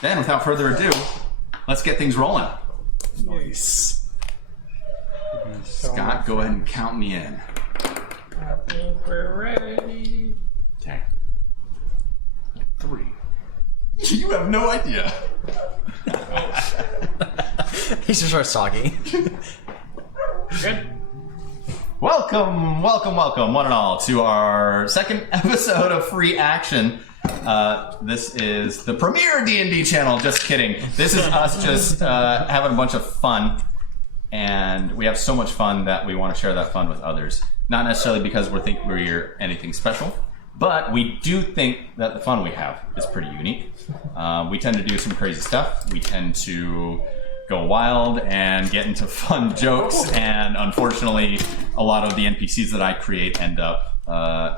Then, without further ado, let's get things rolling. Nice. Scott, go ahead and count me in. I think we're ready. Okay. 3. You have no idea. He just starts talking. Good. Welcome, one and all, to our second episode of Free Action. This is the premier D&D channel. Just kidding. This is us just having a bunch of fun, and we have so much fun that we want to share that fun with others. Not necessarily because we think we're anything special, but we do think that the fun we have is pretty unique. We tend to do some crazy stuff. We tend to go wild and get into fun jokes, and unfortunately, a lot of the NPCs that I create end up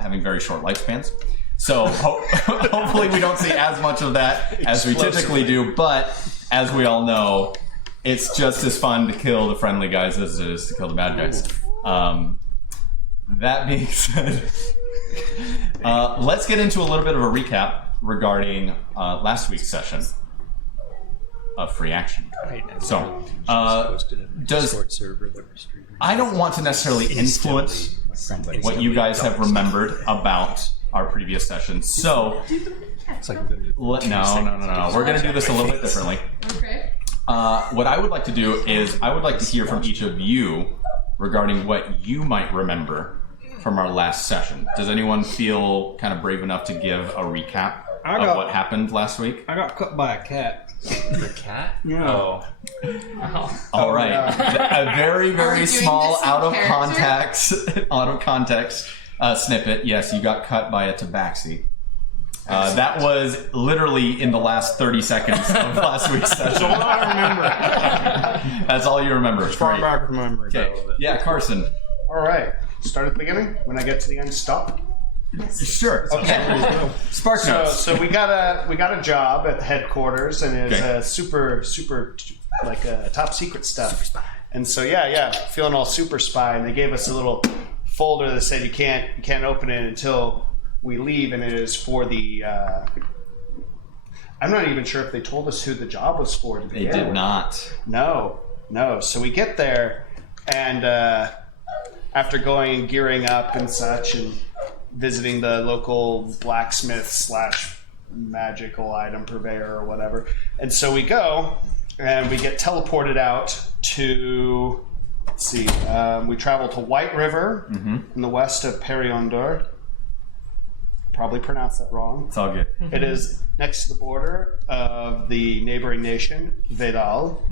having very short lifespans. So hopefully we don't see as much of that as we typically do, but as we all know, it's just as fun to kill the friendly guys as it is to kill the bad guys. That being said, let's get into a little bit of a recap regarding last week's session of Free Action. So, I don't want to necessarily influence what you guys have remembered about our previous session. So, no. We're going to do this a little bit differently. Okay. What I would like to do is I would like to hear from each of you regarding what you might remember from our last session. Does anyone feel kind of brave enough to give a recap of what happened last week? I got cut by a cat. The cat? Yeah. Oh. All right. A very, very small, out of character? context snippet. Yes, you got cut by a tabaxi. That was literally in the last 30 seconds of last week's session. That's all I remember. That's all you remember. As far Great. back as my memory Okay. goes. Yeah, Carson. All right. Start at the beginning. When I get to the end, stop. Sure. Okay. Spark notes. So we got a job at the headquarters, and it's Okay. super like top secret stuff. And so feeling all super spy. And they gave us a little folder that said you can't open it until we leave, and it is for the. I'm not even sure if they told us who the job was for. They did not. No. So we get there, and after going and gearing up and such, and visiting the local blacksmith / magical item purveyor or whatever, and so we go, and we get teleported out to. Let's see. We travel to White River in the west of Periondor. Probably pronounced that wrong. It's all good. It is next to the border of the neighboring nation, Vedal.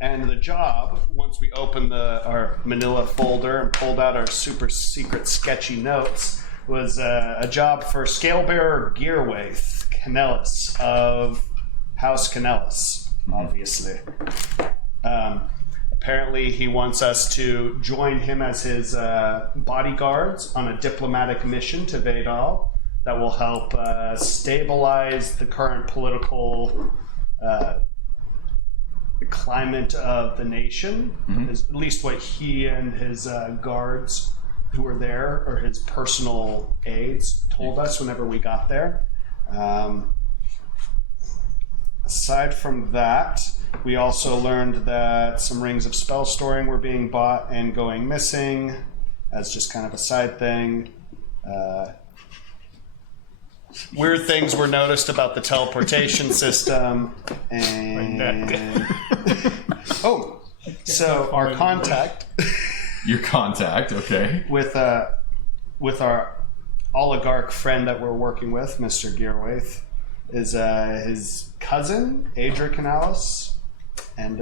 And the job, once we opened our manila folder and pulled out our super secret sketchy notes, was a job for Scalebearer Gearwaith Canellis of House Canellis, obviously. Apparently he wants us to join him as his bodyguards on a diplomatic mission to Vedal that will help stabilize the current political climate of the nation, is at least what he and his guards who were there, or his personal aides, told us whenever we got there. Aside from that, we also learned that some rings of spell storing were being bought and going missing as just kind of a side thing. Weird things were noticed about the teleportation system, and so our contact, Your contact, okay. with our oligarch friend that we're working with, Mr. Gearwaith, is his cousin, Adra Canales, and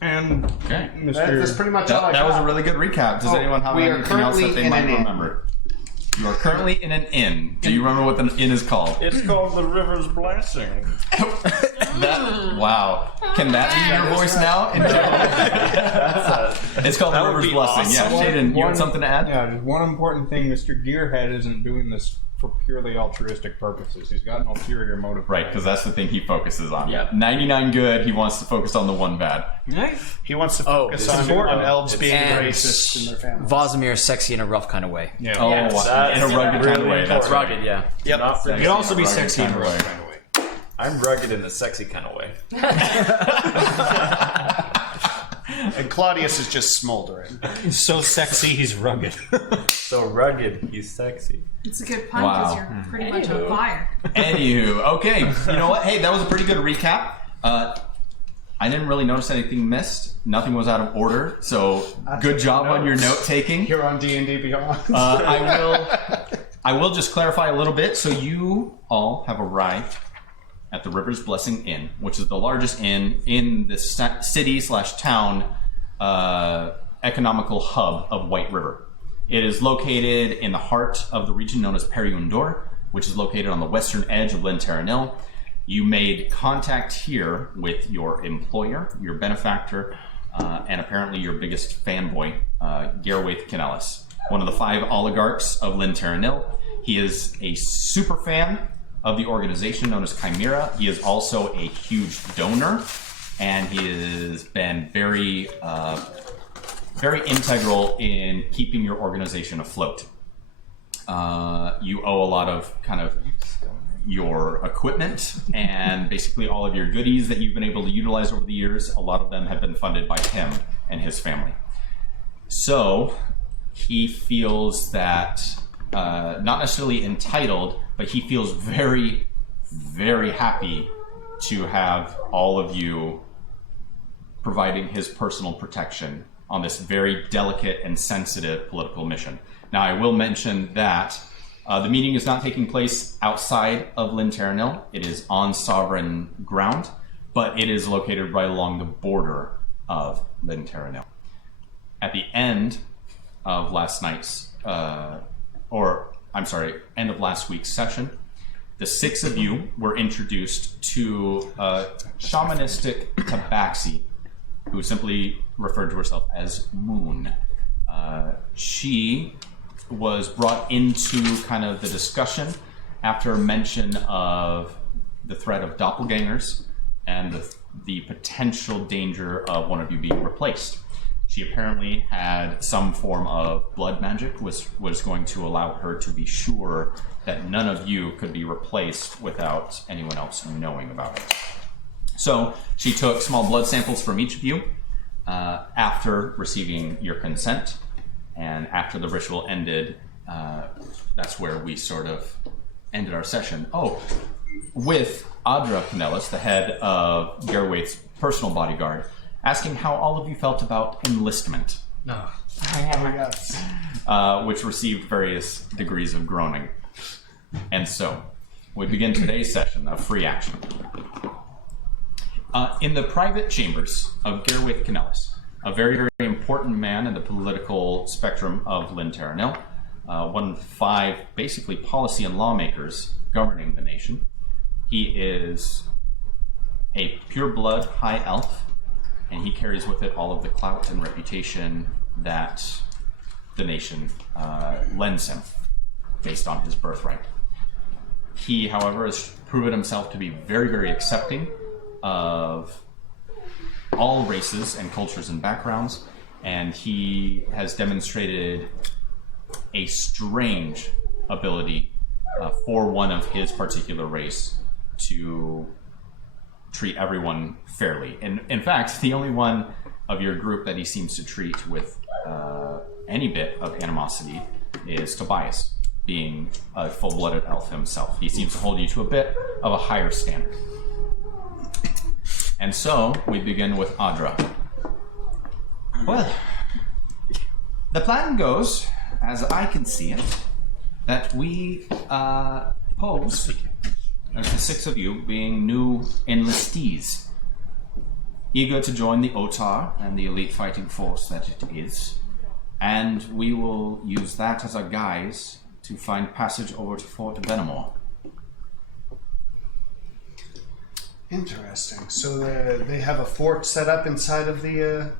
And Okay. that's pretty much all I That got. was a really good recap. Does anyone have we are anything else that currently they in might an inn. remember? You are currently in an inn. Do you remember what the inn is called? it's called the River's Blessing. Wow. Can that be your voice now? It's called the would River's be Blessing. awesome. Yeah, Jaden, you had something to add? Yeah, just one important thing: Mr. Gearhead isn't doing this for purely altruistic purposes. He's got an ulterior motive. Right, because that's the thing he focuses on. Yeah. 99 good, he wants to focus on the one bad. He wants to Oh, focus it's on important. elves being And racist in their family. Vosimir is sexy in a rough kind of way. Yeah. Oh, Yes, in a rugged kind of really way. That's right. Rugged, yeah. Yep. He can also be Rugged sexy in a kind of rough way. kind of way. I'm rugged in a sexy kind of way. And Claudius is just smoldering. He's so sexy, he's rugged. So rugged, he's sexy. It's a good pun because Wow. you're pretty much on fire. Anywho, okay. You know what? Hey, that was a pretty good recap. I didn't really notice anything missed. Nothing was out of order. So good job on your note taking. Here on D&D Beyond. I will just clarify a little bit. So you all have arrived at the River's Blessing Inn, which is the largest inn in the city/town economical hub of White River. It is located in the heart of the region known as Periundor, which is located on the western edge of Lyn Terranil. You made contact here with your employer, your benefactor, and apparently your biggest fanboy, Gerwaith Canellis, one of the 5 oligarchs of Lyn Terranil. He is a super fan of the organization known as Chimera. He is also a huge donor, and he has been very integral in keeping your organization afloat. You owe a lot of kind of your equipment and basically all of your goodies that you've been able to utilize over the years. A lot of them have been funded by him and his family. So he feels that, not necessarily entitled, but he feels very, very happy to have all of you providing his personal protection on this very delicate and sensitive political mission. Now, I will mention that the meeting is not taking place outside of Lyn Terranil. It is on sovereign ground, but it is located right along the border of Lyn Terranil. At the end of last night's, end of last week's session, the 6 of you were introduced to a shamanistic tabaxi who simply referred to herself as Moon. She was brought into kind of the discussion after mention of the threat of doppelgangers and the potential danger of one of you being replaced. She apparently had some form of blood magic, was going to allow her to be sure that none of you could be replaced without anyone else knowing about it. So she took small blood samples from each of you after receiving your consent, and after the ritual ended, that's where we sort of ended our session. Oh, with Adra Canellis, the head of Gerwaith's personal bodyguard, asking how all of you felt about enlistment, which received various degrees of groaning. And so, we begin today's session of free action. In the private chambers of Gerwaith Canellis, a very, very important man in the political spectrum of Lyn Terranil, one of 5 basically policy and lawmakers governing the nation. He is a pure-blood high elf, and he carries with it all of the clout and reputation that the nation lends him based on his birthright. He, however, has proven himself to be very, very accepting of all races and cultures and backgrounds, and he has demonstrated a strange ability for one of his particular race to treat everyone fairly. And in fact, the only one of your group that he seems to treat with any bit of animosity is Tobias, being a full-blooded elf himself. He seems to hold you to a bit of a higher standard. And so, we begin with Adra. Well, the plan goes, as I can see it, that we pose as the 6 of you being new enlistees, eager to join the Otar and the elite fighting force that it is, and we will use that as a guise to find passage over to Fort Venamore. Interesting. So they have a fort set up inside of the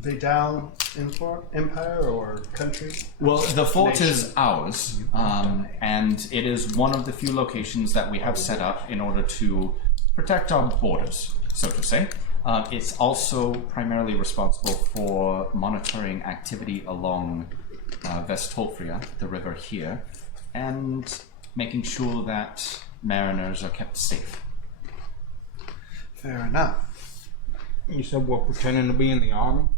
they down empire or country? Well, the fort Nation. is ours, and it is one of the few locations that we have set up in order to protect our borders, so to say. It's also primarily responsible for monitoring activity along Vestolfria, the river here, and making sure that mariners are kept safe. Fair enough. You said we're pretending to be in the army?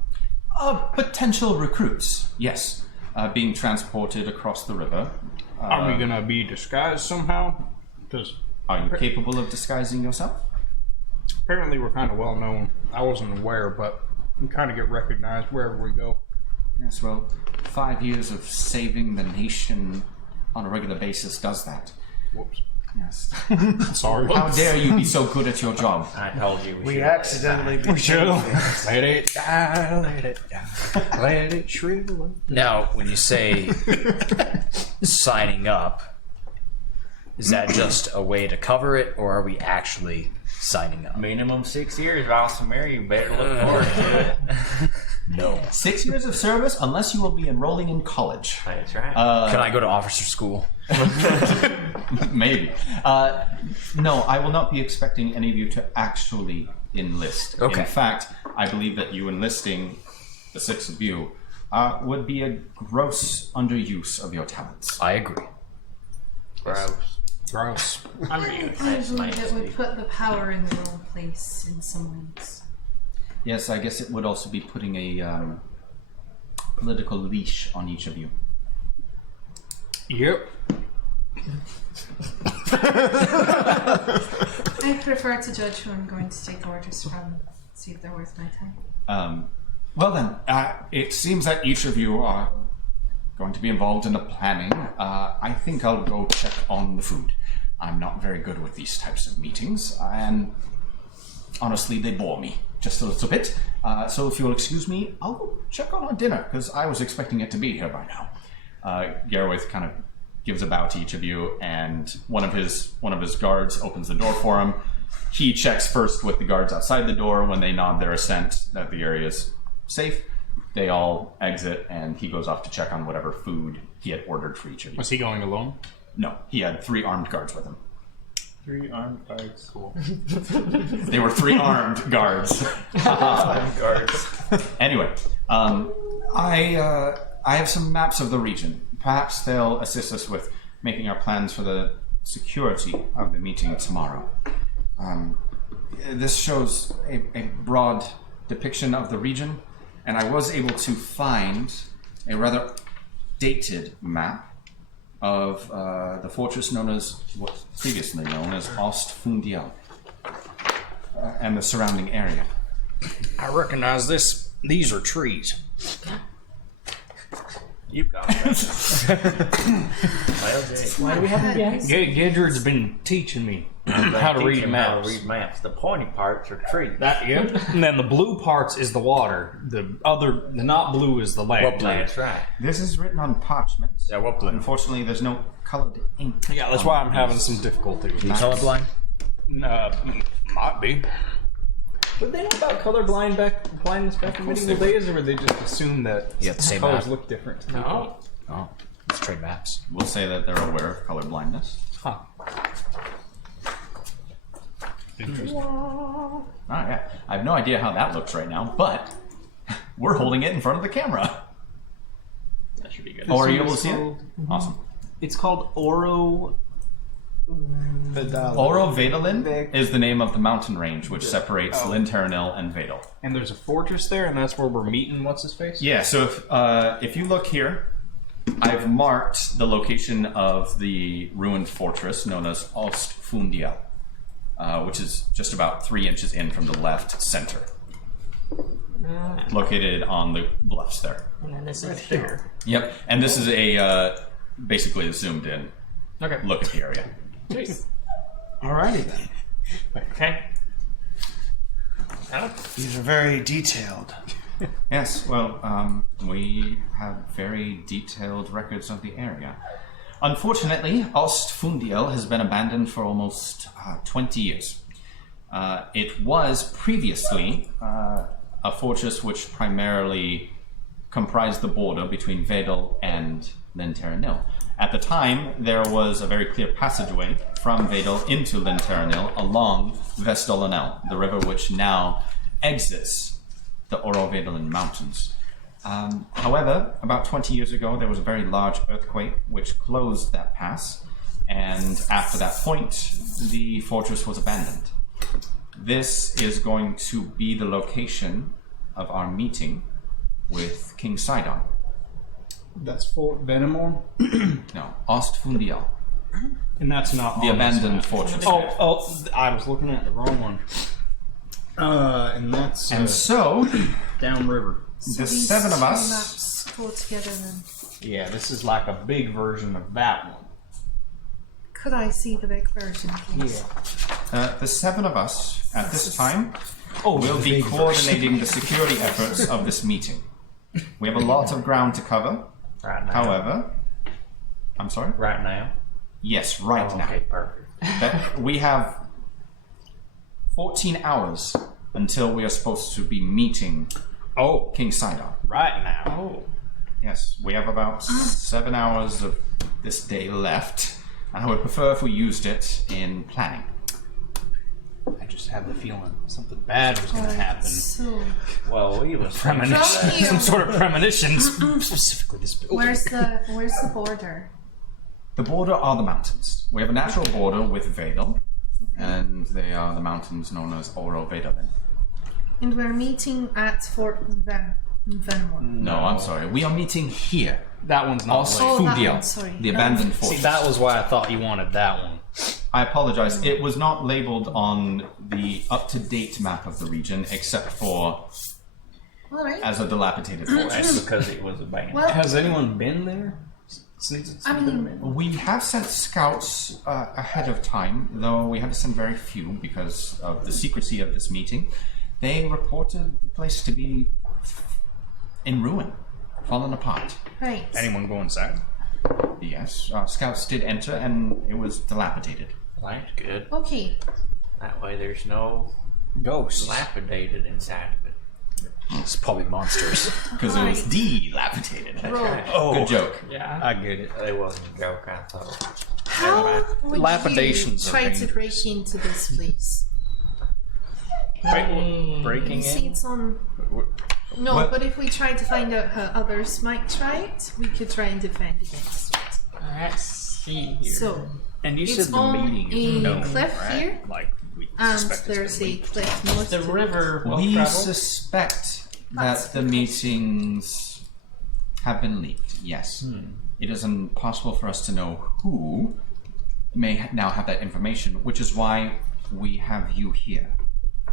Potential recruits, yes, being transported across the river. Are we gonna be disguised somehow? Because Are you capable of disguising yourself? apparently we're kind of well known. I wasn't aware, but we kind of get recognized wherever we go. Yes, well, 5 years of saving the nation on a regular basis does that. Whoops. Yes. Sorry. How dare you be so good at your job? I told you We should accidentally became Let it die, let it die, let it shrivel up. Now, when you say signing up, is that just a way to cover it, or are we actually signing up? Minimum 6 years, Valsamir. You better look forward to it. No. 6 years of service, unless you will be enrolling in college. That's right. Can I go to officer school? Maybe. No, I will not be expecting any of you to actually enlist. Okay. In fact, I believe that you enlisting, the 6 of you, would be a gross underuse of your talents. I agree. Gross. Gross. I believe it would put the power in the wrong place in some ways. Yes, I guess it would also be putting a political leash on each of you. Yep. I prefer to judge who I'm going to take orders from, see if they're worth my time. Well then, it seems that each of you are going to be involved in the planning. I think I'll go check on the food. I'm not very good with these types of meetings, and honestly, they bore me just a little bit. So if you'll excuse me, I'll go check on our dinner, because I was expecting it to be here by now. Gareth kind of gives a bow to each of you, and one of his guards opens the door for him. He checks first with the guards outside the door. When they nod their assent that the area is safe, they all exit, and he goes off to check on whatever food he had ordered for each of you. Was he going alone? No, he had 3 armed guards with him. 3 armed guards. Cool. They were 3 armed guards. Guards. Anyway, I have some maps of the region. Perhaps they'll assist us with making our plans for the security of the meeting tomorrow. This shows a broad depiction of the region, and I was able to find a rather dated map of the fortress known as, what's previously known as Ostfundial, and the surrounding area. I recognize this. These are trees. You got that. Well, Jake. Why do we have guys? Gedrid's been teaching me how to Teach read him how maps. to read maps. The pointy parts are trees. That, yep. And then the blue parts is the water. The not blue is the land. What blue? That's right. This is written on parchment. Yeah, what blue? Unfortunately, there's no colored ink. Yeah, that's why I'm having some difficulty with You this. colorblind? Might be. Would they know about blindness back in medieval days, or would they just assume that You have the same colors map. look different to people? No. Oh, let's trade maps. We'll say that they're aware of color blindness. Huh. Interesting. Oh, yeah. I have no idea how that looks right now, but we're holding it in front of the camera. That should be good. Oh, are you able to see it? Awesome. It's called Oro. Oro Vedalin is the name of the mountain range which separates Linteranil and Vedal. And there's a fortress there, and that's where we're meeting. What's his face? Yeah, so if you look here, I've marked the location of the ruined fortress known as Ostfundial, which is just about 3 inches in from the left center. Located on the bluffs there. And then this is here. Yep, and this is a basically a zoomed in look at the area. Alrighty then. Okay. These are very detailed. Yes, well, we have very detailed records of the area. Unfortunately, Ostfundial has been abandoned for almost 20 years. It was previously a fortress which primarily comprised the border between Vedel and Linteranil. At the time, there was a very clear passageway from Vedel into Linteranil along Vestolonel, the river which now exits the Orovedelen Mountains. However, about 20 years ago, there was a very large earthquake which closed that pass, and after that point, the fortress was abandoned. This is going to be the location of our meeting with King Sidon. That's Fort Venimore. No, Ostfundial, And that's not the on this abandoned map. fortress. Oh, I was looking at the wrong one. And that's And so, downriver. the These 7 of two us, maps go together then. Yeah, this is like a big version of that one. Could I see the big version, please? the 7 of us at this time Oh, will be coordinating the security efforts of this meeting. We have a lot of ground to cover. Right now. However, I'm sorry? Right now. Yes, right Oh, now. okay, perfect. That we have 14 hours until we are supposed to be meeting Oh, King Sidon. right now. Oh. Yes, we have about 7 hours of this day left, and I would prefer if we used it in planning. I just had the feeling something bad was going to happen. So, Well, we was Premonition. From here- Some sort of premonition, specifically this building. where's the border? The border are the mountains. We have a natural border with Vedel, and they are the mountains known as Oro Vedelen. And we're meeting at Fort Venimore. No, I'm sorry. We are meeting here. That one's not Also, Oh, that Fundial, one, sorry. the abandoned See, fortress. that was why I thought you wanted that one. I apologize. It was not labeled on the up-to-date map of the region, except for All right. as a dilapidated That's fortress. because it was abandoned. Well, Has anyone been there? Since it's I been mean- abandoned? We have sent scouts ahead of time, though we had to send very few because of the secrecy of this meeting. They reported the place to be in ruin, fallen apart. right. Anyone go inside? Yes, scouts did enter, and it was dilapidated. That's good. Okay. That way there's no Ghosts. dilapidated inside of it. It's probably monsters. Because it was dilapidated. Roll. Oh, Good joke. Yeah. I get it. It wasn't a joke, I thought. How would you Lapidations are try to dangerous. break into this place? Breaking You see, in? it's on. No, What? but if we try to find out how others might try it, we could try and defend against it. Let's see here. So, And you It's said the on meeting a is known, cliff right? here, Like, we and suspect it's there's been a leaked. cliff north. the to it. river well We traveled. suspect That's that the meetings have been leaked, yes. It is impossible for us to know who may now have that information, which is why we have you here.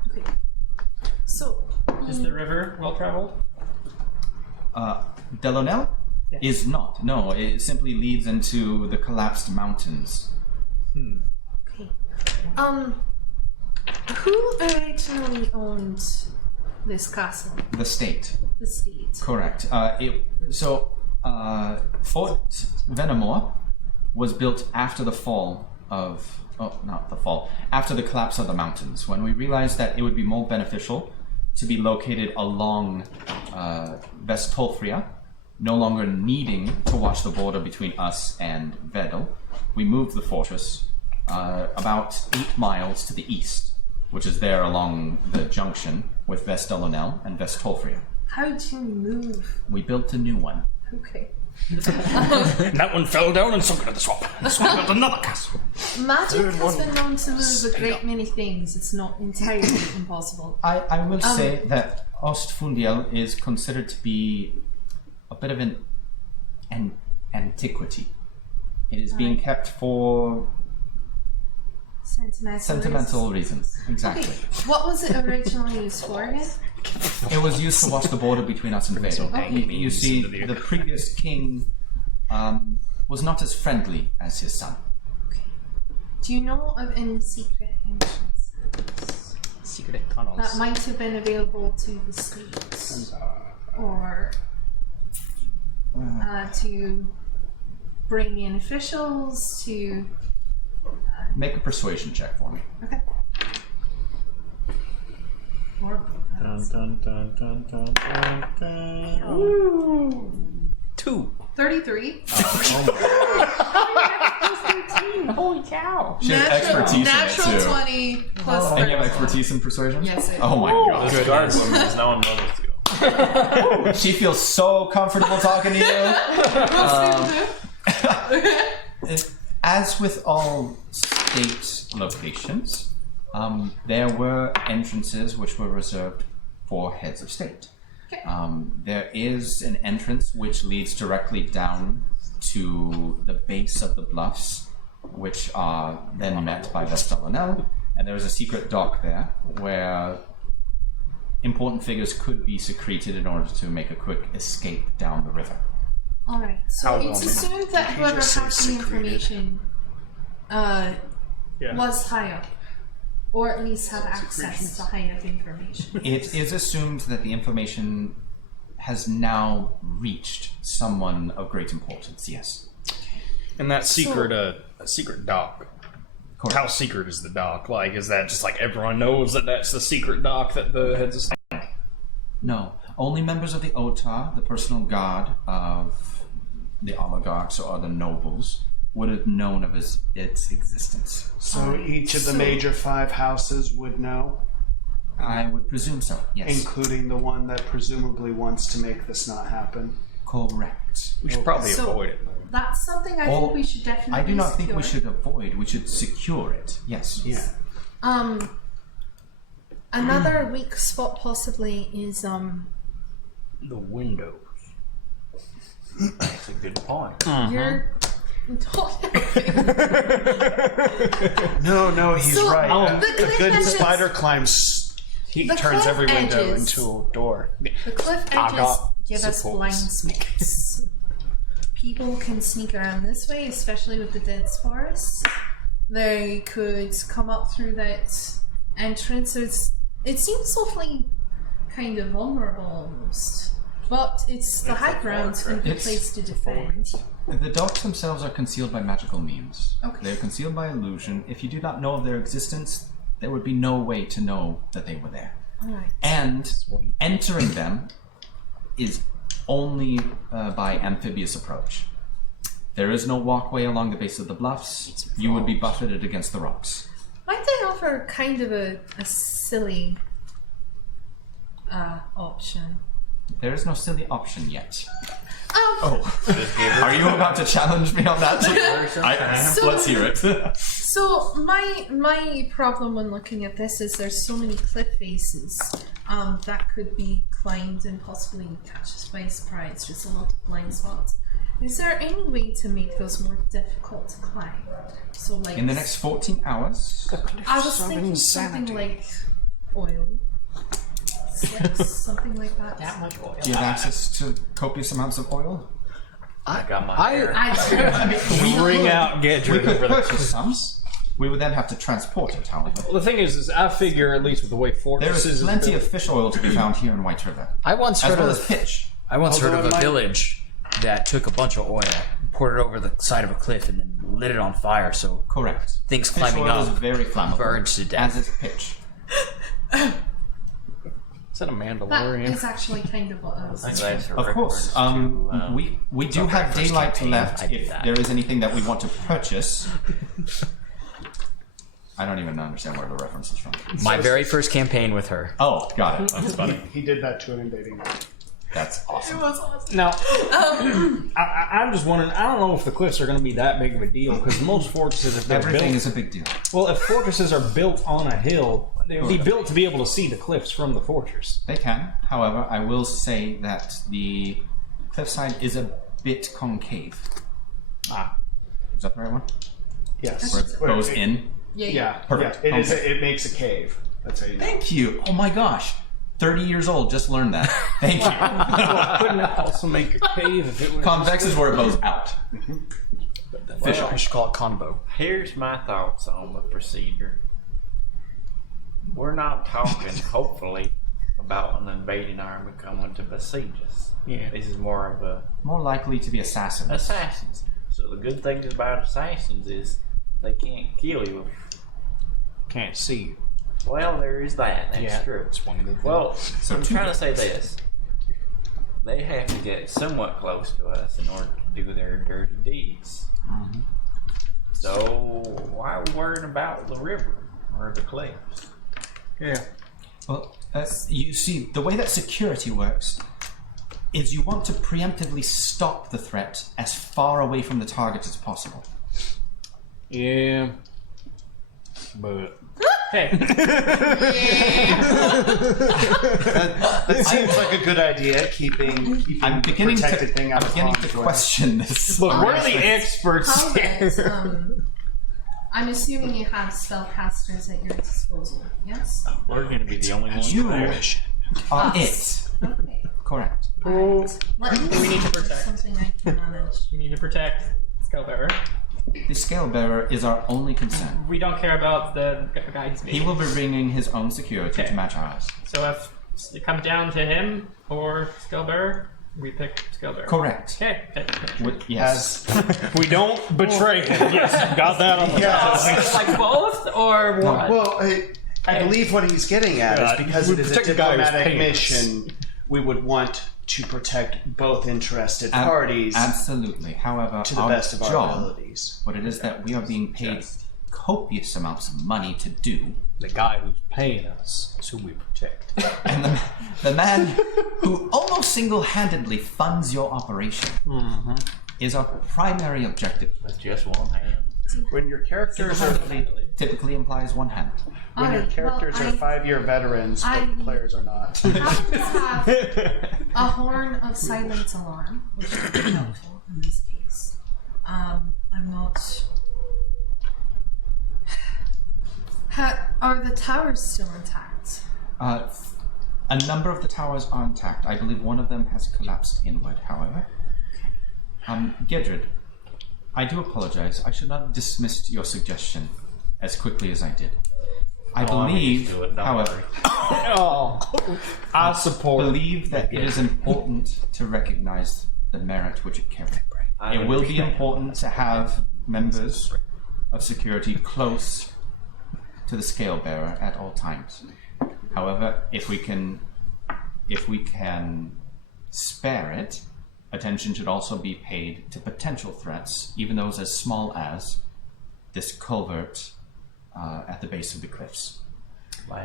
Okay. So, Is the river well traveled? Delonel is not. No, it simply leads into the collapsed mountains. okay. Who originally owned this castle? The state. The state. Correct. Fort Venimore was built after the fall of. Oh, not the fall. After the collapse of the mountains, when we realized that it would be more beneficial to be located along Vestolfria, no longer needing to watch the border between us and Vedel, we moved the fortress about 8 miles to the east, which is there along the junction with Vestelonel and Vestolfria. How'd you move? We built a new one. Okay. And that one fell down and sunk into the swamp. The swamp built another castle. Magic has been known to move a great many things. It's not entirely impossible. I will say that Ostfundial is considered to be a bit of an antiquity. It is being kept for sentimental reasons. Exactly. Okay, what was it originally used for again? It was used to watch the border between us and Vedel. Okay. You see, the previous king was not as friendly as his son. Do you know of any secret entrances Secret tunnels. that might have been available to the state, or to bring in officials to? Make a persuasion check for me. Okay. horrible. That's Dun, dun, dun, dun, dun, dun. 2. 33. Holy cow! She has expertise natural in it too. 20 plus And you have 13. expertise in persuasion? Yes, I do. Oh my god. This guard woman has no one knows to go. She feels so comfortable talking to you. As with all state locations, there were entrances which were reserved for heads of state. Okay. There is an entrance which leads directly down to the base of the bluffs, which are then met by Vestalinel, and there is a secret dock there where important figures could be secreted in order to make a quick escape down the river. Alright, so How it's long? assumed that Did you whoever just say has the secreted? information Yeah. was high up. Or at least have access to high up information. It is assumed that the information has now reached someone of great importance, yes. And that secret, secret dock. Correct. How secret is the dock? Like, is that just like everyone knows that that's the secret dock that the heads of state? No, only members of the Otar, the personal guard of the oligarchs or the nobles, would have known of its existence. So each of the major 5 houses would know, I would presume so, yes. including the one that presumably wants to make this not happen. Correct. We should probably So- avoid it. That's something I Or- think we should definitely I do not think we secure. should avoid, we should secure it, yes. Yeah. Another weak spot possibly is The windows. That's a good point. your No, he's So, right. the A cliff good edges- spider climbs. He The turns cliff every window edges- into a door. The cliff edges got give us supports. blind spots. People can sneak around this way, especially with the dense forest. They could come up through that entrance. It seems awfully kind of vulnerable almost. But it's the high ground and a good It's place to defend. The docks themselves are concealed by magical means. Okay. They're concealed by illusion. If you do not know of their existence, there would be no way to know that they were there. Alright. And entering them is only by amphibious approach. There is no walkway along the base of the bluffs. You would be buffeted against the rocks. Might I offer kind of a silly option? There is no silly option yet. Oh, Are you about to challenge me on that? So- Let's hear it. so my problem when looking at this is there's so many cliff faces that could be climbed and possibly catch us by surprise. Just a lot of blind spots. Is there any way to make those more difficult to climb? So like In the next 14 hours, I was thinking something like oil, slips, something like that. That much oil. do you have access to copious amounts of oil? I got my hair. I Ring out We Gedrick could over the purchase some. We would then have to transport it, however. Well, the thing is I figure at least with the way There fortresses is plenty of fish oil to be found here in White River, I once as heard well of as pitch. I once heard Although of it a might- village that took a bunch of oil, poured it over the side of a cliff, and then lit it on fire. So Correct. things Fish climbing oil is up very flammable, burns to death. as is pitch. Is that a that Mandalorian? is actually kind of what I was I think thinking. that's a Of course. reference to, We do have first daylight campaign, left I did if that. there is anything that we want to purchase. I don't even understand where the reference is from. My very first campaign with her. Oh, got it. That's funny. He did that to an invading army. That's awesome. Now, I'm just wondering. I don't know if the cliffs are going to be that big of a deal because most fortresses, if they're Everything built, is a big deal. well, if fortresses are built on a hill, they would be built to be able to see the cliffs from the fortress. They can. However, I will say that the cliffside is a bit concave. Ah, Is that the right one? Yes. Where it goes in? Yeah. Perfect. Yeah. It is. Okay. It makes a cave. That's how you know. Thank you. Oh my gosh. 30 years old, just learned that. Thank you. couldn't it also make a cave if it was? Convex is where it goes out. Fish I should call it Convo. Here's my thoughts on the procedure. We're not talking, hopefully, about an invading army coming to besiege us. Yeah. This is more of a More likely to be assassins. assassins. So the good thing about assassins is they can't kill you. Can't see you. Well, there is that. That's true. It's one of the things. Well, so I'm trying to say this. They have to get somewhat close to us in order to do their dirty deeds. Mm-hmm. So why are we worrying about the river or the cliffs? yeah. Well, you see, the way that security works is you want to preemptively stop the threat as far away from the target as possible. Yeah. But Hey, That seems like a good idea. Keeping I'm beginning to, protected thing out I'm of beginning to harm's way. question this. look, we're the experts Paulette, here. I'm assuming you have spellcasters at your disposal, yes? We're going to be the only ones You there. are Us. it. Okay. Correct. Alright. Let me We need to see if there's protect. something I can manage. we need to protect Skullbearer. The scale bearer is our only concern. We don't care about the guy he's He meeting. will be bringing his own security Okay. to match ours. So if it comes down to him or Skullbearer, we pick Skullbearer. Correct. Okay. Yes. As We don't betray him. Yes, got that on the Yes. Like both or what? well, I believe what he's getting at is because we it is a protect the guy who's diplomatic paying us. mission. We would want to protect both interested parties Absolutely. However, to the our best of our job, abilities. what it is that we are being paid copious amounts of money to do, The guy who's paying us is who we protect. and the man who almost single-handedly funds your operation is our primary objective. With just one hand. When your characters are Typically implies one hand. when your Alright, characters well, are 5-year veterans, I- but players are not. I happen to have a horn of silence alarm, which would be helpful in this case. I'm not. Are the towers still intact? A number of the towers are intact. I believe one of them has collapsed inward, however. Gedrid, I do apologize. I should not have dismissed your suggestion as quickly as I did. I I'm used believe, to it, don't however, worry. Oh, I support. believe that it is important to recognize the merit which it carries. I It will be understand. important to have members of security close to the scale bearer at all times. However, if we can spare it, attention should also be paid to potential threats, even those as small as this culvert at the base of the cliffs.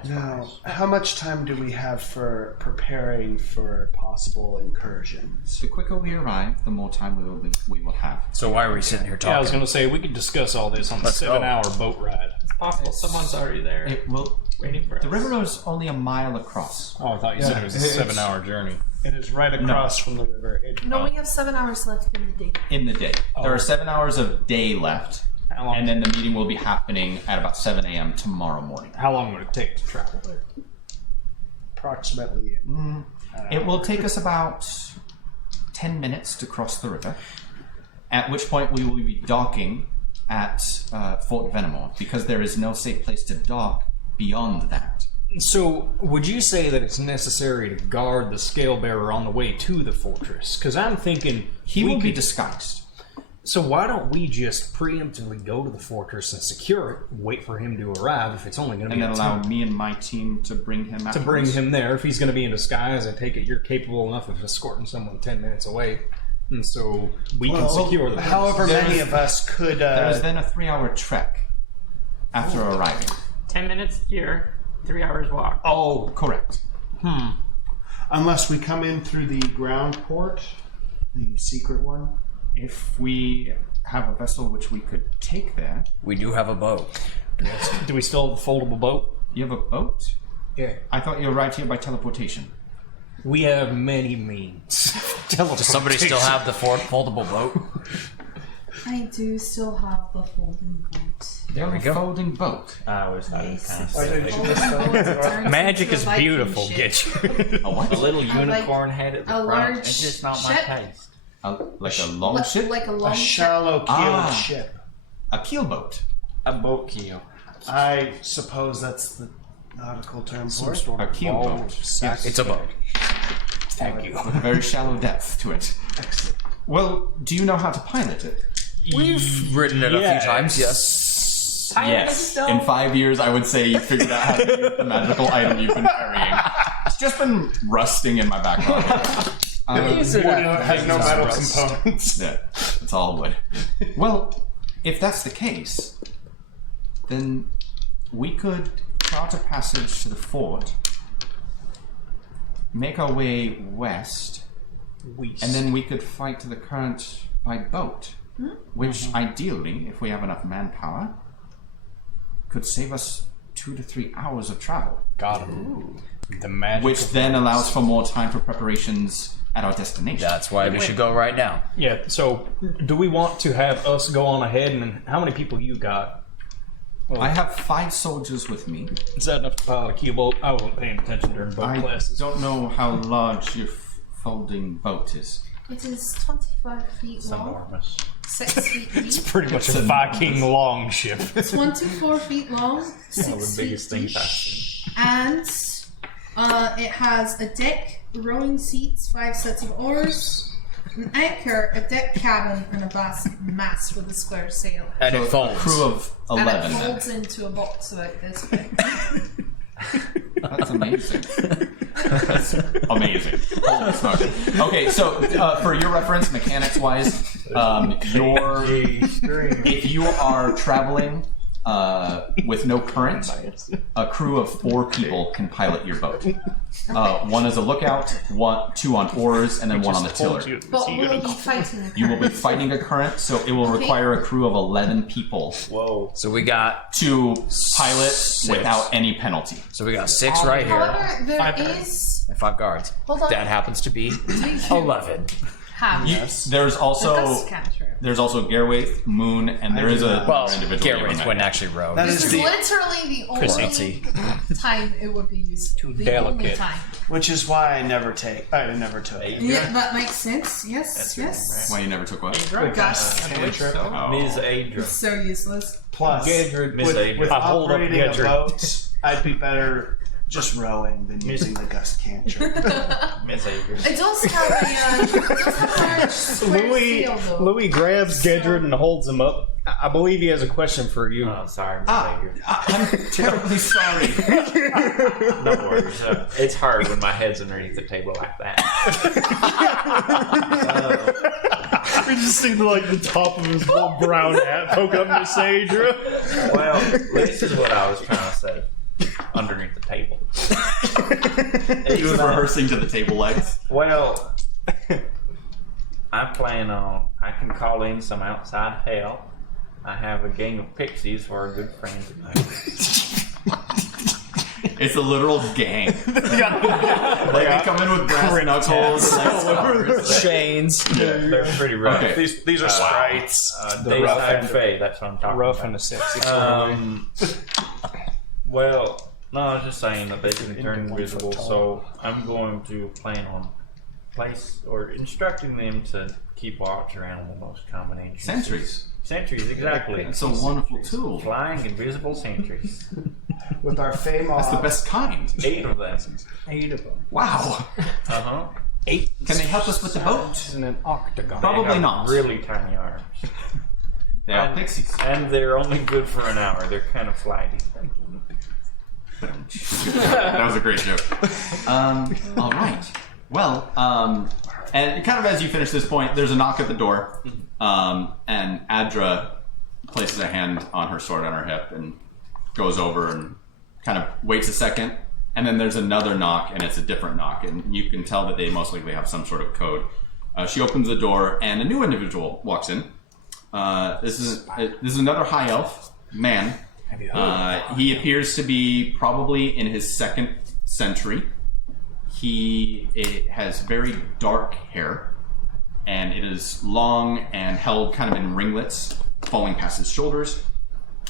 Now, how much time do we have for preparing for possible incursions? The quicker we arrive, the more time we will have. So why are we sitting here talking? Yeah, I was going to say, we could discuss all this on the Let's go. 7-hour boat ride. It's possible someone's already there It will. waiting for us. The river is only a mile across. Oh, I thought you said it was a 7-hour journey. It is right across from the river. No, we have 7 hours left in the day. In the day. There are 7 hours of day left, How long, and then the meeting will be happening at about 7 a.m. tomorrow morning. how long would it take to travel there? Approximately. It will take us about 10 minutes to cross the river, at which point we will be docking at Fort Venimore, because there is no safe place to dock beyond that. So, would you say that it's necessary to guard the scale bearer on the way to the fortress? Because I'm thinking He we will be could- disguised. So why don't we just preemptively go to the fortress and secure it, wait for him to arrive if it's only going to And be then a allow team- me and my team to bring him to bring him there. If he's going to be in disguise, I take it you're capable enough of escorting someone 10 minutes away. And so we can secure the place. However There many is- of us could. There is then a 3-hour trek after arriving. 10 minutes here, 3 hours walk. Oh, Correct. Unless we come in through the ground port, the secret one. If we have a vessel which we could take there, We do have a boat. do we still have a foldable boat? you have a boat? Yeah. I thought you arrived here by teleportation. We have many means. Does somebody still have the foldable boat? I do still have the folding boat. There we go. Folding boat. I always thought it was kind of Why silly. didn't you just tell me? Magic is Viking beautiful, ship. get you. A what? The little like unicorn head at the a front. large It's just not my ship. taste. Like a long ship? Like a long A shallow keeled Ah. ship. A keelboat. A boat keel. I suppose that's the nautical term for it. A keelboat. Yes. It's a boat. Thank you. With a very shallow depth to it. Excellent. Well, do you know how to pilot it? We've ridden it a few times, yes. Yes. In 5 years, I would say you figured out how to use the magical item you've been carrying. It's just been rusting in my back pocket. It has no metal components. Yeah, it's all wood. Well, if that's the case, then we could chart a passage to the fort, make our way west, and then we could fight the current by boat, which ideally, if we have enough manpower, could save us 2 to 3 hours of travel. Got him. The magic. Which then allows for more time for preparations at our destination. That's why we should go right now. Yeah, so do we want to have us go on ahead, and how many people you got? I have 5 soldiers with me. Is that enough to pilot a cube boat? I wasn't paying attention during boat I classes. don't know how large your folding boat is. It is 25 feet It's long, enormous. 6 feet It's deep, pretty much a Viking long ship. 24 feet long, 6 One of the biggest feet things deep, I've seen. and it has a deck, rowing seats, 5 sets of oars, an anchor, a deck cabin, and a vast mast with a square sail. And it A folds. crew of And 11 it then. folds into a box about this big. That's amazing. That's amazing. Holy smokes. Okay, so for your reference, mechanics-wise, if you are traveling with no current, a crew of 4 people can pilot your boat. 1 is a lookout, 2 on oars, and then 1 on the tiller. But we'll be fighting a You will be current. fighting a current, so it will require a crew of 11 people So we got to pilot without any penalty. 6 right here. However, there is... And 5 guards. Hold on. That happens to be Please 11. have There's the also dust cantrip. there's also Garwaith, Moon, and there is a Well, individual. Gareth wouldn't actually row. That This is is the, literally the only time it would be used. Too the only delicate. time. which is why I never took it. Yeah, that makes sense. Yes, yes. Why you never took what? Dust. Oh. Ms. Adra. So useless. Plus, Gadrid, Miss with Adrian. I hold up operating a Gadrid. boat, I'd be better just rowing than using the gust cantrip. Ms. Adra. It does have a large square seal, though. Louis grabs Gedrid and holds him up. I believe he has a question for you. Oh, sorry, Ms. Adra. I'm terribly sorry. No worries. It's hard when my head's underneath the table like that. We just see the top of his little brown hat poke up Miss Adra. Well, this is what I was trying to say. Underneath the table. He was rehearsing to the table legs. Well, I plan on. I can call in some outside help. I have a gang of pixies who are good friends of mine. It's a literal gang. They come in with brass knuckles and Chains. They're pretty rough. Okay. These are sprites. Dayside Fae, that's what I'm talking Rough about. and a sexy sort of way. Well, no, I was just saying that they can turn invisible, so I'm going to plan on instructing them to keep watch around the most combinations. Sentries. Sentries, exactly. It's a wonderful tool. Flying invisible sentries. With our fame That's the best kind. 8 of them. 8 of them. Wow. Uh-huh. 8 Can they help us with the boat? in an octagon. Probably They have not. Really tiny arms. They are pixies. And they're only good for an hour. They're kind of flighty. That was a great joke. All right. Well, and kind of as you finish this point, there's a knock at the door, and Adra places a hand on her sword on her hip and goes over and kind of waits a second, and then there's another knock, and it's a different knock, and you can tell that they most likely have some sort of code. She opens the door, and a new individual walks in. This is another high elf man. He appears to be probably in his 2nd century. He has very dark hair, and it is long and held kind of in ringlets, falling past his shoulders.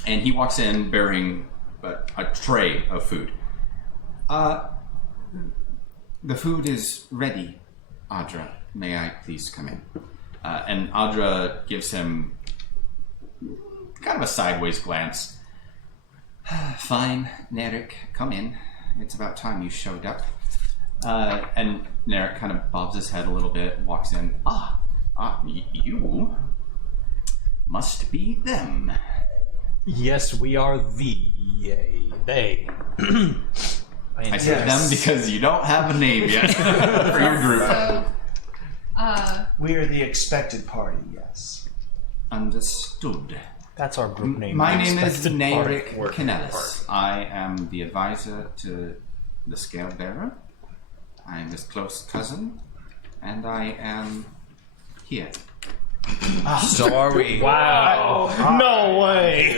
And he walks in bearing a tray of food. The food is ready, Adra. May I please come in? And Adra gives him kind of a sideways glance. Fine, Narek, come in. It's about time you showed up. And Narek kind of bobs his head a little bit, walks in. You must be them. Yes, we are they. I said them because you don't have a name yet for your group. So, We are the expected party, yes. Understood. That's our group name. My name is Expected Neric party. Canellis. I am the advisor to the Scale Bearer. I am his close cousin, and I am here. So are we? Wow. No way!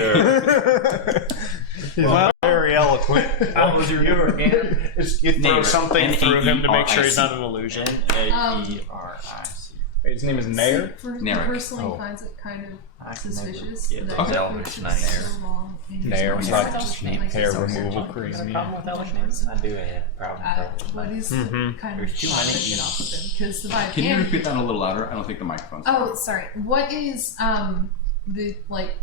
Well, very eloquent. What was your name again? You throw Naeric, something through him to make sure he's not N-A-E-R-I-C. an illusion. N-A-E-R-I-C. His name is Nair? Neric. personally finds it kind of suspicious Yeah, that okay. the Elvish food name. took so long and Nair was it's like just name. like hair so removal much crazy. of Problem with Elvish names? I do have a problem. What is the kind of There's too plot many that get off of them? Because the vibe Can you can- repeat that a little louder? I don't think the microphone's. Oh, sorry. What is the like?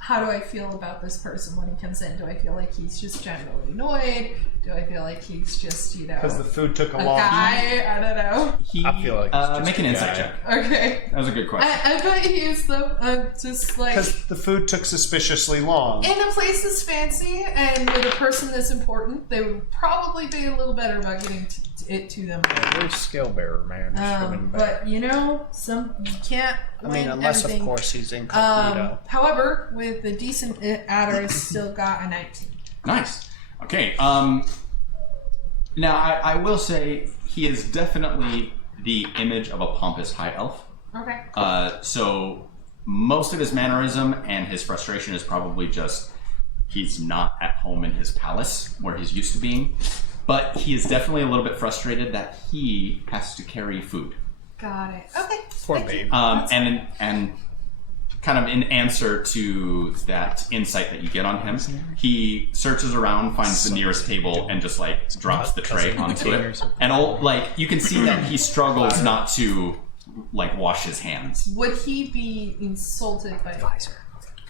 How do I feel about this person when he comes in? Do I feel like he's just generally annoyed? Do I feel like he's just Because the food took a a long guy? I don't know. He, I feel like it's just make an a insight guy. check. Okay. That was a good question. I bet he is though. Just like Because the food took suspiciously long. in a place that's fancy and with a person that's important, they would probably be a little better about getting it to them. Where's Scale Bearer, man? But you know, you can't. I mean, win unless everything. of course he's incognito. However, with the decent adder, it's still got a 19. Nice. Okay. Now I will say he is definitely the image of a pompous high elf. Okay. So most of his mannerism and his frustration is probably just he's not at home in his palace where he's used to being. But he is definitely a little bit frustrated that he has to carry food. Got it. Okay. Poor Thank you. babe. And kind of in answer to that insight that you get on him, he searches around, finds the nearest table, and just like drops the tray onto it. And you can see that he struggles not to like wash his hands. Would he be insulted by Advisor.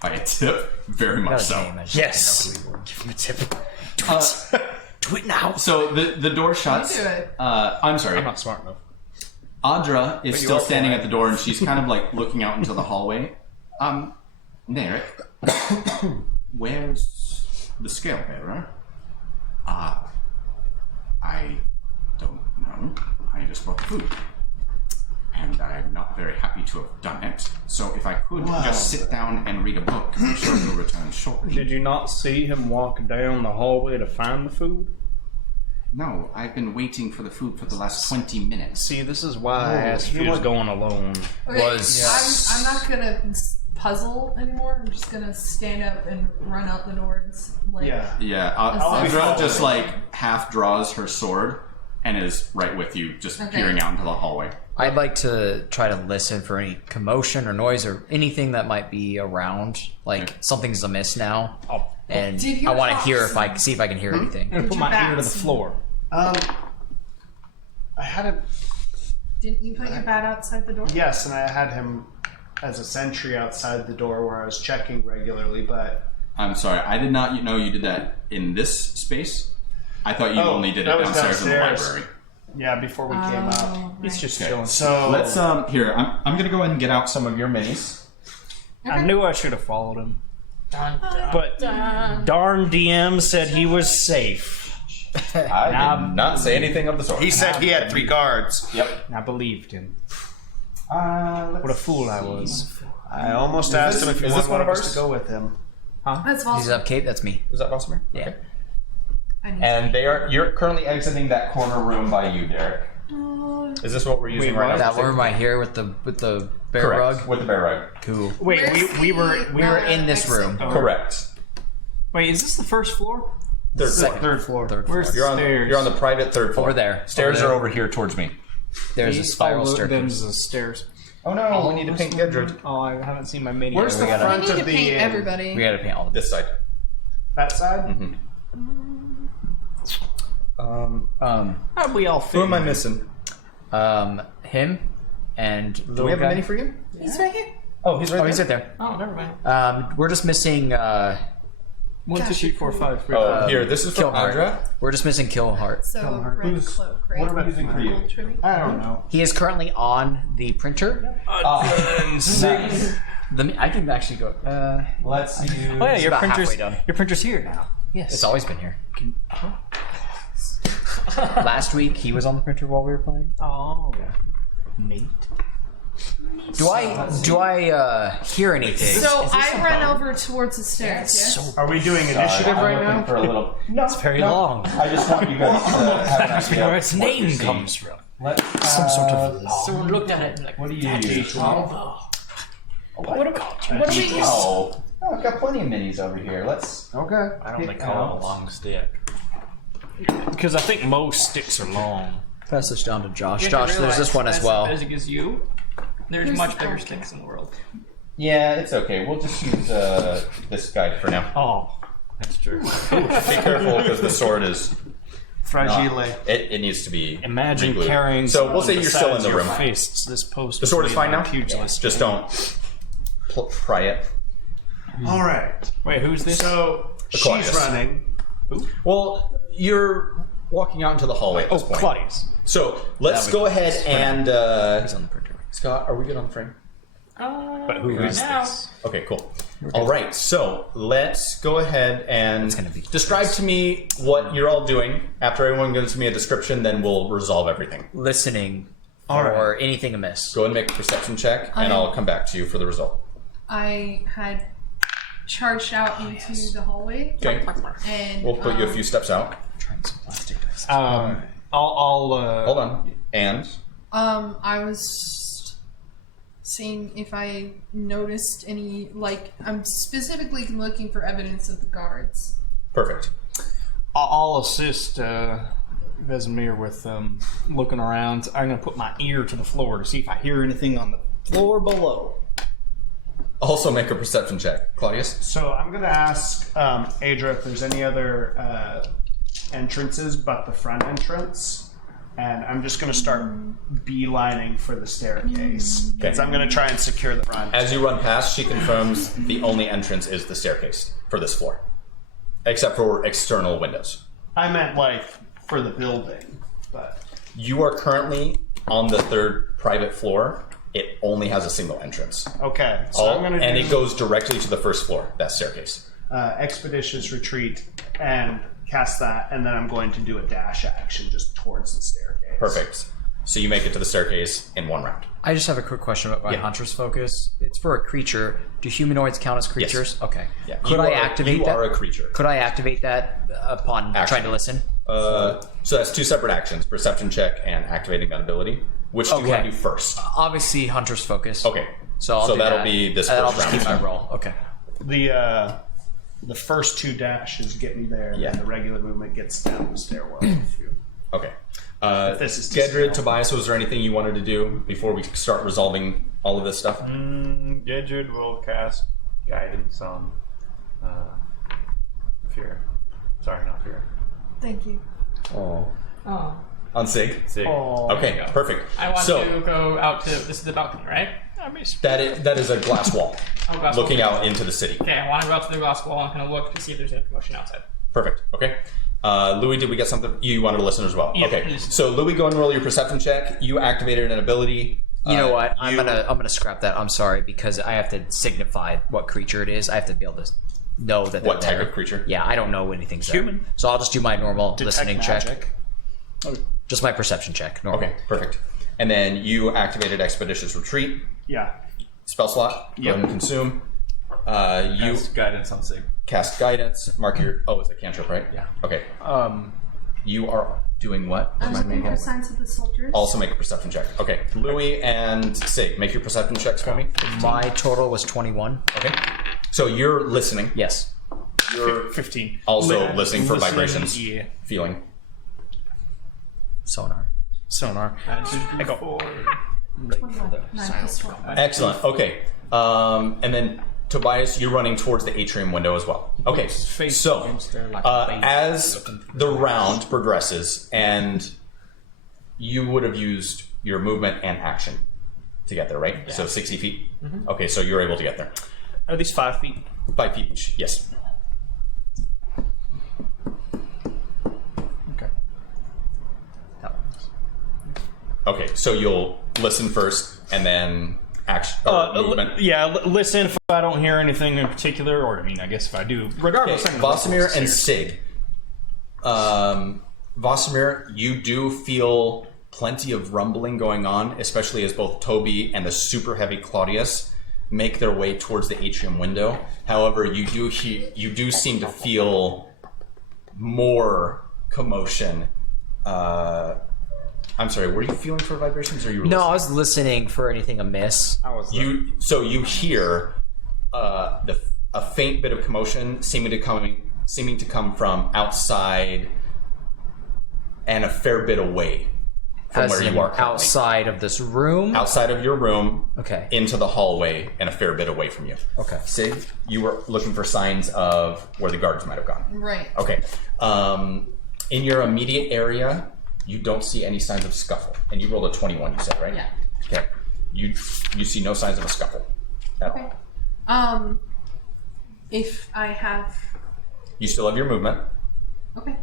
By a tip, very much so. Yes! Give him a tip. Do it now. So the door shuts. You do it. I'm sorry. I'm not smart enough. Audra is you still are standing polite. at the door, and she's kind of like looking out into the hallway. Neric, where's the Scale Bearer? I don't know. I just brought the food. And I'm not very happy to have done it. So if I could just sit down and read a book, I'm sure he'll return shortly. Did you not see him walk down the hallway to find the food? No, I've been waiting for the food for the last 20 minutes. See, this is why I asked if he was going alone. Okay, Was- I'm not gonna puzzle anymore. I'm just gonna stand up and run out the door. And, like, Yeah, I'll Audra just like half draws her sword and is right with you, just Okay. peering out into the hallway. I'd like to try to listen for any commotion or noise or anything that might be around. Like something's amiss now, and Did your I want to hear if I box- see if I can hear anything. I'm gonna put Did my your ear to the bats- floor. I had him. Didn't you put your bat outside the door? Yes, and I had him as a sentry outside the door where I was checking regularly, but I'm sorry, I did not know you did that in this space. I thought you Oh, only did it that was downstairs in the downstairs. library. yeah, before we came up. Oh, He's right. just Okay. chilling. So Let's here. I'm gonna go ahead and get out some of your minis. I knew I should have followed him. But darn DM said he was safe. I did not say anything of the sort. he said he had 3 guards. Yep. I believed him. What What a fool I was. I almost asked him if he is this one wanted of us ours? to go with him. That's He's awesome. up, Kate. That's me. Was that Bosmer? Yeah. Okay. I need And you're currently exiting that corner room by you, Derek. Is this what we're using Wait, right what? now? That room right here with the bear Correct. rug. With the bear rug. Cool. Wait, Where's we were the, We were in this exit? room. Correct. Wait, is this the first floor? Third floor. Third Where's floor. the stairs? You're on the private third floor. Over there. Stairs Over there. are over here towards me. There's a spiral staircase. There's the stairs. Oh no, we need to paint Gedrid. Oh, I haven't seen my mini. Where's the We front need of to the paint inn? everybody. We gotta paint all of This side. That side? How do we all fit? Who am I missing? him and Do little we have a guy. mini for you? He's right here. Oh, he's right Oh, there. he's right there. Oh, never mind. We're just missing 1, 2, 3, 4, 5. Oh, here, this is from Killheart. Andra. We're just missing Killheart. So red cloak, right? What am I using for you? Gold trimming. I don't know. He is currently on the printer. Nice. I can actually go. Let's use. Oh yeah, your about printer's halfway done. your printer's here now. Yes. It's always been here. Last week he was on the printer while we were playing. Oh, Nate. Do I hear anything? So I run over towards the stairs. Yes. Are we doing initiative I'm right looking now? for a little. No, It's very long. I just want you guys to have an idea Where of its what you're name seeing. comes from. Some sort of law. Someone looked at it and like, What do you use? What do we use? Oh, I've got plenty of minis over here. Let's. Okay. I don't Pick call out. it a long stick. Because I think most sticks are long. Pass this down to Josh. You have Josh, to there's this realize one as as well. big as you, there's Here's much the bigger elk. sticks in the world. Yeah, it's okay. We'll just use this guy for now. Oh, That's true. Be careful because the sword is. Fragile. It needs to be. imagine re-glued. carrying. So we'll say something you're still in besides the your room. Fists. This post. The sword was is made fine by now. Pugilist. Just don't pry it. All right. Wait, who's this? So Claudius. she's running. Well, you're walking out into the hallway at this point. Claudius. So let's go ahead and He's on the printer. Scott, are we good on the frame? But who is now. this? Okay, cool. All right, so let's go ahead and gonna be describe to me what you're all doing. After everyone gives me a description, then we'll resolve everything. Listening All for right. anything amiss. Go ahead and make a perception check, and I'll come back to you for the result. I had charged out into the hallway, Okay, and we'll put you a few steps out. Trying some plastic dice. I'll Hold on. And I was seeing if I noticed any, like, I'm specifically looking for evidence of the guards. perfect. I'll assist Vesemir with looking around. I'm gonna put my ear to the floor to see if I hear anything on the floor below. Also make a perception check, Claudius. So I'm going to ask Adra if there's any other entrances but the front entrance. And I'm just going to start beelining for the staircase. Because I'm going to try and secure the front. As you run past, she confirms the only entrance is the staircase for this floor, except for external windows. I meant, like, for the building. But You are currently on the third private floor. It only has a single entrance. okay. So I'm going to and do it goes directly to the first floor, that staircase. Expeditious Retreat and cast that. And then I'm going to do a dash action just towards the staircase. Perfect. So you make it to the staircase in one round. I just have a quick question about my Yeah. Hunter's Focus. It's for a creature. Do humanoids count as creatures? Okay. Yeah. Could You I are- activate you that? are a creature. Could I activate that upon Action. trying to listen? So that's two separate actions: perception check and activating that ability. Which do you Okay. want to do first? Obviously, Hunter's Focus. Okay. So I'll do that'll that. be this And I'll first just round. keep my roll. Okay. The first two dashes get me there, and Yeah. then the regular movement gets down the stairwell. Okay. This is too Gedrid, small. Tobias, was there anything you wanted to do before we start resolving all of this stuff? Gedrid will cast guidance on Fear. Sorry, not Fear. Thank you. Oh. Oh. On Sig? Sig. Okay, perfect. I want so, to go out to. This is the balcony, right? that is a glass wall Oh, glass wall. looking out into the city. Okay, I want to go out to the glass wall and kind of look to see if there's any commotion outside. Perfect. Okay. Louis, did we get something? You wanted to listen as well. Yeah, okay. please. So Louis, go and roll your perception check. You activated an ability. You know what? I'm you- gonna scrap that. I'm sorry because I have to signify what creature it is. I have to be able to know that they're What type there. of creature? Yeah, I don't know anything's Human. there. So I'll just do my normal Detect listening magic. check. Just my perception check. Normal. Okay, perfect. And then you activated Expeditious Retreat. Yeah. Spell slot. Go ahead and consume. You Cast guidance on Sig. cast guidance. Mark your. Oh, it's a cantrip, right? Yeah. Okay. You are doing what? I'm Remind me looking for again. signs of the soldiers. Also make a perception check. Okay. Louis and Sig, make your perception checks for me. My total was 21. Okay. So you're listening. Yes. You're 15. also listening for vibrations. Yeah. Feeling. Sonar. Sonar. I got 21. 9 plus 12. Excellent. Okay. And then Tobias, you're running towards the atrium window as well. Okay. face So against there like a face. as the round progresses, and you would have used your movement and action to get there, right? So 60 feet. Okay, so you're able to get there. Are these 5 feet? 5 feet each. Yes. Okay. That one's. Okay, so you'll listen first, and then action or movement. Listen if I don't hear anything in particular, or I mean, I guess if I do, regardless. Okay, Vosamir and Sig. Vosamir, you do feel plenty of rumbling going on, especially as both Toby and the super heavy Claudius make their way towards the atrium window. However, you do seem to feel more commotion. I'm sorry, were you feeling for vibrations, or you were No, listening? I was listening for anything amiss. You hear a faint bit of commotion seeming to come from outside and a fair bit away from As where in you are currently. outside of this room. Outside of your room, Okay. into the hallway, and a fair bit away from you. Okay. Sig, you were looking for signs of where the guards might have gone. Right. Okay. In your immediate area, you don't see any signs of scuffle. And you rolled a 21, you said, right? Yeah. Okay. You see no signs of a scuffle at all. Okay. If I have. You still have your movement, Okay.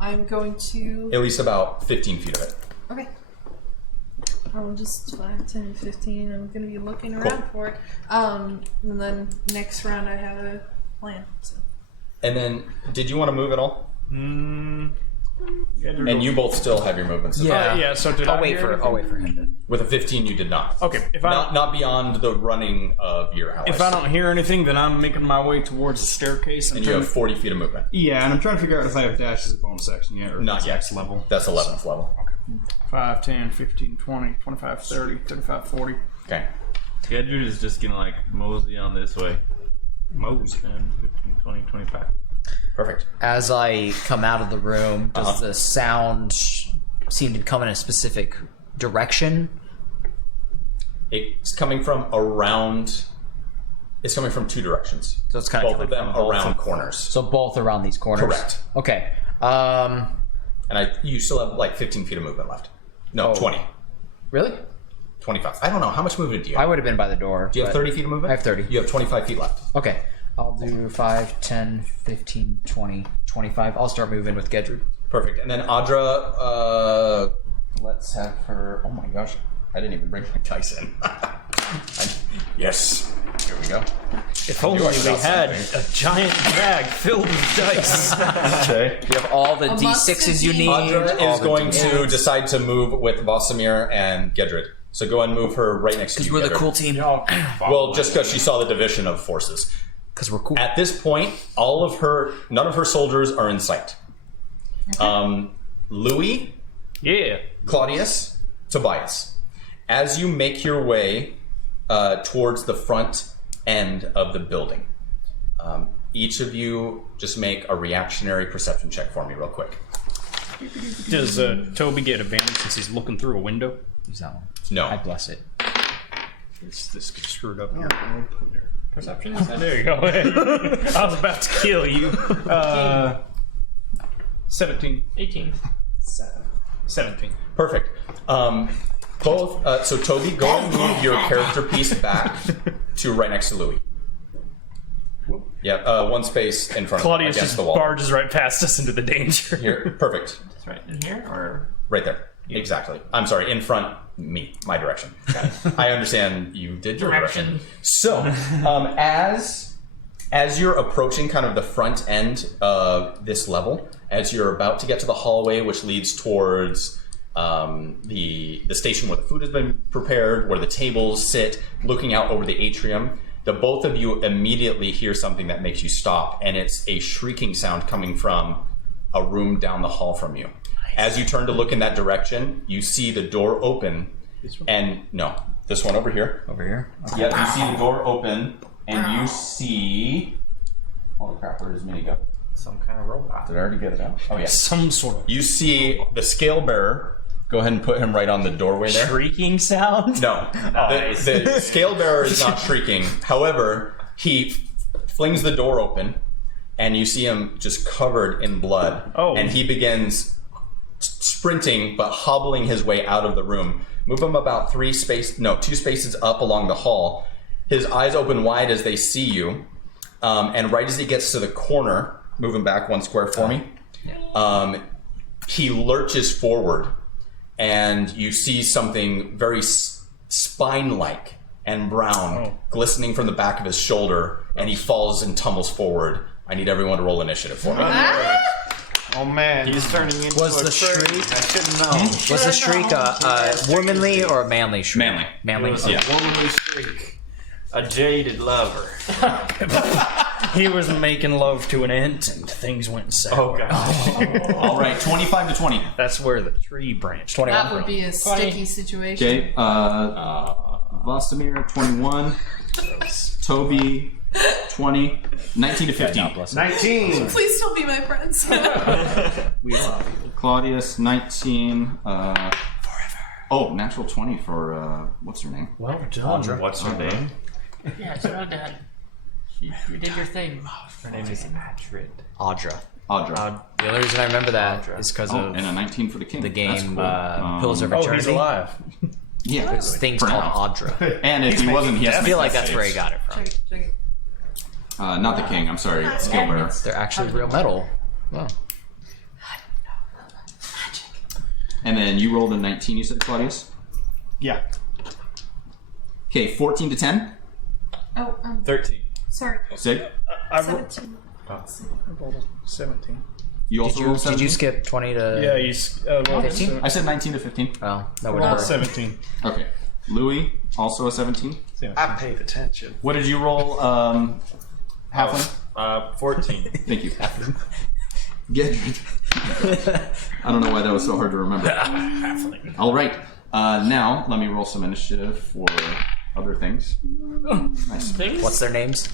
I'm going to. at least about 15 feet of it. Okay. I'll just 5, 10, 15. I'm gonna be looking around for it. And then next round I have a plan. So. And then, did you want to move at all? Yeah, And you both still have your movements. Yeah. So did I'll I wait hear for him to. With a 15, you did not. Okay, if I Not beyond the running of your house. if I don't hear anything, then I'm making my way towards the staircase. And you have 40 feet of movement. Yeah, and I'm trying to figure out if I have dash as a bonus action yet, or if Not it's yet. next level. That's 11th level. 5, 10, 15, 20, 25, 30, 35, 40. Okay. Gedrid is just gonna like mosey on this way. Mosey. 10, 15, 20, 25. Perfect. As I come out of the room, does the sound seem to come in a specific direction? It's coming from around. It's coming from two directions. So it's kind of Both of them around corners. So both around these corners. Correct. Okay. And you still have like 15 feet of movement left. No, 20. Really? 25. I don't know. How much movement do you I have? would have been by the door. Do you have but- 30 feet of movement? I have 30. You have 25 feet left. Okay. I'll do 5, 10, 15, 20, 25. I'll start moving with Gedrid. Perfect. And then Audra, let's have her. Oh my gosh. I didn't even bring my dice in. Yes. Here we go. If only You are they had something. a giant bag filled with dice. Okay. You have all the A must D6s you have need. Audra all is the going to D8s. decide to move with Vosamir and Gedrid. So go ahead and move her right next to you. We're the Gedrid. cool team. Well, just because she saw the division of forces. Because we're cool. At this point, none of her soldiers are in sight. Louis, Yeah. Claudius, Tobias. As you make your way towards the front end of the building, each of you just make a reactionary perception check for me real quick. Does Toby get advantage since he's looking through a window? Use that one. No. I bless it. This gets screwed up here. Perception? There you go. I was about to kill you. 17. 18. 17. Perfect. So Toby, go and move your character piece back to right next to Louis. Yeah, one space in front Claudius against just the wall. barges right past us into the danger. Here, perfect. It's right in here, or Right there. Exactly. I'm sorry, in front, my direction. I understand you did your direction. So, as you're approaching kind of the front end of this level, as you're about to get to the hallway, which leads towards the station where the food has been prepared, where the tables sit, looking out over the atrium, the both of you immediately hear something that makes you stop, and it's a shrieking sound coming from a room down the hall from you. As you turn to look in that direction, you see the door open, and no, this one over here. Over here. Okay. Yeah, you see the door open, and you see. Holy crap! Where does Minnie go? Some kind of robot. Did I already get it out? Oh yeah. Some sort of You see the scale bearer. Go ahead and put him right on the doorway there. shrieking sound. No, the scale bearer is not shrieking. However, he flings the door open, and you see him just covered in blood. Oh. And he begins sprinting, but hobbling his way out of the room. Move him about 2 spaces up along the hall. His eyes open wide as they see you, and right as he gets to the corner, move him back 1 square for me. He lurches forward, and you see something very spine-like and brown, glistening from the back of his shoulder, and he falls and tumbles forward. I need everyone to roll initiative for me. Oh man, He's turning into Was a the tree. shriek- I should know. Was the shriek a womanly or a manly shriek? Manly. Manly. It was a womanly shriek. A jaded lover. He was making love to an ant, and things went sour. Oh god. All right, 25 to 20. That's where the tree branched. 21. That would be a sticky situation. Okay, Vostimir, 21. Toby, 20. 19 to 15. 19. Please don't be my friends. Claudius, 19. Oh, natural 20 for, what's her name? Well done. What's her name? Yeah, it's well done. You did your thing. Her name is Atrid. Audra. Audra. The only reason I remember that is because Oh, of and a 19 for the king. the That's game cool. Pillars of Oh, Eternity. he's alive. Yeah, There's things for called now. Audra. And if he wasn't, he has to I make feel like death that's where he saves. got it from. Check it. Not the king, I'm sorry, Skillbearer. They're actually real metal. Wow. And then you rolled a 19, you said, Claudius? Yeah. Okay, 14 to 10. Oh, 13. sorry. Sig, I rolled 17. 17. you also rolled Did 17? you skip 20 to... Yeah, you rolled 15? I said 19 to 15. Well, that would never... 17. Okay. Louis, also a 17. I paid attention. What did you roll, Halfling? 14. Thank you. Gedrid. I don't know why that was so hard to remember. All right. Now, let me roll some initiative for other things. Nice. What's their names?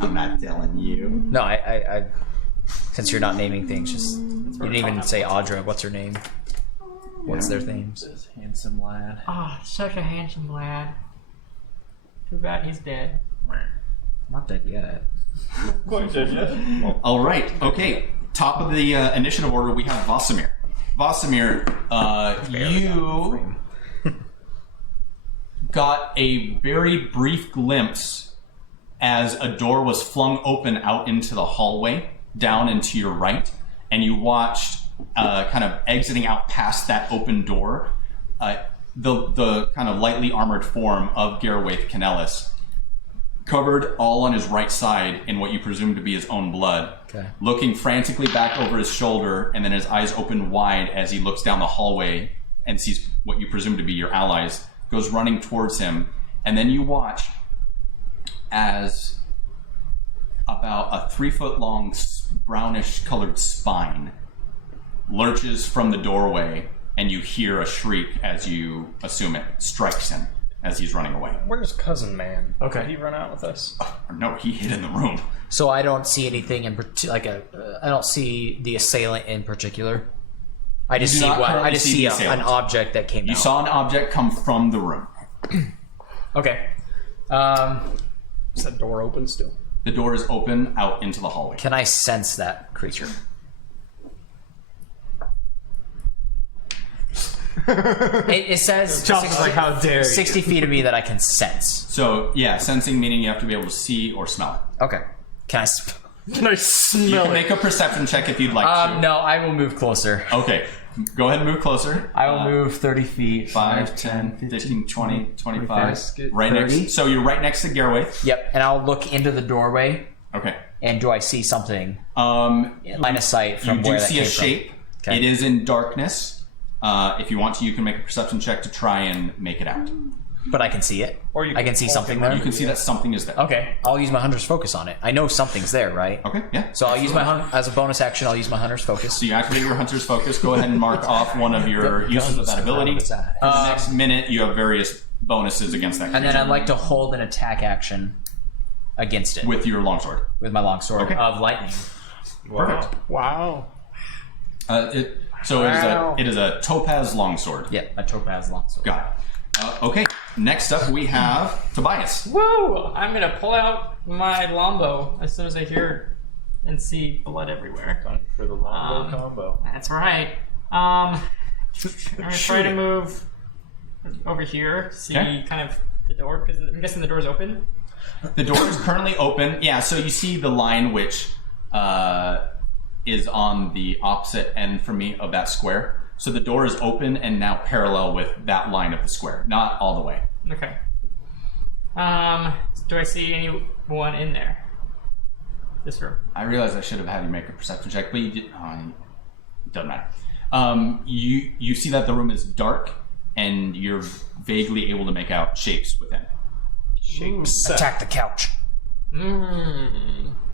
I'm not telling you. No, I since you're not naming things, just... You didn't even say Audra. What's her name? What's their names? This handsome lad. Oh, such a handsome lad. Too bad he's dead. Not dead yet. All right. Okay. Top of the initiative order, we have Vosimir. Vosimir, you got a very brief glimpse as a door was flung open out into the hallway, down into your right, and you watched, kind of exiting out past that open door, the kind of lightly armored form of Garwaith Canellis, covered all on his right side in what you presume to be his own blood, Okay. looking frantically back over his shoulder, and then his eyes open wide as he looks down the hallway and sees what you presume to be your allies, goes running towards him, and then you watch as about a 3-foot long brownish colored spine lurches from the doorway, and you hear a shriek as you assume it strikes him as he's running away. Where's Cousin Man? Okay. Did he run out with us? Or no, he hid in the room. So I don't see anything in I don't see the assailant in particular. I just You see do not what currently I just see see the an assailant. object that came You out. saw an object come from the room. Okay. Is that door open still? The door is open out into the hallway. Can I sense that creature? It says Josh is like, how dare you? 60 feet of me that I can sense. So, yeah, sensing meaning you have to be able to see or smell Okay. Can I? Can I it. You smell can make a perception check if you'd like to. No, I will move closer. Okay, go ahead and move closer. I will move 30 feet. 5, 10, 15, 20, 25. 25, Right 30. next. So you're right next to Garwaith. Yep, and I'll look into the doorway. Okay. And do I see something? Line Line of sight from You where do that see came a shape. From. Okay. It is in darkness. If you want to, you can make a perception check to try and make it out. But I can see it. Or you I can see something there. You can see that something is there. Okay, I'll use my hunter's focus on it. I know something's there, right? Okay, yeah. So I'll use my as a bonus action. I'll use my hunter's focus. So you activate your hunter's focus. Go ahead and mark off one of your uses of that ability. For the next minute, you have various bonuses against that creature. And then I'd like to hold an attack action against it with your longsword. with my longsword Okay. of lightning. Perfect. Wow. It is a topaz longsword. Yeah, a topaz longsword. Got it. Okay, next up we have Tobias. Woo! I'm gonna pull out my longbow as soon as I hear and see blood everywhere. Time for the longbow combo. That's right. I'm gonna try to move over here, see Okay. kind of the door, because I'm guessing the door's open. The door is currently open. Yeah, so you see the line which is on the opposite end for me of that square. So the door is open and now parallel with that line of the square, not all the way. Okay. Do I see anyone in there? This room. I realize I should have had you make a perception check, but you did. It doesn't matter. You see that the room is dark, and you're vaguely able to make out shapes within. Shapes. Attack the couch.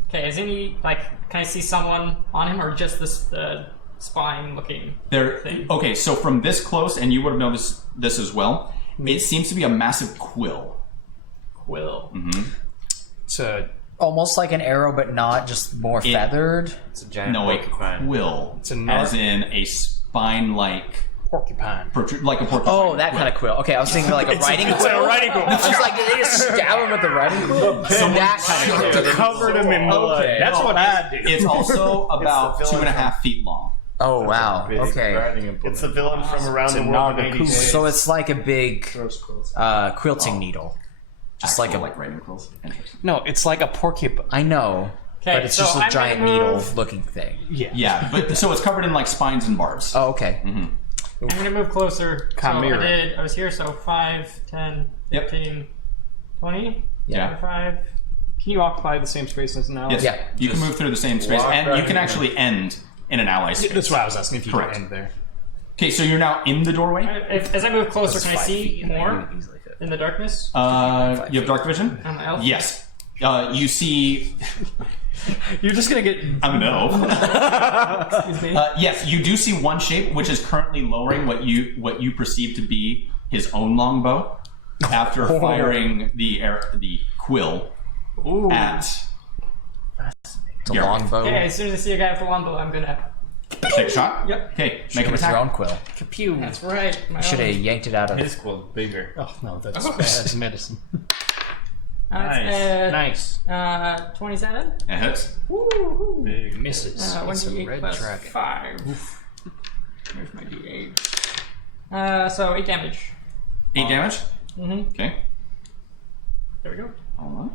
Okay, is any can I see someone on him or just the spine looking thing? Okay, so from this close, and you would have noticed this as well, it seems to be a massive quill. Quill. It's a Almost like an arrow, but not, just more feathered. It's a giant No, a porcupine. quill. It's a as in a spine-like, porcupine. like a porcupine. Oh, that kind of quill. Okay, I was thinking like a writing quill. It's a writing quill. It's just like they just stab him with the writing quill. That kind of quill. Covered him in blood. Okay. That's what I do. It's also about 2.5 feet long. Oh wow. Okay. It's the villain from Around the World in 80 Days. So it's like a big quills. quilting needle. Just like a writing quills. Interesting. No, it's like a porcupine. I know, Okay, but it's so just a I'm giant gonna needle move- looking thing. Yeah, but so it's covered in like spines and barbs. Oh, okay. I'm gonna move closer. Chimera. I was here, so 5, 10, Yep. 15, 20, Yeah. 25. Can you occupy the same space as now? Yes. Yeah. You can move through the same space, walk and right you can in. actually end in an ally space. That's what I was asking if you Correct. could end there. Okay, so you're now in the doorway. As I move closer, That's can I 5 see feet, and more you easily fit. in the darkness? You have dark vision. I'm an elf. Yes. You see. You're just gonna get. I'm an elf. Excuse me. Yes, you do see one shape, which is currently lowering what you perceive to be his own longbow after firing the quill at. It's a longbow. Okay, as soon as I see a guy with a longbow, I'm gonna. Take a shot. Yep. Okay, make an With your own attack. quill. Pew. That's right. My Should own. have yanked it out of. His quill's bigger. Oh no, that's bad medicine. Nice. Nice. 27. It hits. Big. Misses. It's a 1d8 red plus dragon. 5. There's my d8. So 8 damage. 8 damage. Mm-hmm. Okay. There we go. Hold on.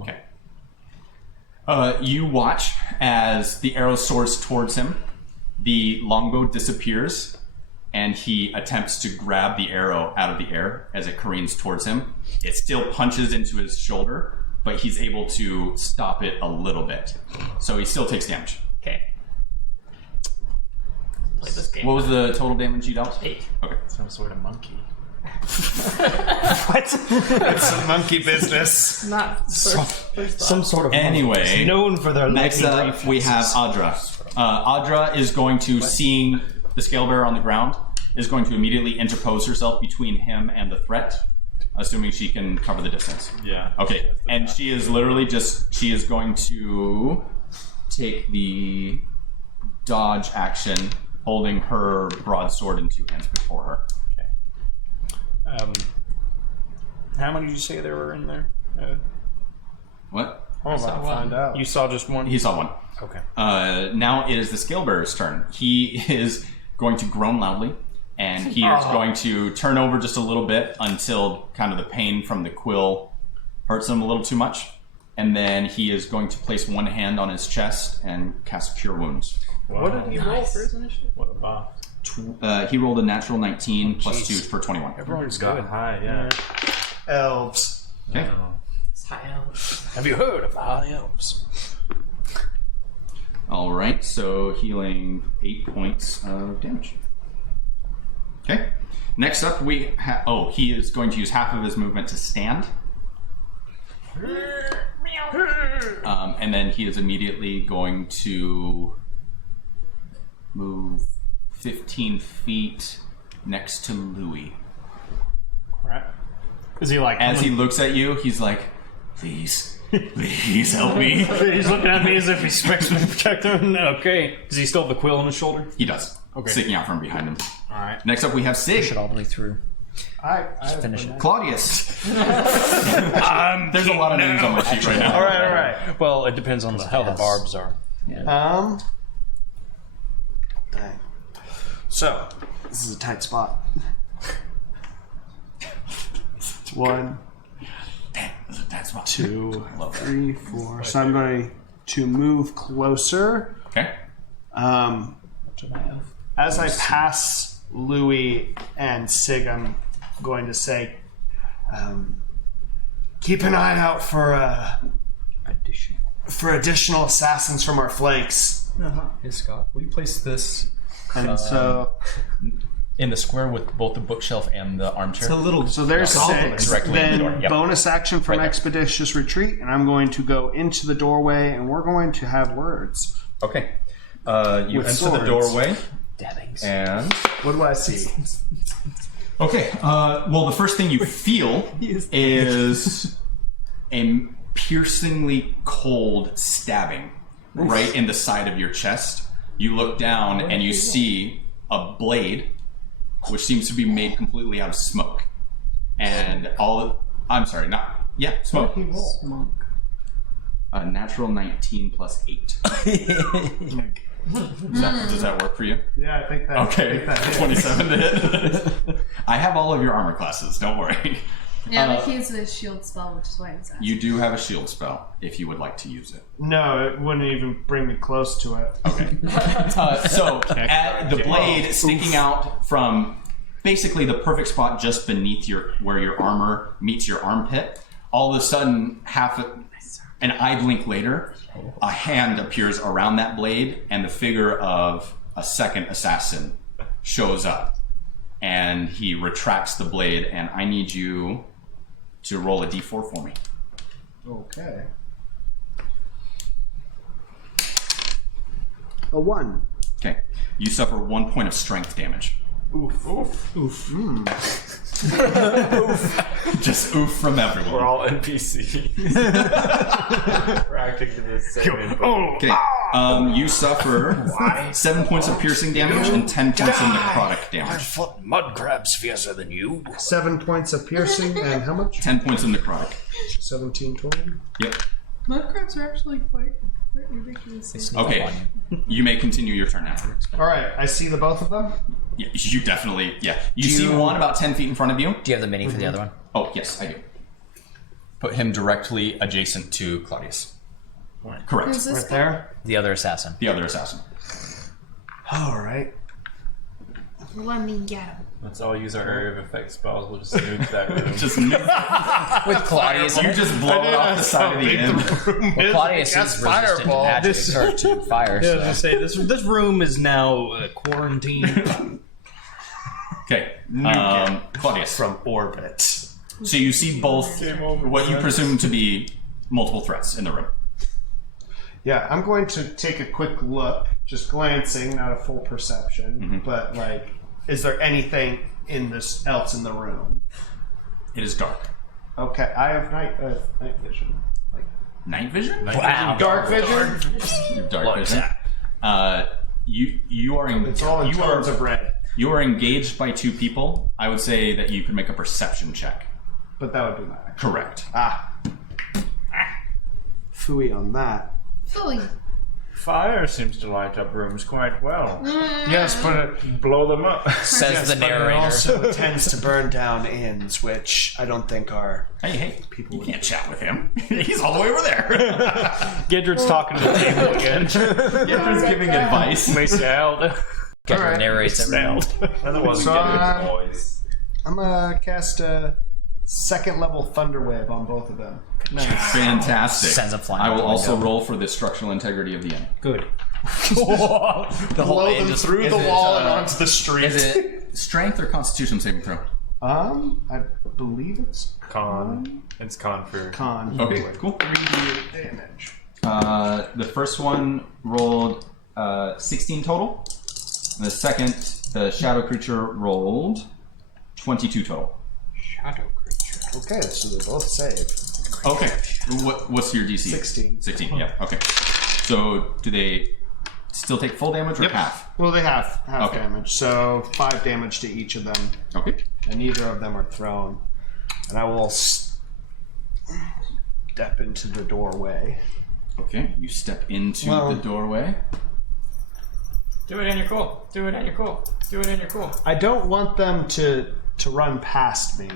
Okay. You watch as the arrow soars towards him. The longbow disappears, and he attempts to grab the arrow out of the air as it careens towards him. It still punches into his shoulder, but he's able to stop it a little bit. So he still takes damage. Okay. Play this game. What was the total damage you dealt? 8. Okay. Some sort of monkey. It's some monkey business. Not first Some sort of Anyway, known for their next lightning up we have Audra. Audra is going to, seeing the scale bearer on the ground, is going to immediately interpose herself between him and the threat, assuming she can cover the distance. Yeah. Okay, and she is literally she is going to take the dodge action, holding her broadsword in 2 hands before her. How many did you say there were in there? What? Oh, I'll saw find one. out. You saw just one. He saw one. Okay. Now it is the scale bearer's turn. He is going to groan loudly, and he is going to turn over just a little bit until kind of the pain from the quill hurts him a little too much. And then he is going to place one hand on his chest and cast Cure Wounds. What did he roll for his initiative? What a boss. He rolled a natural 19 plus 2 for 21. Everyone's Got good. high, yeah. Elves. Okay. It's high elves. Have you heard of the High Elves? All right, so healing 8 points of damage. Okay. Next up, we he is going to use half of his movement to stand. And then he is immediately going to move 15 feet next to Louis. Right. Is he like As he looks at you, he's like, please help me. He's looking at me as if he expects me to protect him. Okay. Does he still have the quill on his shoulder? He does. Okay. Sticking out from behind him. All right. Next up, we have Sig. Push it all the way through. I Finish it. Claudius. There's a lot of names on my sheet right now. All right. All right. Well, it depends on how the barbs are. Dang. So, this is a tight spot. It's 1, That's what. 2, 3, 4. So I'm going to move closer Okay. As I pass Louis and Sig, I'm going to say, keep an eye out for additional assassins from our flanks. Hey Scott, will you place this And so in the square with both the bookshelf and the armchair? So there's six. Directly in the Then door. Yep. bonus action from Right there. Expeditious Retreat, and I'm going to go into the doorway, and we're going to have words. Okay. You With enter swords. the doorway, Dabbings. and What do I see? Okay. Well, the first thing you feel is a piercingly cold stabbing right in the side of your chest. You look down and you see a blade, which seems to be made completely out of smoke, and smoke. A natural 19 plus 8. Does that work for you? Yeah, I think that. Okay, 27 to hit. I have all of your armor classes, don't worry. Yeah, but he has a shield spell, which is why I was asking. You do have a shield spell if you would like to use it. No, it wouldn't even bring me close to it. Okay. So, at the blade sticking out from basically the perfect spot just beneath where your armor meets your armpit, all of a sudden, an eye blink later, a hand appears around that blade, and the figure of a second assassin shows up. And he retracts the blade, and I need you to roll a d4 for me. Okay. A 1. Okay. You suffer 1 point of strength damage. Just oof from everyone. We're all NPC. We're acting to the same input. Okay. You suffer 7 points of piercing damage and 10 points of necrotic damage. Mud crab's fiercer than you. 7 points of piercing, and how much? 10 points of necrotic. 17 total. Yep. Mudcrabs are actually quite ridiculous. Okay. You may continue your turn now. Alright, I see the both of them. Yeah, you definitely, yeah. You see one about 10 feet in front of you. Do you have the mini for the other one? Oh, yes, I do. Put him directly adjacent to Claudius. Correct. Who's this Right there. The other assassin. The other assassin. Alright. Let me get him. Let's all use our area of effect spells. We'll just nuke that room. Just With Claudius. you just blow it off the side of the inn. Well, Claudius is resistant to magic or to fire. Yeah, I was So. gonna say this room is now quarantined. Okay. Claudius. From orbit. So you see both what you presume to be multiple threats in the room. Yeah, I'm going to take a quick look, just glancing, not a full perception, but like, is there anything else in the room? It is dark. Okay, I have night vision. Night vision? Wow. Dark vision? Dark vision. You are It's all in tones of red, you are engaged by 2 people. I would say that you could make a perception check. but that would be my action. Correct. Phooey on that. Fully. Fire seems to light up rooms quite well. Yes, but Blow them up. Says the it narrator. also tends to burn down inns, which I don't think are. Hey, people, you can't chat with him. He's all the way over there. Gidret's talking to the table again. Gidret's giving advice. Gedra narrates everything. Otherwise, So, we get the boys. I'm gonna cast a 2nd level Thunder Wave on both of them. Fantastic. Sends them flying I out will the also window. roll for the structural integrity of the inn. Good. The whole Blow inn them just- through is the it, wall and onto the street. Is it strength or constitution saving throw? I believe it's Con. It's con for. con. Okay, cool. 3d8 damage. The first one rolled 16 total. The second, the shadow creature, rolled 22 total. Okay, so they both save. Okay. What's your DC? 16. 16, yeah, okay. So do they still take full damage or half? Well, they have half Okay. damage, so 5 damage to each of them, Okay. and neither of them are thrown. And I will step into the doorway. Okay, you step into Well- the doorway. Do it and you're cool. Do it and you're cool. Do it and you're cool. I don't want them to run past me.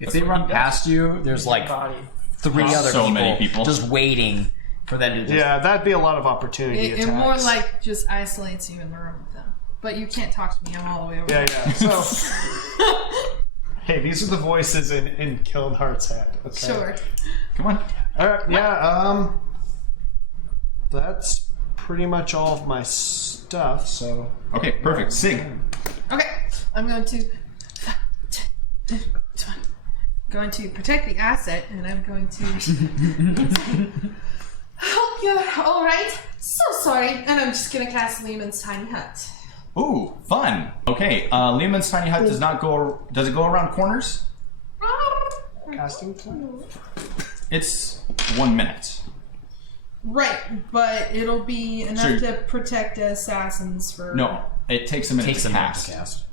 If they run past you, there's like Body. 3 other So people, many people. just waiting For them to just Yeah, that'd be a lot of opportunity It attacks. more like just isolates you in the room with them. But you can't talk to me. I'm all the way over Yeah, there. yeah. So, hey, these are the voices in Kilnheart's head. Okay. Sure. Come on. All right. Yeah. That's pretty much all of my stuff. So. Okay, perfect. Sig. Okay. I'm going to protect the asset, and I'm going to hope you're all right. So sorry, and I'm just gonna cast Lehman's Tiny Hut. Ooh, fun. Okay, Lehman's Tiny Hut does not go. Does it go around corners? Casting time. It's 1 minute. Right, but it'll be enough Sure. to protect assassins for. No, it takes a minute takes to a minute cast. to cast.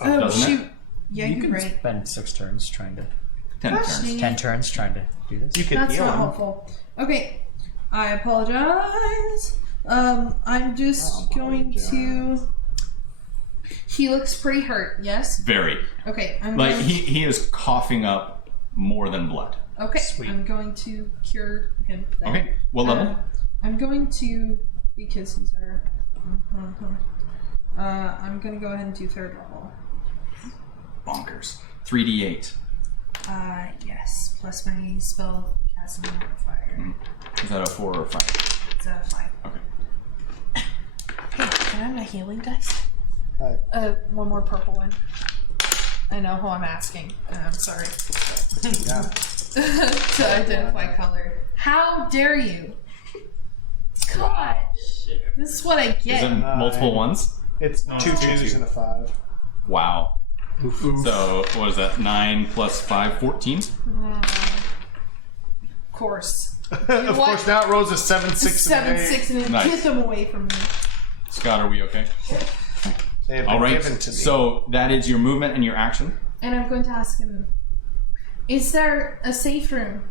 Oh doesn't it? shoot! Yeah, You you're can right. spend 6 turns trying to 10 Gosh, turns. dang 10 it. turns trying to do this. You could That's heal not him. helpful. Okay, I apologize. I'm just going to. He looks pretty hurt. Yes. Very. Okay, I'm Like going he is coughing up more than blood. Okay, I'm going to cure him. Then. Okay, what level? I'm going to, because he's our. I'm going to go ahead and do 3rd level. Bonkers. 3d8. Yes, plus my spell casting modifier. Is that a 4 or a 5? It's a 5. Okay. Hey, can I have my healing dice? Hi. One more purple one. I know who I'm asking. I'm sorry. Yeah. To identify color. How dare you? God. This is what I Is get. it multiple ones? It's 2 2s and a 5. Wow. So, what is that? 9 plus 5, 14? Of course. Of course, now it rolls a 7 6 7, and an 8. 6, and then Nice. get them away from me. Scott, are we okay? They have been All right. given to me. So, that is your movement and your action. And I'm going to ask him, is there a safe room?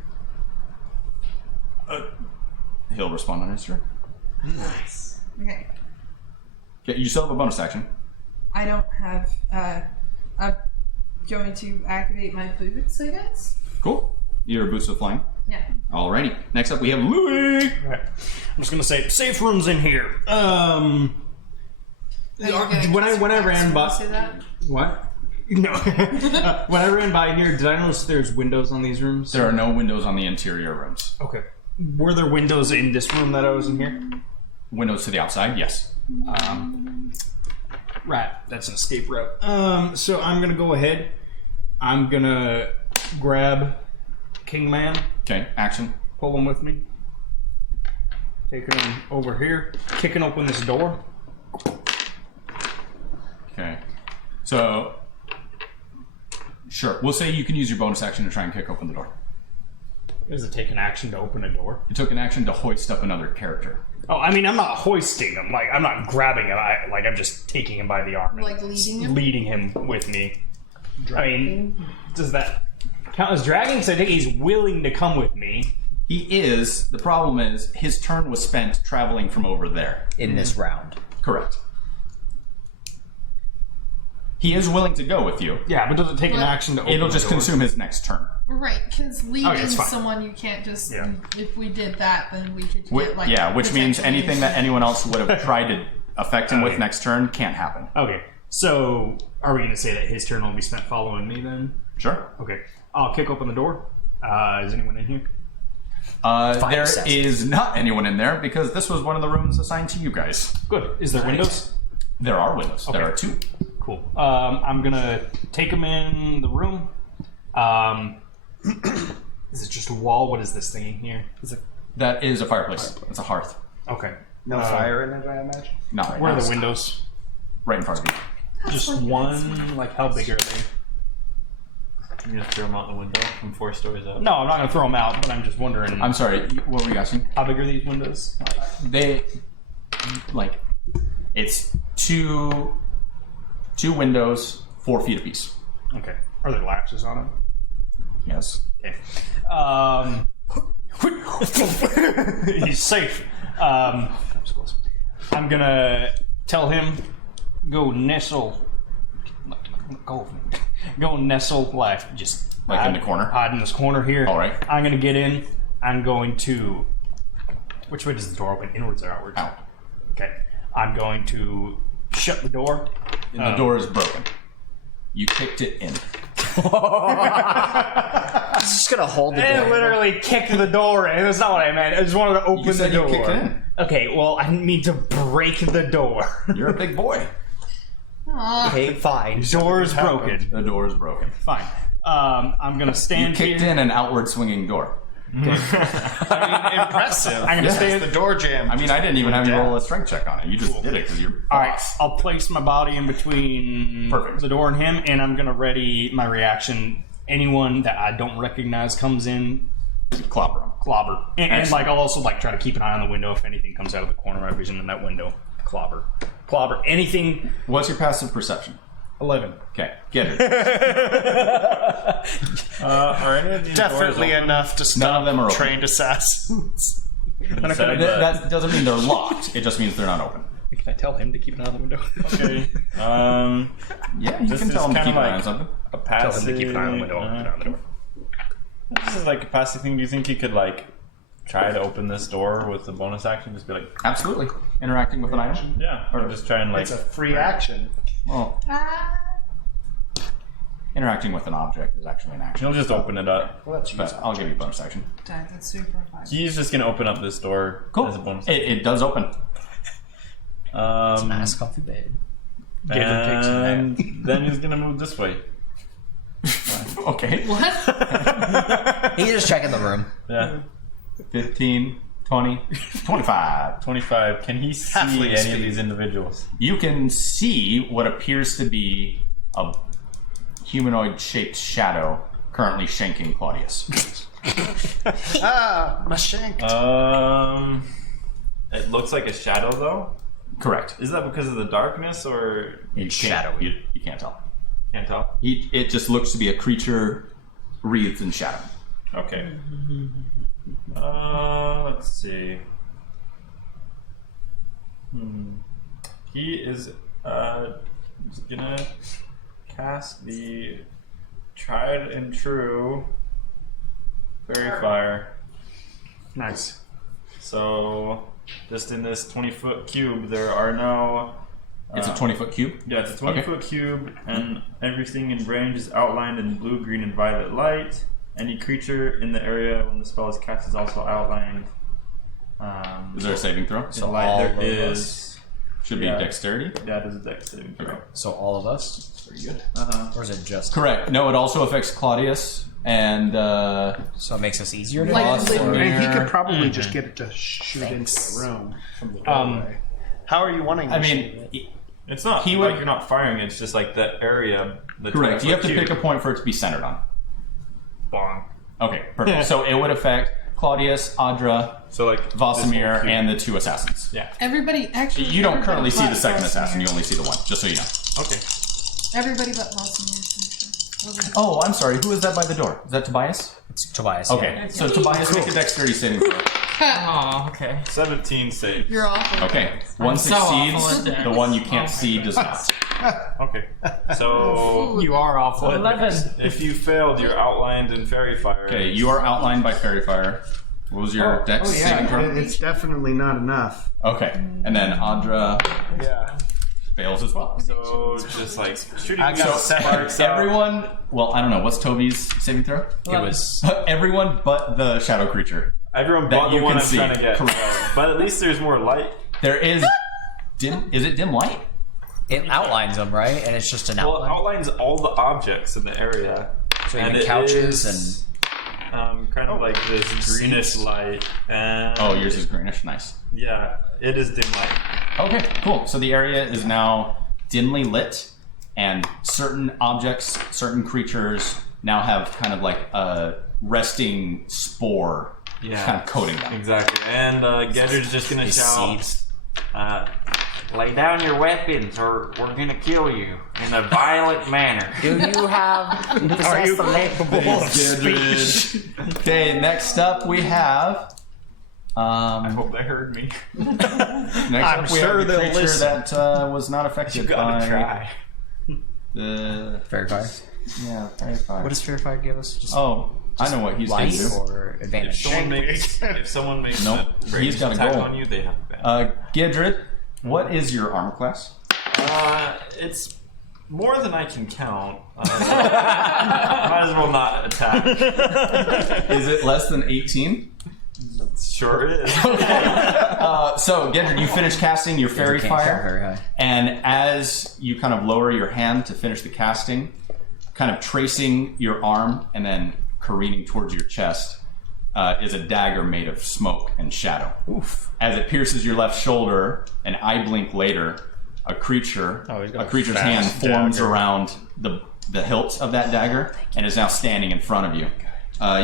He'll respond on his turn. Okay. Okay, you still have a bonus action. I don't have, I'm going to activate my boots, I guess? Cool. Your boots of flying. Yeah. Alrighty. Next up, we have Louis. I'm just gonna say safe rooms in here. Are you gonna When I kiss ran your ass when by, you say that? what? No. When I ran by here, did I notice there's windows on these rooms? There are no windows on the interior rooms. Okay. Were there windows in this room that I was in here? Windows to the outside, yes. Right. That's an escape route. So I'm gonna go ahead. I'm gonna grab Kingman, Okay, action. pull him with me, taking him over here, kicking open this door. Okay. So, sure. We'll say you can use your bonus action to try and kick open the door. Does it take an action to open a door? You took an action to hoist up another character. Oh, I mean, I'm not hoisting him. Like, I'm not grabbing him. I'm just taking him by the arm. and Like leading him? Leading him with me. I mean, does that count as dragging? Because I think he's willing to come with me. He is. The problem is his turn was spent traveling from over there. In this round. Correct. He is willing to go with you. Yeah, but does it take an Well, action to open It'll the just door? consume his next turn. Right, because leading it's fine. someone you can't just. Yeah. If we did that, then we could Whi- get like. yeah, which means potentially anything that anyone else would have tried to affect him with Okay. next turn can't happen. Okay, so are we going to say that his turn will be spent following me then? Sure. Okay, I'll kick open the door. Is anyone in here? There assassin. is not anyone in there because this was one of the rooms assigned to you guys. Good. Is there windows? There are windows. There Okay. are 2. Cool. I'm gonna take him in the room. Is it just a wall? What is this thing in here? Is it That is a fireplace. It's a hearth. okay? No fire in it, I imagine. Not right Where now. are the windows? Right in front of you. Just one. Like how big are they? You just throw them out the window from 4 stories up. No, I'm not gonna throw them out. But I'm just wondering. I'm sorry. What were you asking? how big are these windows? They like it's two windows, 4 feet apiece. Okay. Are there latches on them? Yes. Okay. He's safe. That was close. I'm gonna tell him go nestle. Go nestle like just Like in the corner? Hide in this corner here. All right. I'm gonna get in. I'm going to Which way does the door open? Inwards or outwards? Out. Okay. I'm going to shut the door. And the door is broken. You kicked it in. He's just gonna hold the I door. literally kicked the door in. That's not what I meant. I just wanted to open You said the you door. kicked it in. Okay, well, I didn't mean to break the door. You're a big boy. Okay, fine. Door's broken. The door is broken. Fine. I'm gonna You stand kicked here. in an outward swinging door. Impressive. I'm gonna stand. The door jammed. I mean, I didn't even have you roll a strength check on it. You just did it because you're All right, boss. I'll place my body in between Perfect. the door and him, and I'm gonna ready my reaction. Anyone that I don't recognize comes in, Clobber him. clobber. And Excellent. like I'll also like try to keep an eye on the window if anything comes out of the corner of my vision in that window. Clobber. Anything. What's your passive perception? 11. Okay, get it. Are any of these Definitely doors enough to stop None of them are open. trained assassins. open? That doesn't mean they're locked. It just means they're not open. Can I tell him to keep an eye on the window? Okay. Yeah, you This can is tell them to kinda keep an eye like- on something. A Tell passive. him to keep an eye on the window. Keep an eye on the door. This is like a passive thing. Do you think you could like try to open this door with a bonus action? Just be like, Absolutely. Interacting with an item? yeah, or just try and like. It's a free action. Well, interacting with an object is actually an action. He'll just open it up. Well, that's But useful. I'll give you a bonus action. That's super fun. He's just gonna open up this door Cool. as a bonus. It does open. Nice comfy bed. And then he's gonna move this way. Okay. He's just checking the room. Yeah. 15, 20, 25. 25. Can he see Halfling any speed. of these individuals? You can see what appears to be a humanoid-shaped shadow currently shanking Claudius. Ah, my shank. It looks like a shadow though. Correct. Is that because of the darkness or You shadowy. You can't tell. can't tell? It just looks to be a creature wreathed in shadow. Okay. Let's see. He is gonna cast the tried and true fairy fire. Nice. So, just in this 20-foot cube, there are no. It's a 20-foot cube. Yeah, it's a 20-foot cube, and everything in range is outlined in blue, green, and violet light. Any creature in the area when the spell is cast is also outlined. Is there a saving throw? In light, all there of is. Should be Yeah. dexterity. That is a dex saving throw. Okay. So all of us? Very good. Or is it just... Correct. No, it also affects Claudius and So it makes us easier to Like toss, or- literally- And he could probably just get it to shoot into the room from the doorway. How are you wanting? I to mean, It's not He like would- you're not firing. It's just like the area. The correct. You have to 20-foot pick a cube. point for it to be centered on. Bong. Okay, perfect. So it would affect Claudius, Audra, So like Vosimir, this whole and the two assassins. Yeah. Everybody, actually, You don't everybody currently see but the second Vosimir. assassin. You only see the one, just so you know. Okay. Everybody but Vosimir. Oh, I'm sorry. Who is that by the door? Is that Tobias? It's Tobias. Okay, Yeah. so Tobias, make a dexterity saving throw. Oh, okay. 17 save. You're awful. Okay, one I'm so awful succeeds. at dex. The one you can't Oh, see does not. Okay. So You are awful. 11. if you failed, you're outlined in fairy fire. Okay, you are outlined by fairy fire. What was your dex saving throw? it's definitely not enough. Okay, and then Audra Yeah. fails as well. So just like shooting I got sparks out. Everyone, well, I don't know. What's Toby's saving throw? It was... Everyone but the shadow creature. Everyone that but you the one can I'm see. trying to get. Correct. But at least there's more light. There is dim. Is it dim light? It outlines them, right? And it's just an Well, it outline. outlines all the objects in the area. So and even it couches is, kind of like this greenish light. And Oh, yours is greenish. Nice. yeah, it is dim light. Okay, cool. So the area is now dimly lit, and certain objects, certain creatures now have kind of like a resting spore Yeah. kind of coating them. Exactly. And Gedger's just gonna These shout, seeds. lay down your weapons or we're gonna kill you in a violent manner. Do you have... Are you capable of speech? Okay, next up we have. I hope they heard me. Next I'm up we sure have the they'll creature listen. that was not affected You gotta by try. the Fair fire. fairy fire. What does Fair Fire give us? Just Oh, I know what he's going Light to do. or advantage? If someone makes Nope. a He's got a attack goal. on you, they have advantage. Gidrid, what is your armor class? It's more than I can count. Might as well not attack. Is it less than 18? Sure is. So, Gidrid, you finish casting your fairy Can't count fire, very high. and as you kind of lower your hand to finish the casting, kind of tracing your arm and then careening towards your chest, is a dagger made of smoke and shadow. Oof. As it pierces your left shoulder, an eye blink later, a creature's hand forms around the hilt of that dagger and is now standing in front of you.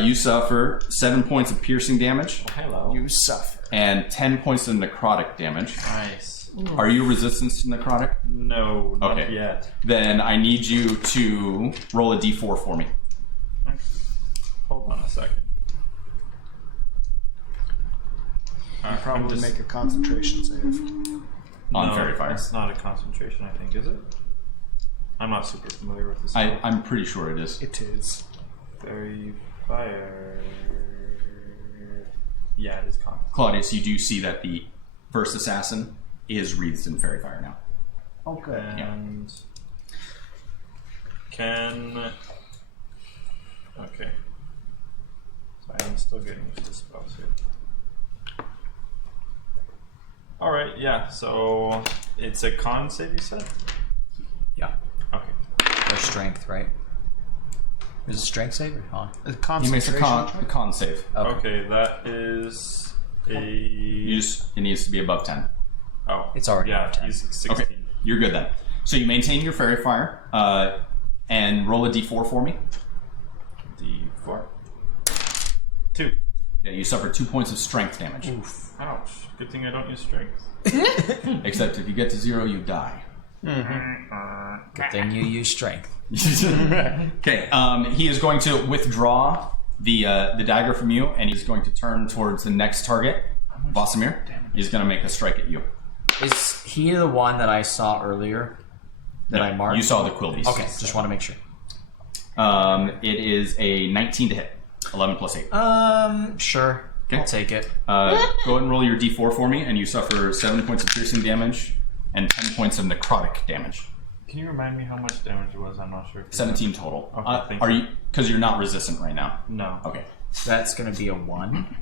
You suffer 7 points of piercing damage Hello. You suffer. and 10 points of necrotic damage. Nice. Are you resistant to necrotic? No, not Okay. yet. Then I need you to roll a d4 for me. Hold on a second. Probably make a concentration save. On no, fairy fire. It's not a concentration, I think, is it? I'm not super familiar with this. I'm pretty sure it is. It is. Fairy fire. Yeah, it is con. Claudius, you do see that the first assassin is wreathed in fairy fire now. Okay. And can. Okay. So I'm still getting used to spells here. Alright, yeah, so it's a con save, you said? Yeah. Okay. Or strength, right? Is it strength save or con? He makes a con save. Okay, that is a. It needs to be above 10. Oh. It's already yeah, above 10. he's 16. Okay, you're good then. So you maintain your fairy fire and roll a d4 for me. D4. 2. Yeah, you suffer 2 points of strength damage. Oof. Ouch. Good thing I don't use strength. Except if you get to 0, you die. Good thing you use strength. Okay, he is going to withdraw the dagger from you, and he's going to turn towards the next target, Vosamir. He's going to make a strike at you. Is he the one that I saw earlier? That I marked? You saw the Quilbies. Okay, just want to make sure. It is a 19 to hit. 11 plus 8. Sure. Okay. I'll take it. Go ahead and roll your d4 for me, and you suffer 7 points of piercing damage and 10 points of necrotic damage. Can you remind me how much damage it was? I'm not sure. 17 total. Okay, thank are you? Because you're not resistant right now. No. Okay. That's going to be a 1.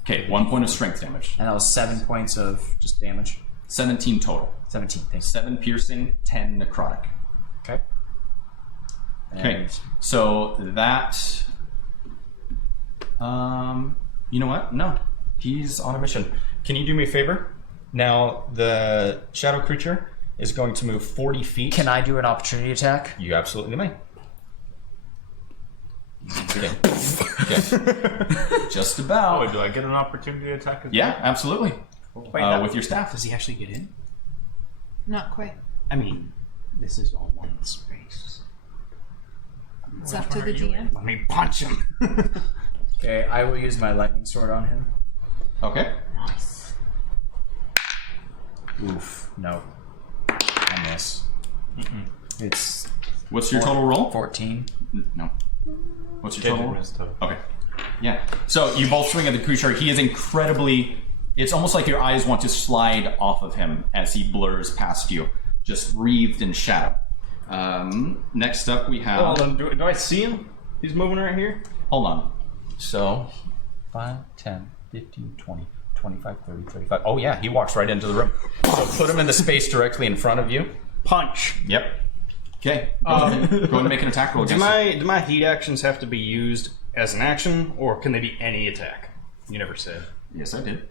Okay, 1 point of strength damage. And that was 7 points of just damage. 17 total. 17, thanks. 7 piercing, 10 necrotic. Okay. Okay, so that. You know what? No. He's on a mission. Can you do me a favor? Now, the shadow creature is going to move 40 feet. Can I do an opportunity attack? You absolutely may. Okay. Just about. Oh, do I get an opportunity attack as well? Yeah, absolutely. With your staff. Does he actually get in? Not quite. I mean, this is all one space. It's up to the DM. Let me punch him. Okay, I will use my lightning sword on him. Okay. Nice. Oof. No. I miss. It's What's your total roll? 14. No. What's your total roll? Missed it. Okay. Yeah. So you both swing at the creature. He is incredibly. It's almost like your eyes want to slide off of him as he blurs past you, just wreathed in shadow. Next up, we have. Hold on. Do I see him? He's moving right here? Hold on. So, 5, 10, 15, 20, 25, 30, 35. Oh, yeah, he walks right into the room. So put him in the space directly in front of you. Punch. Yep. Okay. Go ahead and make an attack roll. Do against him. my heat actions have to be used as an action, or can they be any attack? You never said. Yes, I did.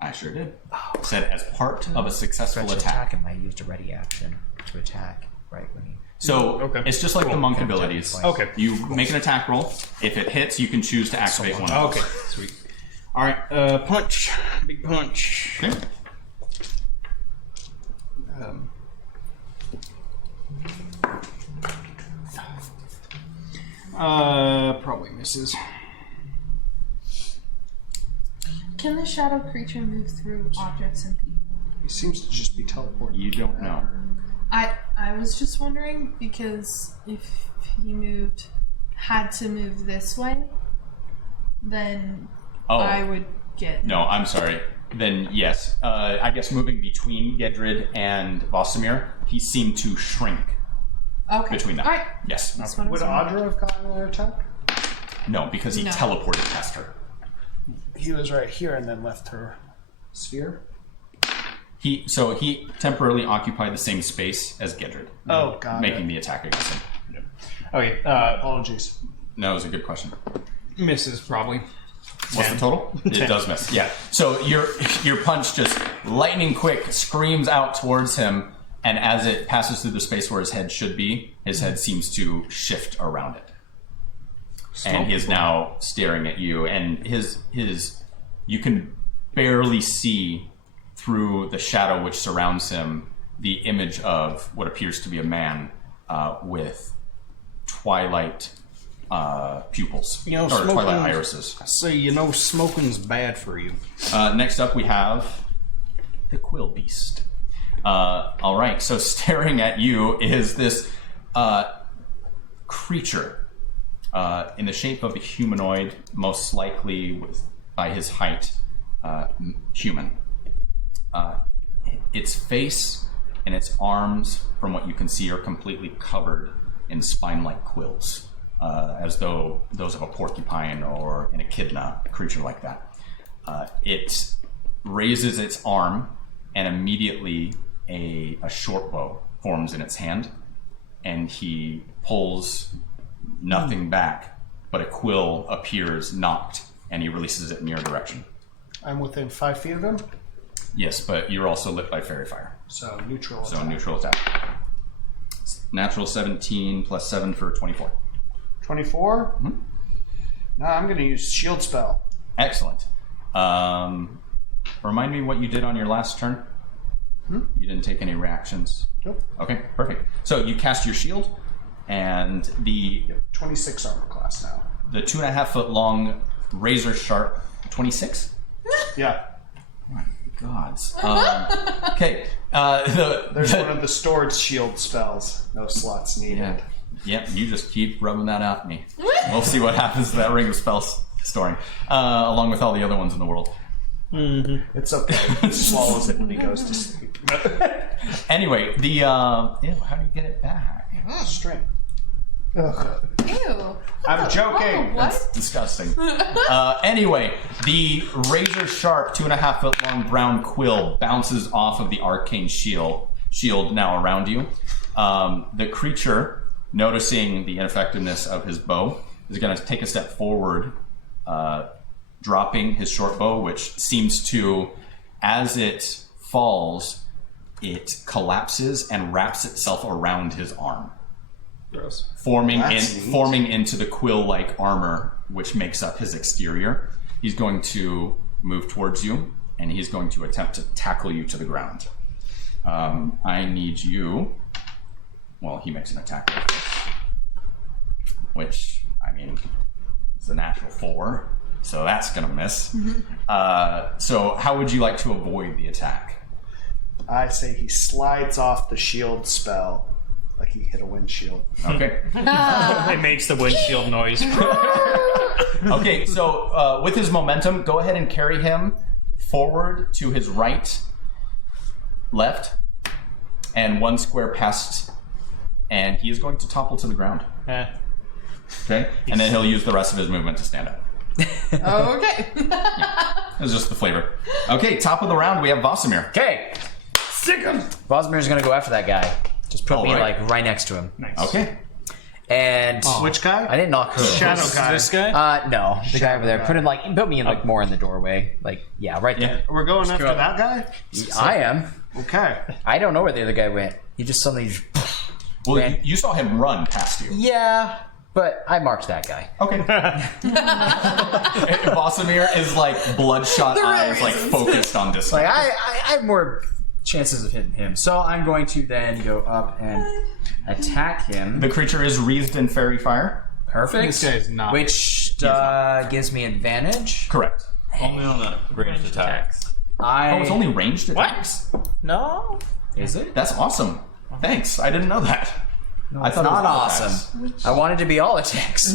I sure did. Said as part of a successful Stretch attack. attack and I used a ready action to attack right when he. So Okay. it's just like the monk abilities. Okay. You make an attack roll. If it hits, you can choose to activate one. Okay, sweet. All right, punch. Big punch. Okay. Probably misses. Can the shadow creature move through objects and people? He seems to just be teleported. You don't know. I was just wondering because if he moved had to move this way, then Oh. I would get. No, I'm sorry. Then yes, I guess moving between Gedrid and Vosamir, he seemed to shrink Okay. between them. All right. Yes. That's what I Would was wondering. Audra have gotten another attack? No, because he No. teleported past her. He was right here and then left her sphere. He temporarily occupied the same space as Gedrid, Oh, got making it. the attack against him. Okay, Apologies. No, it was a good question. misses probably. What's the total? It does miss. Yeah. So your punch just lightning quick screams out towards him, and as it passes through the space where his head should be, his head seems to shift around it, and he is now staring at you. And his you can barely see through the shadow which surrounds him the image of what appears to be a man with twilight pupils, You know, or smoking- twilight irises. So you know smoking's bad for you. Next up, we have the Quill Beast. All right, so staring at you is this creature in the shape of a humanoid, most likely by his height, human. Its face and its arms, from what you can see, are completely covered in spine-like quills, as though those of a porcupine or an echidna, a creature like that. It raises its arm, and immediately a short bow forms in its hand, and he pulls nothing back, but a quill appears knocked, and he releases it in your direction. I'm within 5 feet of him, Yes, but you're also lit by fairy fire, so neutral. so attack. neutral attack. Natural 17 plus 7 for 24. 24? Mm-hmm. No, I'm going to use shield spell. Excellent. Remind me what you did on your last turn. You didn't take any reactions. Nope. Okay, perfect. So you cast your shield, and the 26 armor class now. 2.5 foot long razor sharp 26. Yeah. My gods. Okay. There's one of the stored shield spells. No slots needed. Yeah. Yep. You just keep rubbing that out at me. We'll see what happens to that ring of spells storing, along with all the other ones in the world. It's okay. He swallows it when he goes to sleep. Anyway, the how do you get it back? String. Ew. I'm joking. Whoa, what? That's disgusting. Anyway, the razor sharp 2.5 foot long brown quill bounces off of the arcane shield now around you. The creature, noticing the ineffectiveness of his bow, is going to take a step forward, dropping his short bow, which seems to, as it falls, it collapses and wraps itself around his arm. Gross. Forming That's neat. into the quill-like armor, which makes up his exterior. He's going to move towards you, and he's going to attempt to tackle you to the ground. I need you. Well, he makes an attack, which, I mean, is a natural 4, so that's going to miss. So, how would you like to avoid the attack? I say he slides off the shield spell like he hit a windshield. Okay. It makes the windshield noise. Okay, so with his momentum, go ahead and carry him forward to his right, left, and 1 square past, and he is going to topple to the ground. Okay? And then he'll use the rest of his movement to stand up. Okay. It's just the flavor. Okay, top of the round, we have Vosamir. Okay. Sick him. Vosmir's gonna go after that guy. Just put me right. like right next to him. Okay. And Which guy? I didn't knock her. Shadow guy. This guy? No, the guy over there. guy. Put me in like more in the doorway. Like right there. We're going after go. that guy? I am. Okay. I don't know where the other guy went. He just suddenly. Well, Ran. you saw him run past you. Yeah, but I marked that guy. Okay. Vosamir is like bloodshot eyes, like focused on distance. Like I have more chances of hitting him. So I'm going to then go up and attack him. The creature is wreathed in fairy fire. Perfect. This guy is not. Which gives me advantage. Correct. Only on a ranged attack. Oh, it's only ranged attacks? No. Is it? That's awesome. Thanks. I didn't know that. I thought Not it was all awesome. attacks. I wanted to be all attacks. Is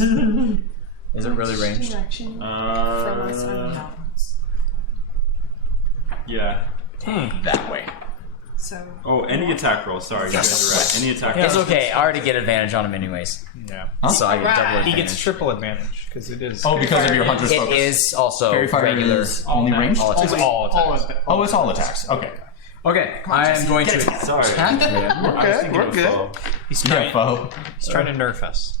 it really ranged? Direction from us on the mountains. Yeah. That way. So. Oh, any attack roll. Sorry, you guys are right. Any attack roll. It's okay. I already get advantage on him anyways. Yeah. So I get double He advantage. gets triple advantage because it is. Oh, because of your hunter's It focus. is also Fairy fire regular. is only ranged. all attacks. It's all attacks. Oh, it's all attacks. Okay. Okay, I am going to Sorry. attack him. We're good. He's Yeah, trying, foe. he's trying to nerf us.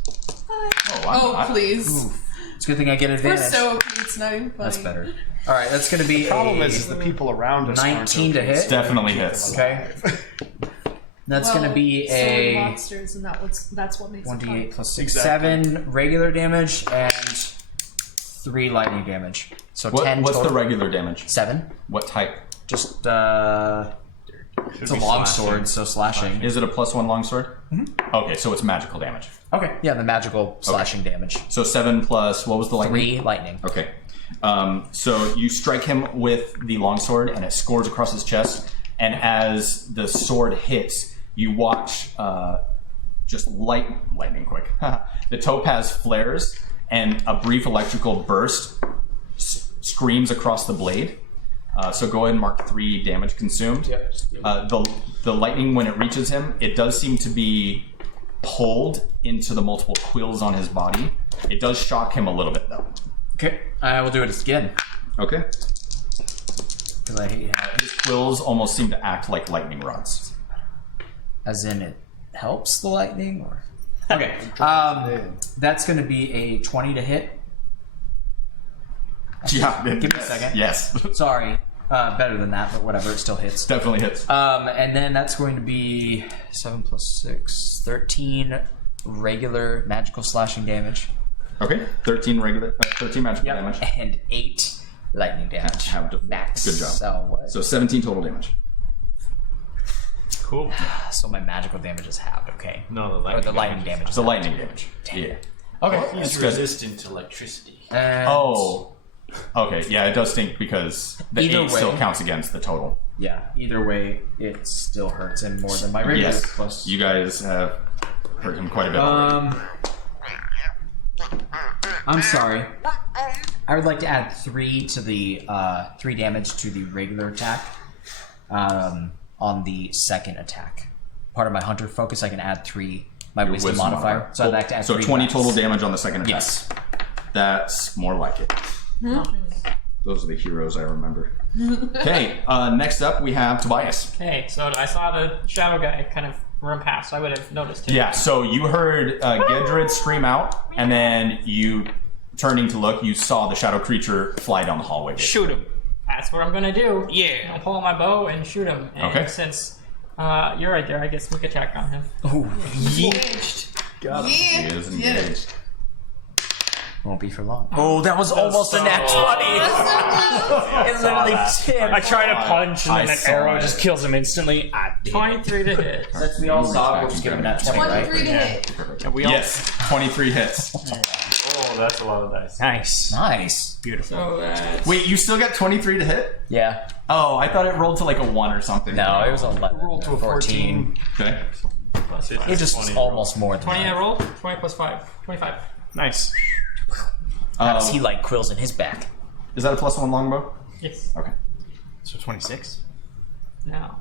Oh, please. It's a good thing I get We're advantage. so okay, it's not even funny. That's better. All right, that's going to be Problem a is the people around us. aren't 19 to okay. hit. Definitely hits. Okay. That's going to be so are a monsters, and that's what makes it 1d8 fun. plus 6, Exactly. 7 regular damage and 3 lightning damage. So 10 What's total. the regular damage? 7. What type? Just it's a be long slashing. sword, so slashing. Is it a +1 longsword? Mm-hmm. Okay, so it's magical damage. Okay, yeah, the magical slashing damage. So 7 plus what was the lightning? 3 lightning. Okay. So you strike him with the longsword, and it scores across his chest. And as the sword hits, you watch just lightning quick. The topaz flares, and a brief electrical burst screams across the blade. So go ahead and mark 3 damage consumed. The lightning, when it reaches him, it does seem to be pulled into the multiple quills on his body. It does shock him a little bit, though. Okay, I will do it again. Okay. Because I hate His quills almost seem to act like lightning rods. As in, it helps the lightning, or okay. That's going to be a 20 to hit. Yeah. Give me a second. Yes. Sorry, better than that, but whatever. It still hits. Definitely hits. And then that's going to be 7 plus 6, 13 regular magical slashing damage. Okay. 13 magical damage. And 8 lightning damage. Have to- Max. Good job. So what? So 17 total damage. Cool. So my magical damage is halved. Okay. No, Or the lightning damage. Is The halved. lightning damage. Yeah. Okay. That's He's good. resistant to electricity. And Oh. Okay. Yeah, it does stink because the Either 8 still way- counts against the total. yeah. Either way, it still hurts him more than my regular. Yes. Plus. You guys have hurt him quite a bit already. I'm sorry. I would like to add 3 to the 3 damage to the regular attack on the second attack. Part of my hunter focus, I can add 3. My Your wisdom modifier. So I'd like to add so 3 20 dice. total damage on the second attack. Yes. That's more like it. Those are the heroes I remember. Okay, next up we have Tobias. Okay, so I saw the shadow guy kind of run past. So I would have noticed him. Yeah, so you heard Gedrid scream out, and then you, turning to look, you saw the shadow creature fly down the hallway. Shoot him. That's what I'm gonna do. Yeah. I'll pull out my bow and shoot him. And Okay. since you're right there, I get sneak attack on him. Yeah. He is Did it. engaged. Won't be for long. Oh, that was almost a nat 20. It literally tipped. I try to punch, and I then an saw arrow it. just kills him instantly. I did. 23 to hit. Since we all saw, we'll just give him that 20, right? 23 to hit. And we all... Yes, 23 hits. Oh, that's a lot of dice. Nice. Nice. Beautiful. So that's Wait, you still got 23 to hit? Yeah. Oh, I thought it rolled to like a 1 or something. No, it was 11. Roll to a 14. Okay. plus 5. It just 20 almost more than 20 I that. rolled. 20 plus 5. 25. Nice. How does he like quills in his back? Is that a +1 longbow? Yes. Okay. So 26. No.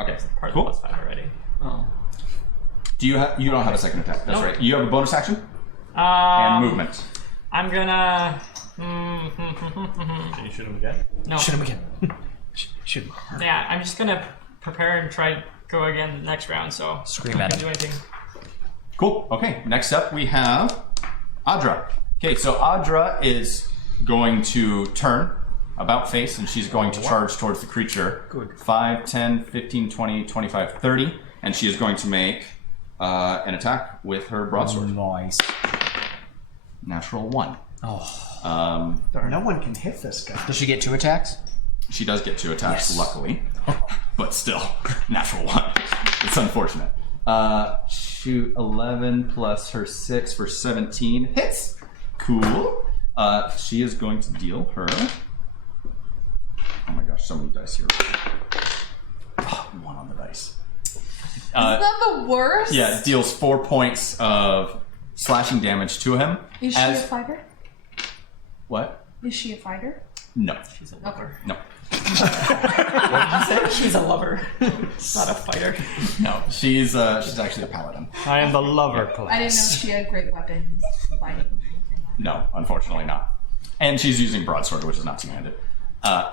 Okay. Part of Cool. the plus 5 already. Oh. Do you have? You don't have a second attack. That's Nope. right. You have a bonus action and movement. I'm gonna. Can you shoot him again? No. Shoot him again. Shoot him. Yeah, I'm just gonna prepare and try go again the next round. So Scream I at can him. do anything. Cool. Okay. Next up, we have Audra. Okay, so Audra is going to turn about face, and she's going to charge towards the creature. Good. 5, 10, 15, 20, 25, 30. And she is going to make an attack with her broadsword. Nice. Natural 1. Oh. No one can hit this guy. Does she get 2 attacks? She does get 2 attacks, Yes. luckily. But still, natural 1. It's unfortunate. Shoot, 11 plus her 6 for 17 hits. Cool. She is going to deal her. Oh my gosh, so many dice here. Oh, 1 on the dice. that the worst? Yeah, it deals 4 points of slashing damage to him. Is she a fighter? What? Is she a fighter? No. She's a lover. No. She's a lover. Not a fighter. No. She's actually a paladin. I am the lover I class. didn't know she had great weapons. Fighting. No, unfortunately not. And she's using broadsword, which is not two-handed.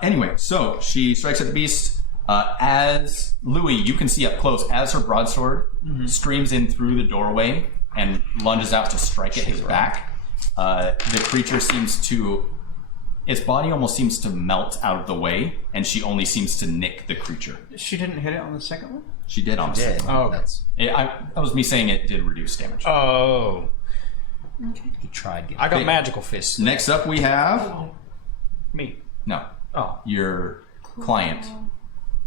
Anyway, so she strikes at the beast. As Louis, you can see up close, as her broadsword streams in through the doorway and lunges out to strike at his back, the creature seems to... Its body almost seems to melt out of the way, and she only seems to nick the creature. She didn't hit it on the second one? She did on the Did. second one. Oh, That's That was me saying it did reduce damage. Oh. he tried getting. I got magical fists. Next up we have... Me. No. Oh. Your client.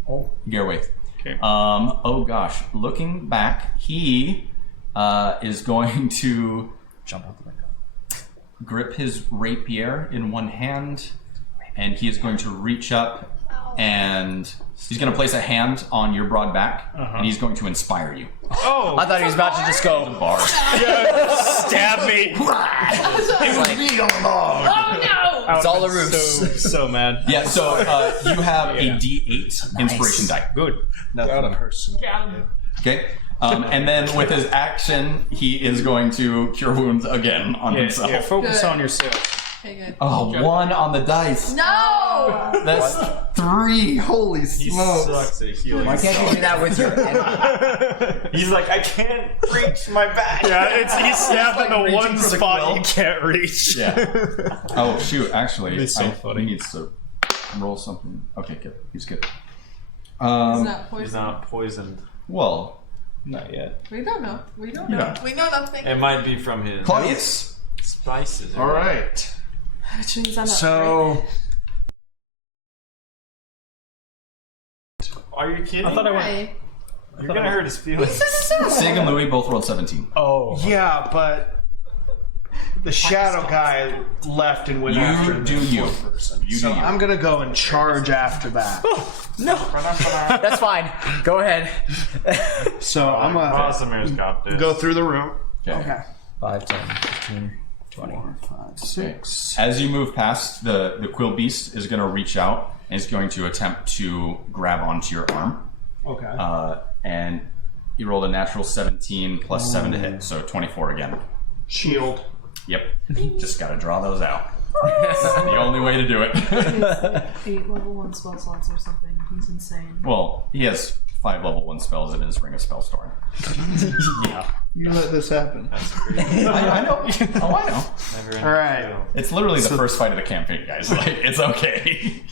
Oh. Garwaith. Okay. Oh gosh. Looking back, he is going to Jump out the window. grip his rapier in one hand, and he is going to reach up and he's going to place a hand on your broad back, and he's going to inspire you. Oh! I thought he was about to just go. Bar. Stab me! Oh no! It's all the roofs. So mad. Yeah, so you have a D8 inspiration die. Good. Nothing personal. Got him. Okay? And then with his action, he is going to cure wounds again on himself. Yeah, focus Good. on yourself. Okay, good. Oh, 1 on the dice. No! That's 3. Holy smokes. Sucks at healing. Why can't you do that with your enemy? He's like, I can't reach my back. Yeah, he's stabbed in the reaching one for the spot quill. you can't reach. Yeah. Oh, shoot. Actually, It's so funny. he needs to roll something. Okay, good. He's good. It's not poison. He's not poisoned. Well, Not yet. We don't know. We don't You know. don't. We know nothing. It might be from his Claudius. spices. All right. Which means I'm not So Are you kidding? I thought I went. right. You're gonna hurt his feelings. Sig and Louis both rolled 17. Oh. yeah, but the shadow guy left and went You after do the you. fourth person. You so do you. I'm gonna go and charge after that. That's fine. Go ahead. So I'm gonna Rosimir's got this. go through the room. Okay. 5, 10, 15, 20. 4, 5, 6. As you move past, the quill beast is going to reach out and is going to attempt to grab onto your arm. Okay. And you rolled a natural 17 plus 7 to hit, so 24 again. Shield. Yep. Just got to draw those out. The only way to do it. 8 level 1 spell slots or something. He's insane. Well, he has 5 level 1 spells in his Ring of Spellstorm. Yeah. You let this happen. I know. Oh, I know. Never All right. It's literally the first fight of the campaign, guys. Like, it's okay.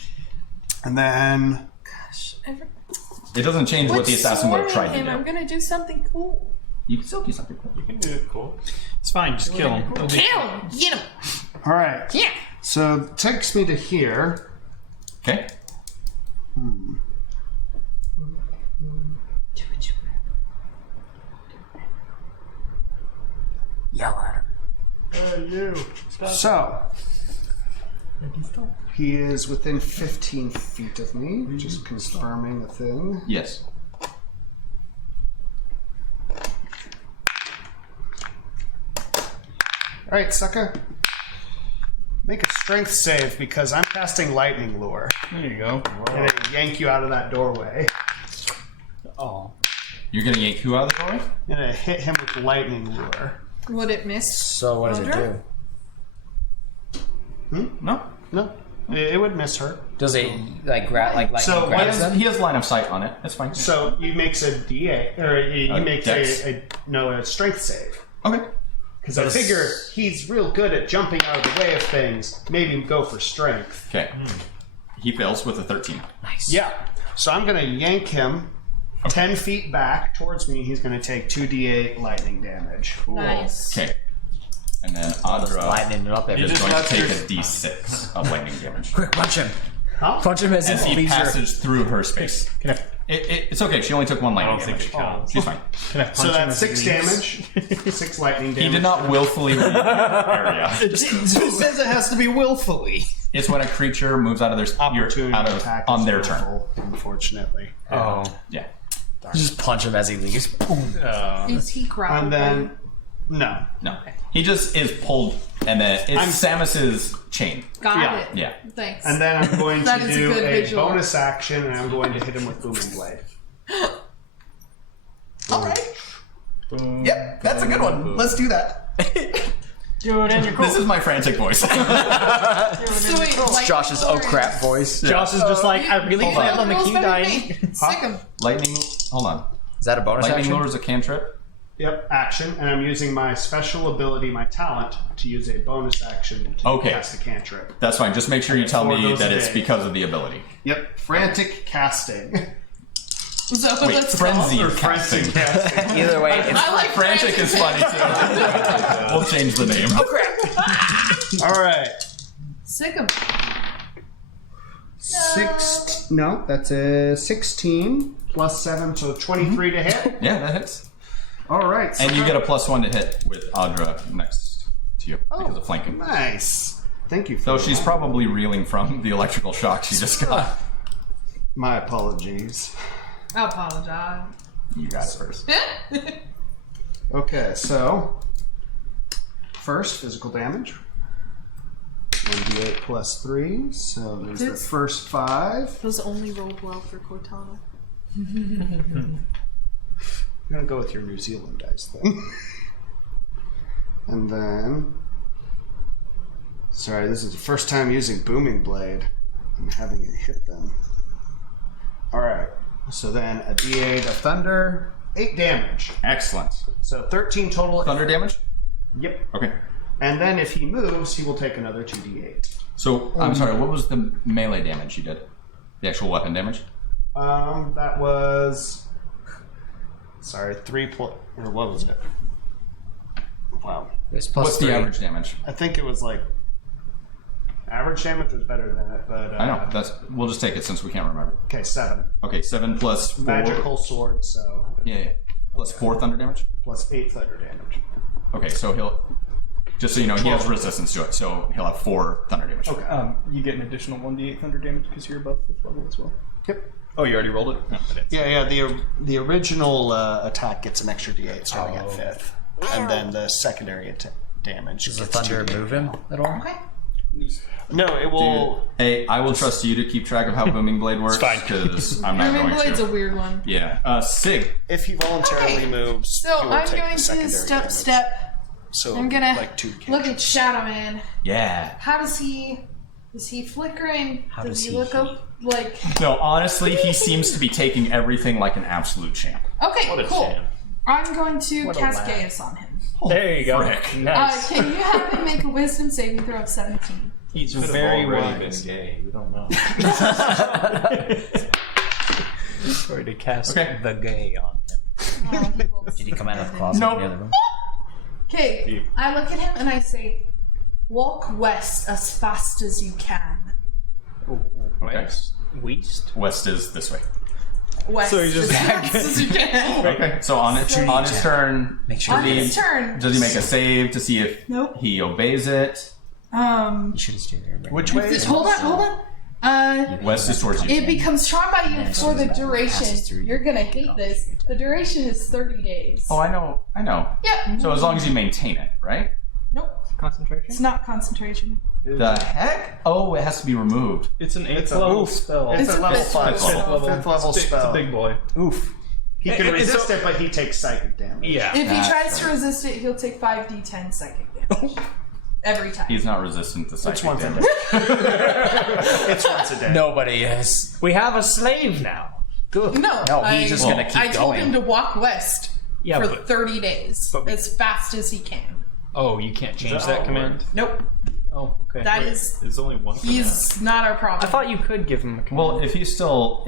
And then Gosh, It doesn't change what the assassin would have tried to him. I'm do. gonna do something cool. You can still do something cool. You can do it cool. It's fine. Just kill him. It'll be- Kill him! Get him! all right. Yeah! So it takes me to here. Okay. Yell at him. So he is within 15 feet of me. Just confirming a thing. Yes. All right, sucker. Make a strength save because I'm casting lightning lure. There you go. And it yank you out of that doorway. Oh. You're gonna yank who out of the doorway? And it hit him with lightning lure. Would it miss? So what does it Audra? do? No. No, it would miss her. Does it like grab like So lightning grabs them? He has line of sight on it. That's fine. So he makes a D8, or he makes Dex. a strength save. Okay. Because I figure he's real good at jumping out of the way of things. Maybe go for strength. Okay. He fails with a 13. Nice. Yeah. So I'm going to yank him 10 feet back towards me. He's going to take 2d8 lightning damage. Nice. Okay. And then Just Audra lightning it up is every. going to got take your- a d6 of lightning damage. Quick, punch him. Huh? Punch him as As he he leaves your. passes through her space. It's okay. She only took 1 lightning don't think damage. it counts. She's fine. So that's 6 damage. 6 lightning damage. He did not willfully leave your area. It says it has to be willfully. It's when a creature moves out of their Opportunity out of attack on is their turn. willful, unfortunately. Oh. Yeah. Just punch him as he leaves. Boom. Is he grappled? And then no. No. He just is pulled, and then it's Samus's chain. Got Yeah. it. Yeah. Thanks. And then I'm going That to is a do good a visual. bonus action, and I'm going to hit him with Booming Blade. All right. Yep, that's a good one. Let's do that. Do it in your This is my frantic voice. So wait, like Josh's oh crap voice. Josh is just like, I really You planned know on the rules key better than dying. me. Stick him. Lightning. Hold on. Is that a bonus Lightning action? lure is a cantrip. Yep, action, and I'm using my special ability, my talent, to use a bonus action to Okay. cast a cantrip. That's fine. Just make sure you tell Four me goes that a it's day. because of the ability. Yep, frantic casting. So Wait, let's frenzy go. casting. Either way, it's I like Frantic is funny too. We'll change the name. All right, Sick him. No, that's a 16 plus 7, so 23 to hit. Yeah, that hits. All right, so And you get a +1 to hit with Audra next to you because of flanking. nice. Thank you. For Though that. she's probably reeling from the electrical shock she just got. My apologies. I apologize. You got it first. Okay, so first physical damage. 1d8 plus 3, so there's the This- first 5. Those only rolled well for Cortana. I'm gonna go with your New Zealand dice then. And then, sorry, this is the first time using Booming Blade. I'm having it hit them. All right, so then a d8 of thunder, 8 damage. Excellent. So 13 total. Thunder damage? Yep. Okay. And then if he moves, he will take another 2d8. So, I'm sorry, what was the melee damage you did? The actual weapon damage? That was, sorry, 3 plus, or what was it? Wow. It's plus What's 3. the average damage? I think it was like, average damage was better than it, but I know. We'll just take it since we can't remember. okay, 7. Okay, 7 plus 4. Magical sword, so Yeah. Plus 4 thunder damage? plus 8 thunder damage. Okay, so he'll. Just so you know, he has resistance to it, so he'll have 4 thunder damage. Okay. You get an additional 1d8 thunder damage because you're above 5th level as well. Yep. Oh, you already rolled it? No, I didn't. Yeah. The original attack gets an extra d8 starting at 5th, and then the secondary damage. Does the gets thunder 2d8. move him at all? Okay. No, it will. Hey, I will trust you to keep track of how Booming Blade works. fine. Because I'm not Booming going Blade's to. a weird one. Yeah. Sig. If he voluntarily Okay. moves, So he will I'm take going the to secondary damage. step. So I'm gonna like 2 look at Shadow Man. Yeah. How does he? Is he flickering? How does does he he look up like? No, honestly, he seems to be taking everything like an absolute champ. Okay, What a cool. champ. I'm going to What a cast lad. Gaius on him. There you go. frick. Nice. Can you have him make a Wisdom saving throw of 17? He's Could have very already wise. been gay. We don't know. Sorry to cast Okay. the gay on him. Did he come out of the closet Nope. in the other room? Okay, I look at him and I say, "Walk west as fast as you can." Okay. West? West is this way. West So he's just- as fast as you can. Okay. So on his turn, Make sure On you his turn. does he make a save to see if Nope. he obeys it? should have stayed there. Which way is Hold on. West is towards you. It becomes charmed by you as for soon the as that duration. passes through, You're gonna you hate go. this. The duration is 30 days. Oh, I know. Yep. So as long as you maintain it, right? Nope. Concentration? It's not concentration. The heck? Oh, it has to be removed. It's an 8th It's a level oof. spell. It's It's a level fifth 5 level. spell. Fifth level It's spell. a big boy. Oof. He can It's resist so- it, but he takes psychic damage. Yeah. If he That's tries to right. resist it, he'll take 5d10 psychic damage. Every time. He's not resistant to It's psychic once a damage. day. It's once a day. Nobody is. We have a slave now. Good. No, No, he's just gonna keep I told him going. to walk west Yeah, for but 30 days, but we- as fast as he can. oh, you can't change that that all command. Nope, Oh, okay. that is There's only one. he's not our problem. I thought you could give him a command. Well, if he's still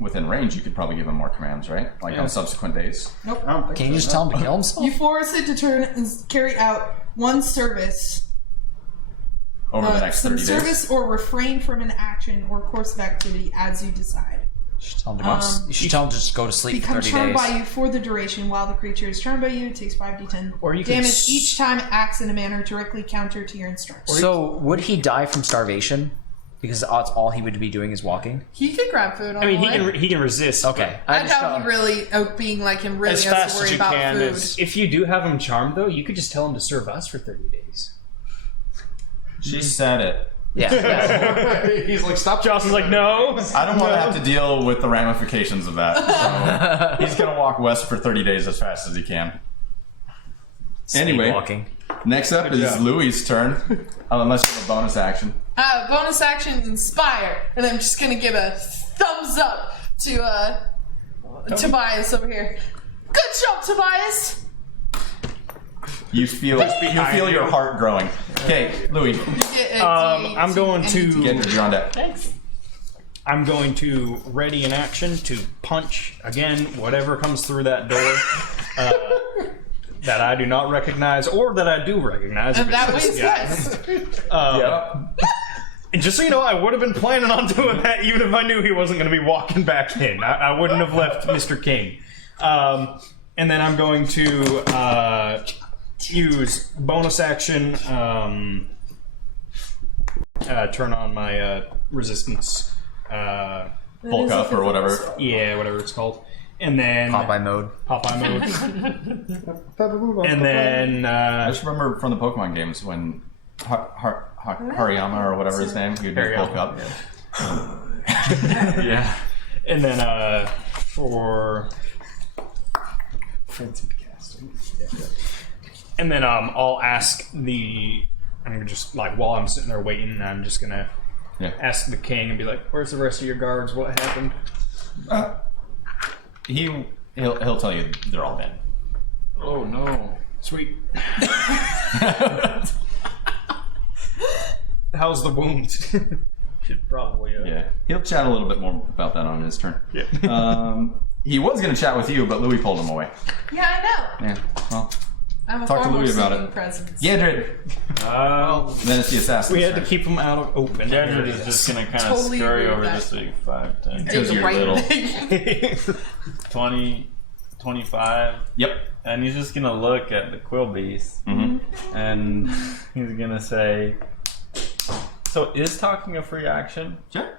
within range, you could probably give him more commands, right? Like Yeah. on subsequent days. I don't think Can you so, just no. tell him to kill himself? You force it to turn and carry out one service, Over the next some 30 days. service, or refrain from an action or course of activity as you decide. You should tell him to, you should tell him to just go to sleep for Become 30 charmed days. by you for the duration while the creature is charmed by you. It takes 5d10 Or you could damage s- each time it acts in a manner directly counter to your instructions. So, would he die from starvation? Because odds all he would be doing is walking. He could grab food on I mean, the way. he can resist. Okay. I doubt he really, being like him, really As has fast to worry as you about can. food. If you do have him charmed, though, you could just tell him to serve us for 30 days. She said it. Yeah. He's like, stop. Joss is like, no. I don't want to have to deal with the ramifications of that. So he's going to walk west for 30 days as fast as he can. Anyway, Walking. next up is Louis' turn. Unless you have a bonus action. Bonus action, inspire, and I'm just gonna give a thumbs up to Tobias over here. Good job, Tobias. You feel your heart growing. Okay, Louis, I'm going to get your on deck. I'm going to ready in action to punch again whatever comes through that door that I do not recognize or that I do recognize. And that weighs less. And just so you know, I would have been planning on doing that even if I knew he wasn't going to be walking back in. I wouldn't have left Mr. King. And then I'm going to use bonus action, turn on my resistance. Bulk up or whatever. Yeah, whatever it's called. And then Popeye mode. And then I just remember from the Pokemon games when Hariyama or whatever his name, he'd just bulk up. yeah. And then for and then I'll ask I'm gonna just like while I'm sitting there waiting, I'm just gonna ask the king and be like, "Where's the rest of your guards? What happened?" He'll tell you they're all dead. Oh no! Sweet. How's the wound? Should probably. Yeah, he'll chat a little bit more about that on his turn. Yeah. He was going to chat with you, but Louis pulled him away. Yeah, I know. Yeah, well, I'm a talk to far more Louis about soothing it. presence. Yedrid. Then it's the assassin. We had to keep him out of open. Jedrid is just gonna kind of Totally scurry agree over with this that. week. 5, 10, Because you're Right little. leg. 20, 25. Yep. And he's just gonna look at the quill beast Mm-hmm. and he's gonna say, so is talking a free action? Sure.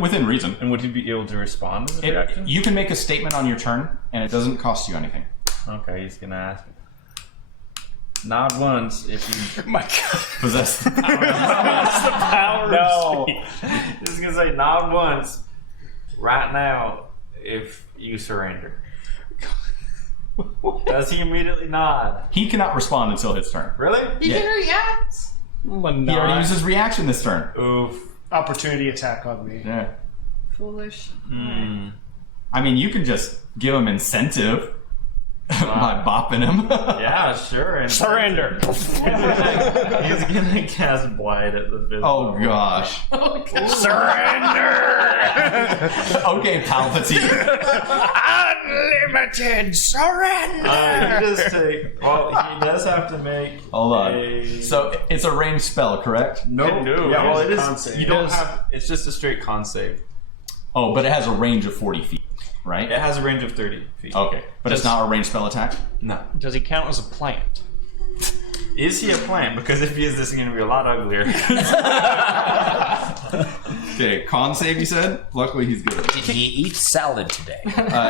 Within reason. And would he be able to respond as a free action? You can make a statement on your turn, and it doesn't cost you anything. Okay, he's gonna ask. Nod once if you. My God. Possess the power. That's the power No. of speech. He's gonna say nod once right now if you surrender. Does he immediately nod? He cannot respond until his turn. Really? He Yeah. can react. He already used his reaction this turn. Oof. Opportunity attack on me. Yeah. Foolish. I mean, you can just give him incentive by bopping him. Yeah, sure. And Surrender. He's gonna cast Blight at the physical. Oh gosh. Oh, God. Okay, Palpatine. Unlimited surrender. He does take. Well, he does have to make. Hold on. a- So it's a ranged spell, correct? No. No, Yeah, well, it's it a is. con save. You don't have. It's just a straight con save. Oh, but it has a range of 40 feet, right? It has a range of 30 feet. Okay, but it's not a ranged spell attack? No. Does he count as a plant? Is he a plant? Because if he is, this is going to be a lot uglier. Okay, con save, you said? Luckily, he's good. Did he eat salad today?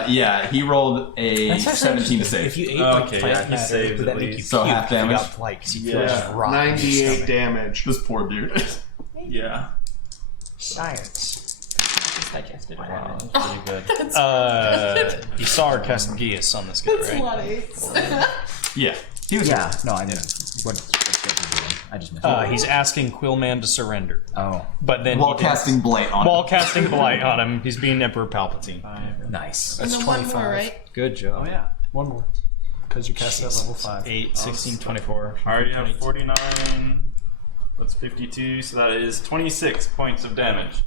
Yeah, he rolled a 17 to save. If you ate Okay, yeah, he saved would at that make you least. So half damage? Because he Yeah. feels rotten in his 98 stomach. damage. This poor dude. Yeah. Science. Digested. Wow, that's pretty good. Isar cast Geas on this guy, That's a right? lot of eights. Yeah, he was Yeah, no, I know. What's he doing? I just missed He's asking Quillman to surrender. Oh, But then while he does- casting Blight on While him. casting Blight on him, he's being Emperor Palpatine. nice. And then one more, right? Good job. Oh, yeah. One more. Because you cast that level 5. 8, 16, 24. I already have 49. That's 52, so that is 26 points of damage.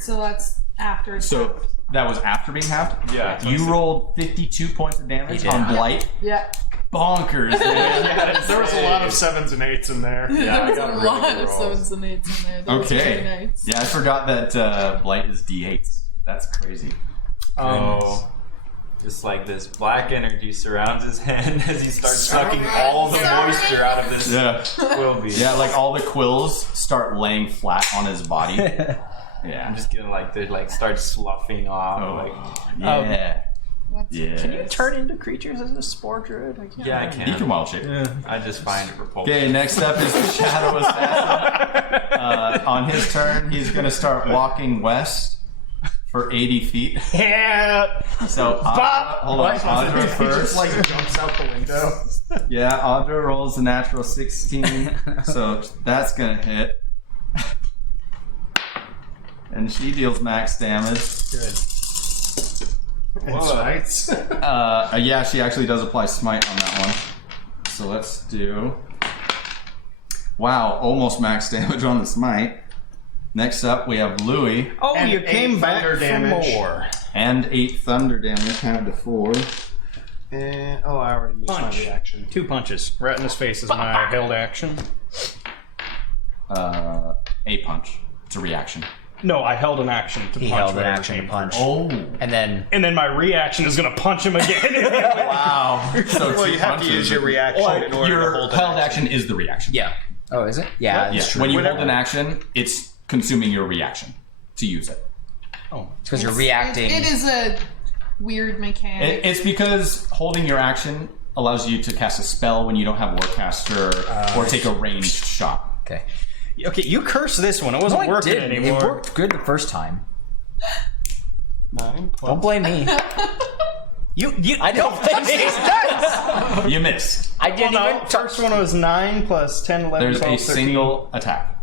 So that's after it's So that was after being halved? Yeah. You 26. rolled 52 points of damage He did. on Blight? Yeah. Bonkers, man. There was a lot of 7s and 8s in there. Yeah, I There's got a really lot good of rolls. 7s and 8s in there. That was Okay. really nice. Yeah, I forgot that Blight is D8s. That's crazy. Oh. just like this black energy surrounds his hand as he starts sucking all the moisture out of this quill beast. Yeah, like all the quills start laying flat on his body. Yeah. I'm just gonna like they like start sloughing off. Yeah. Yeah. Can you turn into creatures as a spore druid? Yeah, I He can. can wild shape. I just find it repulsive. Okay, next up is the Shadow Assassin. On his turn, he's going to start walking west for 80 feet. Yeah. So, hold on. Audra first. Like jumps out the window. Yeah, Audra rolls a natural 16. So that's going to hit. And she deals max damage. Good. Yeah, she actually does apply smite on that one. So let's do. Wow, almost max damage on the smite. Next up, we have Louis. Oh, And you came 8 back thunder for damage. more. And 8 thunder damage, count to 4. And, I already used Punch. my reaction. 2 punches. Right in his face is my held action. A punch. It's a reaction. No, I held an action to He punch. held an whatever action to came punch. Oh. And then And then my reaction is going to punch him again. Wow. So Well, you have to use your reaction in order to Your hold held action is the reaction. yeah. Oh, is it? Yeah, Yeah. it's true. When you hold an action, it's consuming your reaction to use it. Oh, Because you're reacting. It is a weird mechanic. It's because holding your action allows you to cast a spell when you don't have Warcaster or take a ranged shot. Okay. okay. You cursed this one. It wasn't No, it working didn't. anymore. It worked good the first time. 9 plus. Don't blame me. You. I don't blame me. You missed. I didn't Well, even no, touch. first one was 9 plus 10, 11, There's 12, a 13. single attack.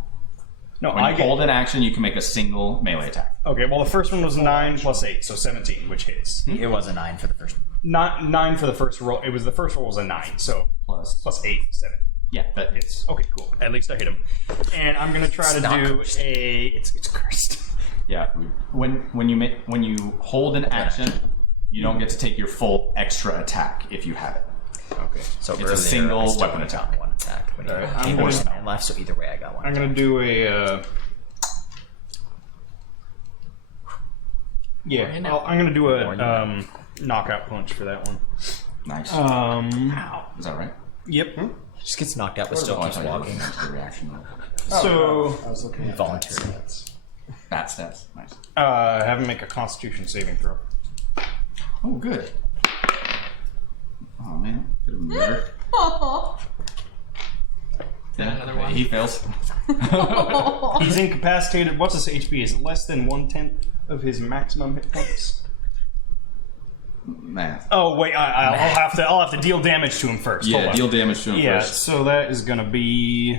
No, When I you get. hold an action, you can make a single melee attack. Okay, well, the first one was 9 plus 8, so 17, which hits. It was a 9 for the first one. Not 9 for the first roll. It was the first roll was a 9, so plus 8, 7. Yeah, that hits. Okay, cool. At least I hit him. And I'm gonna try to not do cursed. it's cursed. Yeah, when you hold an action, you don't get to take your full extra attack if you have it. Okay. So It's a earlier, single I still weapon only got attack. one attack. When Alright, you I'm came gonna- more man left, so either way I got one. I'm gonna do a I'm gonna do a knockout punch for that one. Nice. Is that right? Yep. Just gets knocked out, but still Oh, I keeps thought you were walking. looking at the reaction. So I was looking at Voluntary. Bat stats. Nice. have him make a Constitution saving throw. Oh, good. Oh man, could have been better. Yeah, another one. He fails. He's incapacitated. What's his HP? Is it less than 1/10 of his maximum hit points? Math. Oh wait, I'll have to deal damage to him first. Hold Yeah, on. deal damage to him Yeah, first. so that is gonna be.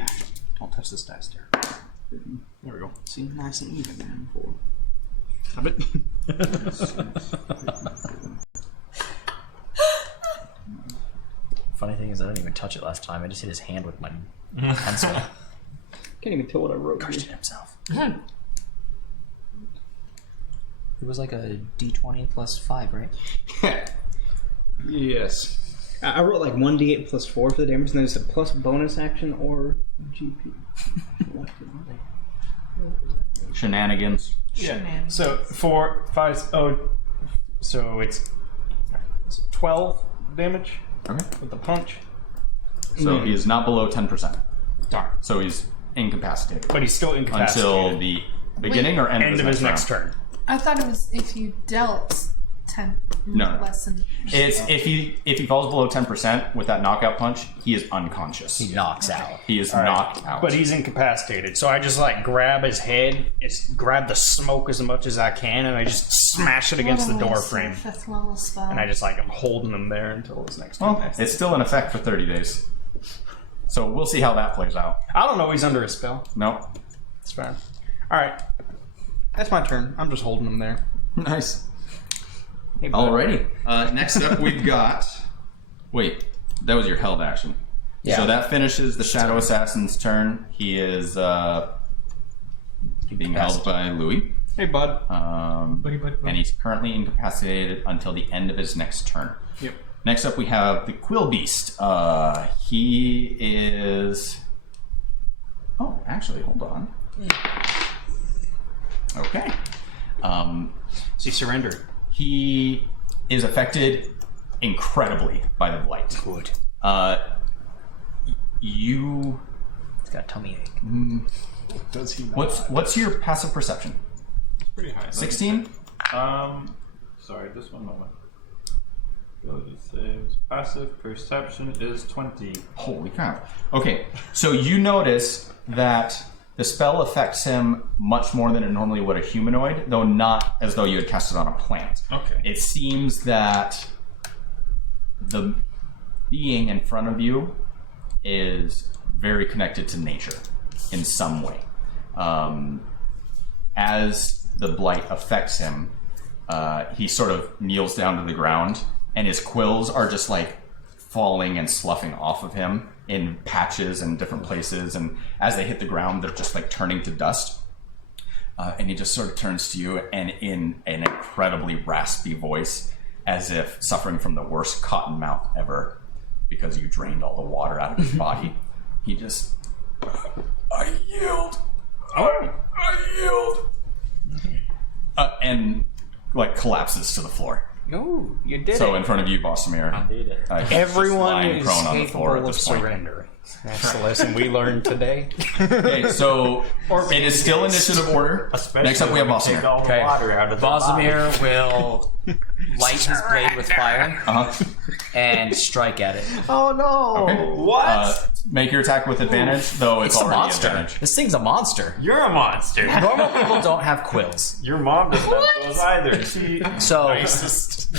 Don't touch this dice there. There we go. See, nice and even. Stop it. Funny thing is, I didn't even touch it last time. I just hit his hand with my pencil. Can't even tell what I wrote. Cursed it himself. It was like a D20 plus 5, right? Yes. I wrote like 1d8 plus 4 for the damage, and then it's a plus bonus action or GP. Shenanigans. Yeah. So 4, 5. Oh, so it's 12 damage Okay. with the punch, So he is not below 10%. Darn. So he's incapacitated but he's still incapacitated until the beginning or end, end of his next turn. I thought it was if you dealt 10 No. less than. It's if he falls below 10% with that knockout punch, he is unconscious. He knocks out. He is knocked out. But he's incapacitated, so I just like grab his head, grab the smoke as much as I can, and I just smash it against the door frame. Fifth level spell. And I just like I'm holding him there until his next turn. Well, it's still in effect for 30 days. So we'll see how that plays out. I don't know he's under a spell. No. It's fine. All right, that's my turn. I'm just holding him there. Nice. Hey, bud. Alrighty. Next up, we've got. Wait, that was your held action. Yeah. So that finishes the Shadow Assassin's turn. He is being held by Louis. Hey, bud. And he's currently incapacitated until the end of his next turn. Yep. Next up, we have the Quill Beast. He is. Oh, actually, hold on. Okay. Is he surrendered? He is affected incredibly by the blight. Good. You. It's got a tummy ache. Does he not? What's your passive perception? Pretty high. 16? Sorry, just one moment. Ability saves. Passive perception is 20. Holy crap. Okay, so you notice that the spell affects him much more than it normally would a humanoid, though not as though you had cast it on a plant. Okay. It seems that the being in front of you is very connected to nature in some way. As the blight affects him, he sort of kneels down to the ground, and his quills are just like falling and sloughing off of him in patches and different places, and as they hit the ground, they're just like turning to dust. And he just sort of turns to you, and in an incredibly raspy voice, as if suffering from the worst cotton mouth ever, because you drained all the water out of his body, he just, I yield. I yield. And like collapses to the floor. No, you did So it. in front of you, Bossamir, I did it. he's just Everyone lying is prone on the floor at capable of this point. surrendering. That's the lesson we learned today. Okay, so it is still initiative order. Next up, we have Take Bossamir. all the Okay. water out of the body. Bossamir will light his blade with fire Uh-huh. and strike at it. Oh no! Okay. What? Make your attack with advantage, though it's It's a already monster. advantage. This thing's a monster. You're a monster. Normal people don't have quills. Your mom doesn't have those either. See? So,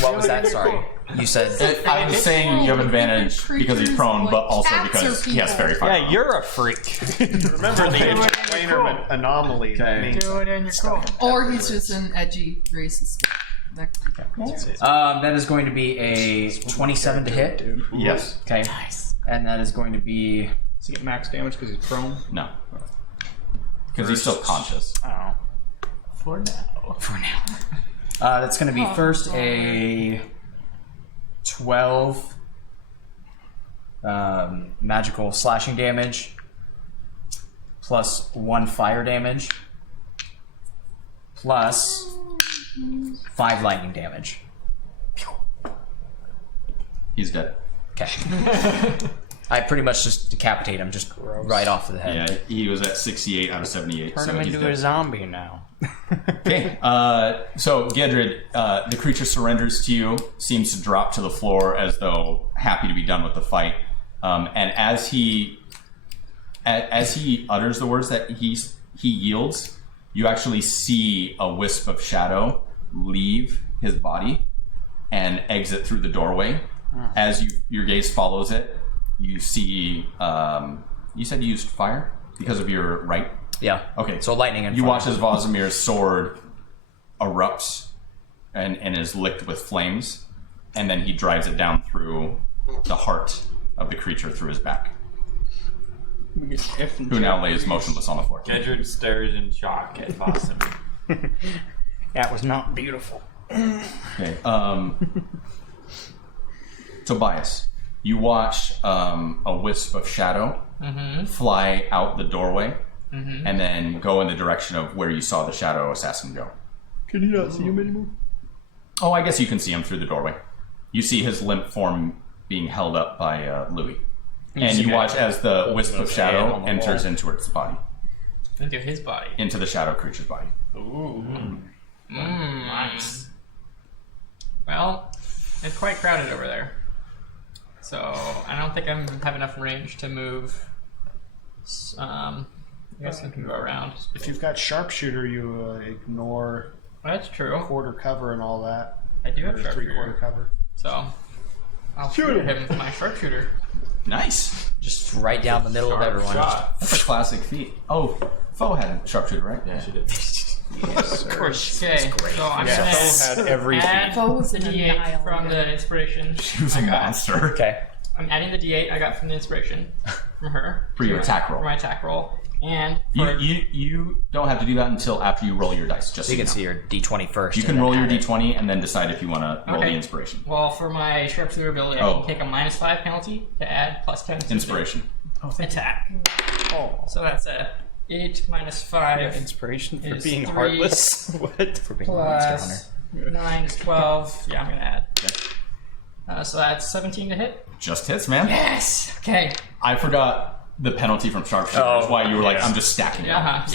what was that? Sorry. You said. I was saying you have advantage because he's prone, but also because he has fairy fire. Yeah, you're a freak. Remember the interplanar anomaly. that means- Do it in your cool. Or he's just an edgy racist. That is going to be a 27 to hit. Yes. Okay. And that is going to be. Does he get max damage because he's prone? No. Because he's still conscious. Oh. For now. That's going to be first a 12 magical slashing damage plus 1 fire damage plus 5 lightning damage. He's dead. Okay. I pretty much just decapitate him, just right off the head. Yeah, he was at 68 out of 78. Turn so him he's into a dead. zombie now. Okay, so Gedrid, the creature surrenders to you, seems to drop to the floor as though happy to be done with the fight. And as he utters the words that he yields, you actually see a wisp of shadow leave his body and exit through the doorway. As your gaze follows it, you see. You said you used fire because of your right. Yeah. Okay. So lightning and you fire. watch as Vozimir's sword erupts and is licked with flames, and then he drives it down through the heart of the creature through his back, who now lays motionless on the floor. Gedrid stares in shock at Bossamir. That was not beautiful. Okay. Tobias, you watch a wisp of shadow fly out the doorway and then go in the direction of where you saw the shadow assassin go. Can you not see him anymore? Oh, I guess you can see him through the doorway. You see his limp form being held up by Louis. And you watch as the wisp of shadow enters into its body, Into his body. into the shadow creature's body. Ooh. Nice. Well, it's quite crowded over there. So, I don't think I have enough range to move. I guess I can go around. If you've got sharpshooter, you ignore That's true. quarter cover and all that. I do have Or 3/4 sharpshooter. cover. So, I'll shoot him with my sharpshooter. Nice. Just right down the middle of everyone. Shot. That's a classic feat. Oh, Foe had sharpshooter, right? Yeah, she did. Of course. Okay. So, I'm Yeah, going Foe had to every add Foe was the an D8 annihilator. from the inspiration. She was a monster. Okay. I'm adding the D8 I got from the inspiration from her. For your attack roll. For my attack roll. And for You don't have to do that until after you roll your dice. Just so You can know. see your D20 first. You and can then roll your add it. d20 and then decide if you want to roll Okay. the inspiration. Well, for my sharpshooter ability, I Oh. can take a -5 penalty to add +10 to Inspiration. the attack. Oh. So that's a 8 minus 5 Inspiration for is being 3 heartless. What? For being a monster hunter. plus 9 is 12. Yeah, I'm gonna add. So that's 17 to hit. Just hits, man. Yes. Okay. I forgot the penalty from sharpshooter. That's why you were like, I'm just stacking it. Yeah.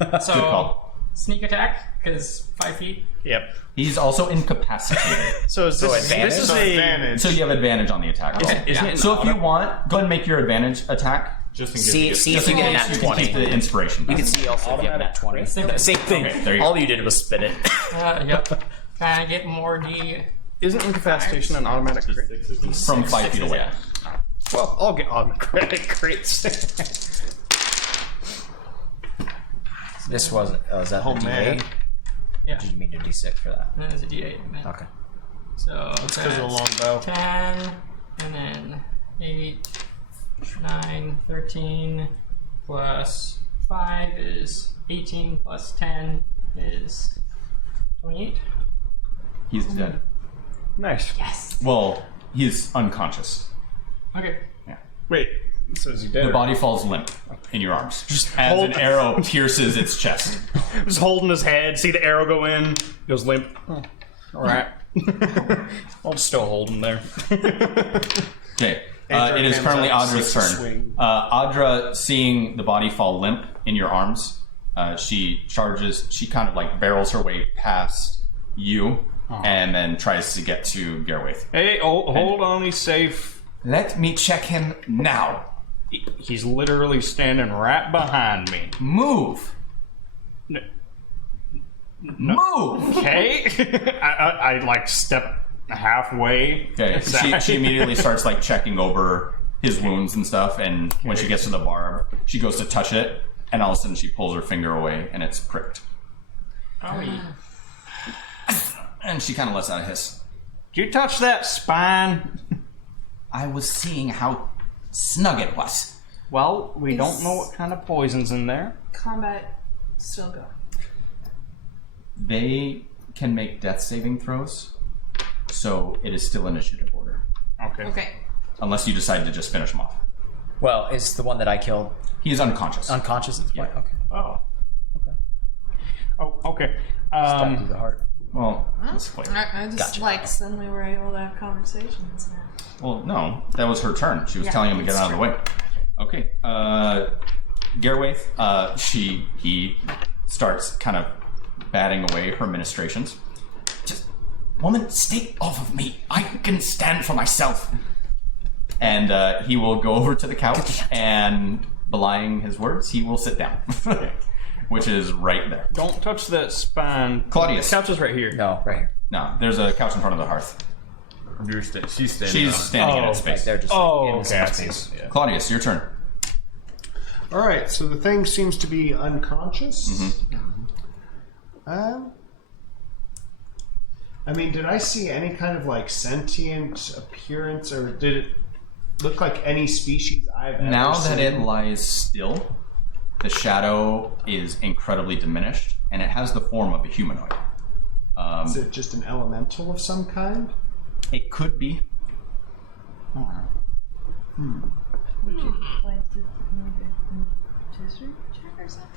Good So call. sneak attack because 5 feet. Yep. He's also incapacitated. So is this advantage? This is So a advantage. So you have advantage on the attack roll. Isn't it an So if you auto- want, go ahead and make your advantage attack. Just in case. See, you see Just if you in get a case nat you can 20. keep the inspiration You back. can see also if you have a nat 20. Same Same thing. Okay, there you All go. you did was spin it. Yep. Can I get more D? Isn't incapacitation an automatic crit? From 5 feet away. Yeah. Well, I'll get automatic crits. This was that the D8? man. Yeah. Did you mean a D6 for that? That is a D8. Man. Okay. So Because of the long bow. 10, and then 8, 9, 13, plus 5 is 18, plus 10 is 28. He's dead. Nice. Well, he's unconscious. Okay. Wait. So is he dead? The body falls limp in your arms. As an arrow pierces its chest. Just holding his head. See the arrow go in. Goes limp. Oh, all right. I'll just still hold him there. Okay. It is currently Audra's turn. Audra, seeing the body fall limp in your arms, she charges, she kind of like barrels her way past you and then tries to get to Garwaith. Hey, hold on. He's safe. Let me check him now. He's literally standing right behind me. Move. Move. Okay. I like step halfway. Okay. She immediately starts like checking over his wounds and stuff, and when she gets to the barb, she goes to touch it, and all of a sudden she pulls her finger away, and it's pricked. And she kind of lets out a hiss. Did you touch that spine? I was seeing how snug it was. Well, we don't know what kind of poison's in there. Combat still going. They can make death saving throws, so it is still initiative order. Okay. Okay. Unless you decide to just finish him off. Well, is the one that I killed He is unconscious. unconscious at this point? Okay. Oh. Okay. Oh, okay. Stab through the heart. Well, let's wait. I just Gotcha. like suddenly we're able to have conversations now. Well, no, that was her turn. She was Yeah, telling him to get that's out of the way. Okay. Garwaith, he starts kind of batting away her ministrations. Just, woman, stay off of me. I can stand for myself. And he will go over to the couch and, belying his words, he will sit down. Which is right there. Don't touch that spine. Claudius. The couch is right here. No, right here. No, there's a couch in front of the hearth. She's standing. She's standing in its Like space. they're just Oh, in the okay. same I see. space. Yeah. Claudius, your turn. All right, so the thing seems to be unconscious. I mean, did I see any kind of like sentient appearance, or did it look like any species I've ever Now seen? that it lies still, the shadow is incredibly diminished, and it has the form of a humanoid. Is it just an elemental of some kind? It could be. Would you like to history check or something?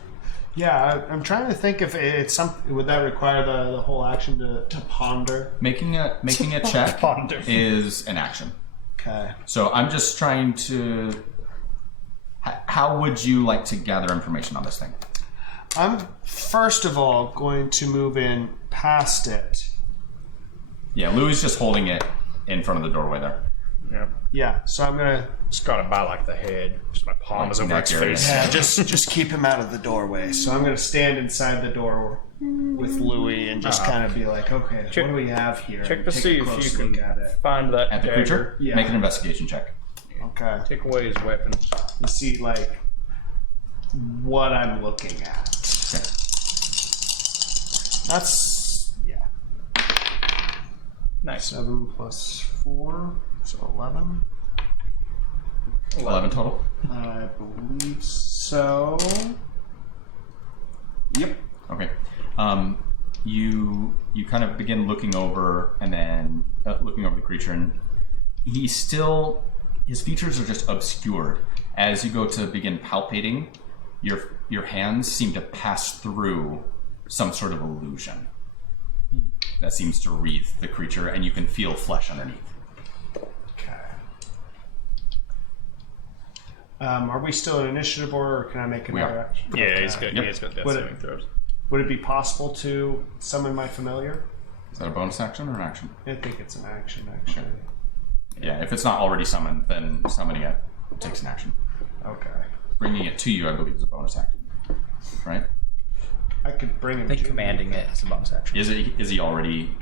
Yeah, I'm trying to think if it's something. Would that require the whole action to ponder? Making a check Ponder. is an action. Okay. So I'm just trying to. How would you like to gather information on this thing? I'm first of all going to move in past it. Yeah, Louis just holding it in front of the doorway there. Yeah. Yeah, so I'm gonna Just got it by like the head. Just my palm is over neck its area. face. yeah, just keep him out of the doorway. So I'm gonna stand inside the door with Louis and just kind of be like, okay, Check- what do we have here? Check And to take see a if close you look can at it. find that At the dagger. creature? Yeah. Make an investigation check. Okay. Take away his weapons. To see like what I'm looking at. Okay. That's yeah. Nice. 7 plus 4, so 11. 11 total? I believe so. Yep. Okay. You kind of begin looking over and then looking over the creature, and his features are just obscured. As you go to begin palpating, your hands seem to pass through some sort of illusion. that seems to wreathe the creature, and you can feel flesh underneath. Okay. Are we still in initiative order, or can I make another action? Yeah, he's got Yep. he's got death Would saving it- throws. Would it be possible to summon my familiar? Is that a bonus action or an action? I think it's an action, actually. Yeah, if it's not already summoned, then summoning it takes an action. Okay. Bringing it to you, I believe, is a bonus action. Right? I could bring him I think to commanding it is a bonus action. Is he already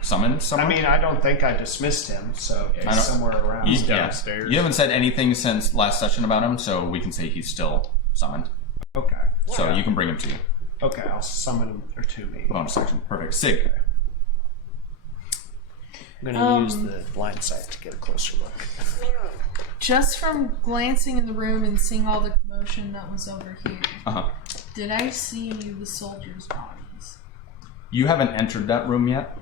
summoned somewhere? I mean, I don't think I dismissed him, so I don't- he's somewhere around. He's downstairs. You haven't said anything since last session about him, so we can say he's still summoned. Okay. So you can bring him to you. Okay, I'll summon him or to me. Bonus action. Perfect. Sig. I'm going to use the blind sight to get a closer look. Just from glancing in the room and seeing all the commotion that was over here, Uh-huh. did I see any of the soldiers' bodies? You haven't entered that room yet,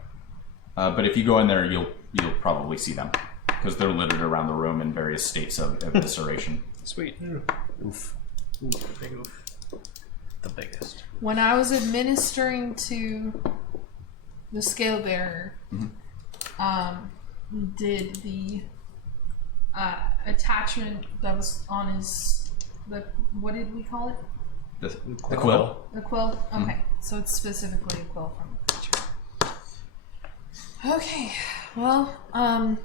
but if you go in there, you'll probably see them because they're littered around the room in various states of evisceration. Sweet. Oof. Big oof. The biggest. When I was administering to the scale bearer, did the attachment that was on his what did we call it? The quill. The quill? Okay, so it's specifically a quill from a creature. Okay, well, I'm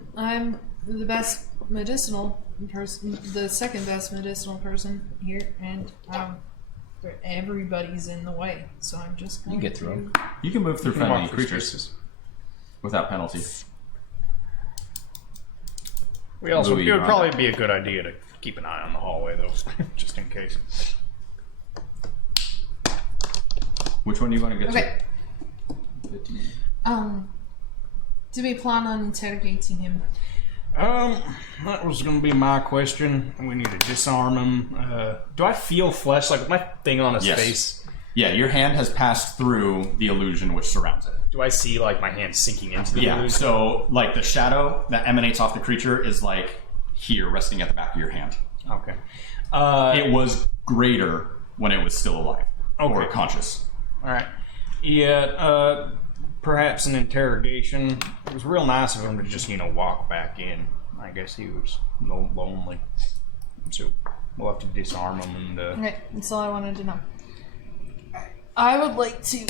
the best medicinal person, the second best medicinal person here, and everybody's in the way, so I'm just going You get through 'em. You can move through Walk friendly through creatures spaces. without penalty. We also Louis, it would you're probably on. be a good idea to keep an eye on the hallway though, just in case. Which one do you want to get Okay. to? 15. Do we plan on interrogating him? That was gonna be my question. We need to disarm him. Do I feel flesh, like my thing on his Yes. face? Yeah, your hand has passed through the illusion which surrounds it. Do I see like my hand sinking into the Yeah, illusion? so like the shadow that emanates off the creature is like here, resting at the back of your hand. Okay. It was greater when it was still alive or Okay. conscious. All right. Yeah. Perhaps an interrogation. It was real nice of him to just walk back in. I guess he was lonely, so we'll have to disarm him and. Okay, that's all I wanted to know. I would like to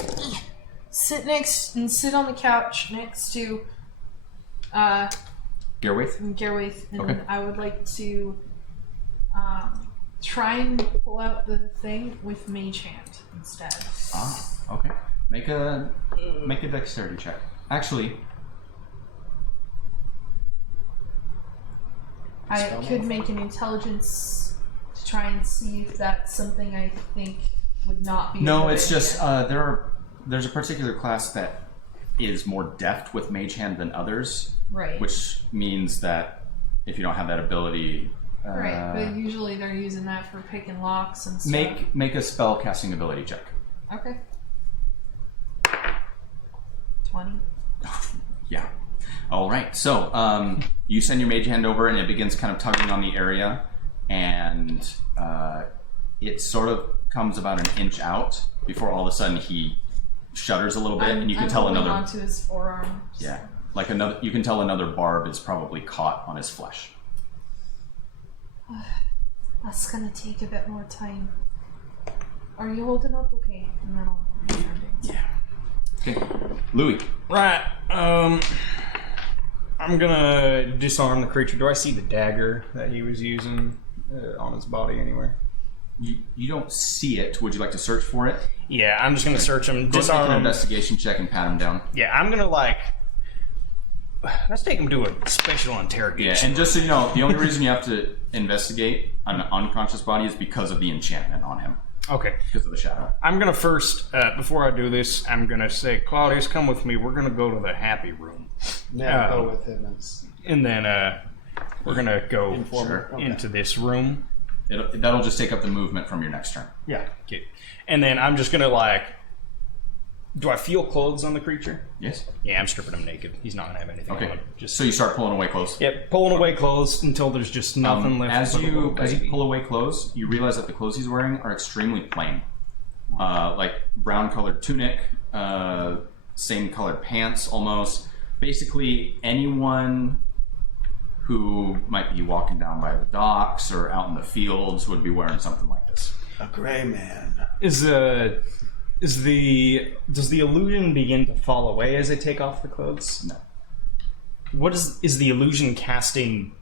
sit on the couch next to Gerwaith? Gerwaith, and Okay. I would like to try and pull out the thing with Mage Hand instead. Ah, okay. Make a dexterity check. Actually, I could make an intelligence to try and see if that's something I think would not be. a no, good it's idea. just there's a particular class that is more deft with Mage Hand than others, right. which means that if you don't have that ability, Right, but usually they're using that for picking locks and stuff. make a spell casting ability check. Okay. 20. Yeah. All right. So you send your mage hand over, and it begins kind of tugging on the area, and it sort of comes about an inch out before all of a sudden he shudders a little bit, and you can tell holding another. onto his forearm. Yeah, like another. You can tell another barb is probably caught on his flesh. That's gonna take a bit more time. Are you holding up okay? And then I'll Yeah. Okay, Louis. Right. I'm gonna disarm the creature. Do I see the dagger that he was using on his body anywhere? You don't see it. Would you like to search for it? Yeah, I'm just gonna search him, Go make disarm an him. investigation check and pat him down. Yeah, I'm gonna let's take him to a special interrogation. Yeah, and just so you know, the only reason you have to investigate an unconscious body is because of the enchantment on him. Okay. Because of the shadow. I'm gonna first, before I do this, I'm gonna say, Claudius, come with me. We're gonna go to the happy room. Yeah, go with him. And then we're gonna go Okay. into this room. That'll just take up the movement from your next turn. Yeah. Okay. And then I'm just gonna do I feel clothes on the creature? Yes. Yeah, I'm stripping him naked. He's not gonna have anything on Okay. him. Just So you start pulling away clothes. Yep, pulling away clothes until there's just nothing left. As but a little you baby. pull away clothes, you realize that the clothes he's wearing are extremely plain, like brown colored tunic, same colored pants almost. Basically, anyone who might be walking down by the docks or out in the fields would be wearing something like this. A gray man. Does the illusion begin to fall away as they take off the clothes? No. What is the illusion casting?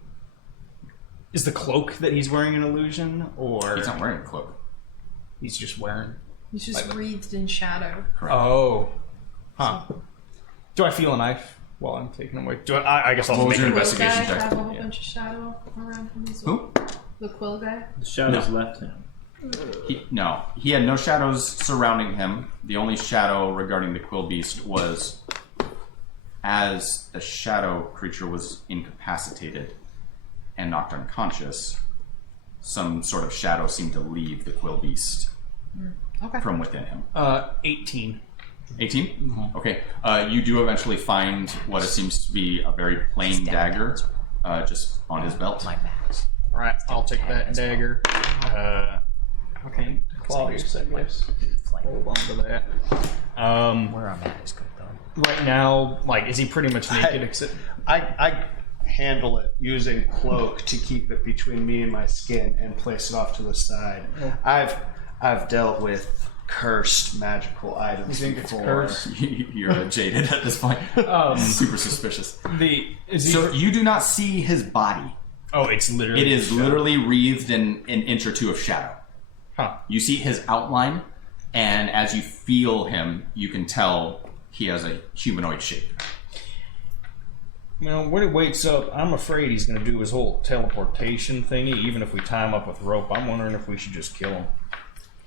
Is the cloak that he's wearing an illusion, or He's not wearing a cloak. he's just wearing? He's just wreathed in shadow. Oh, huh. Do I feel a knife while I'm taking him away? I guess I'll What was make your an Quill investigation guy check? have a whole bunch of shadow around him as well. Who? The quill guy. The shadows left him. He had no shadows surrounding him. The only shadow regarding the Quill Beast was as the shadow creature was incapacitated and knocked unconscious, some sort of shadow seemed to leave the Quill Beast Okay. from within him. 18. 18? Okay. You do eventually find what seems to be a very plain dagger just on his belt. My max. All right, I'll take that dagger. Okay, claws, I guess. Hold on to that. Where I'm at is good though. Right now, like, is he pretty much naked? Except I handle it using cloak to keep it between me and my skin and place it off to the side. I've dealt with cursed magical items. You think it's before. cursed? You're jaded at this point. Super suspicious. Is he? So you do not see his body. Oh, it's literally. It is literally wreathed in an inch or two of shadow. Huh. You see his outline, and as you feel him, you can tell he has a humanoid shape. Well, when he wakes up, I'm afraid he's going to do his whole teleportation thingy. Even if we tie him up with rope, I'm wondering if we should just kill him.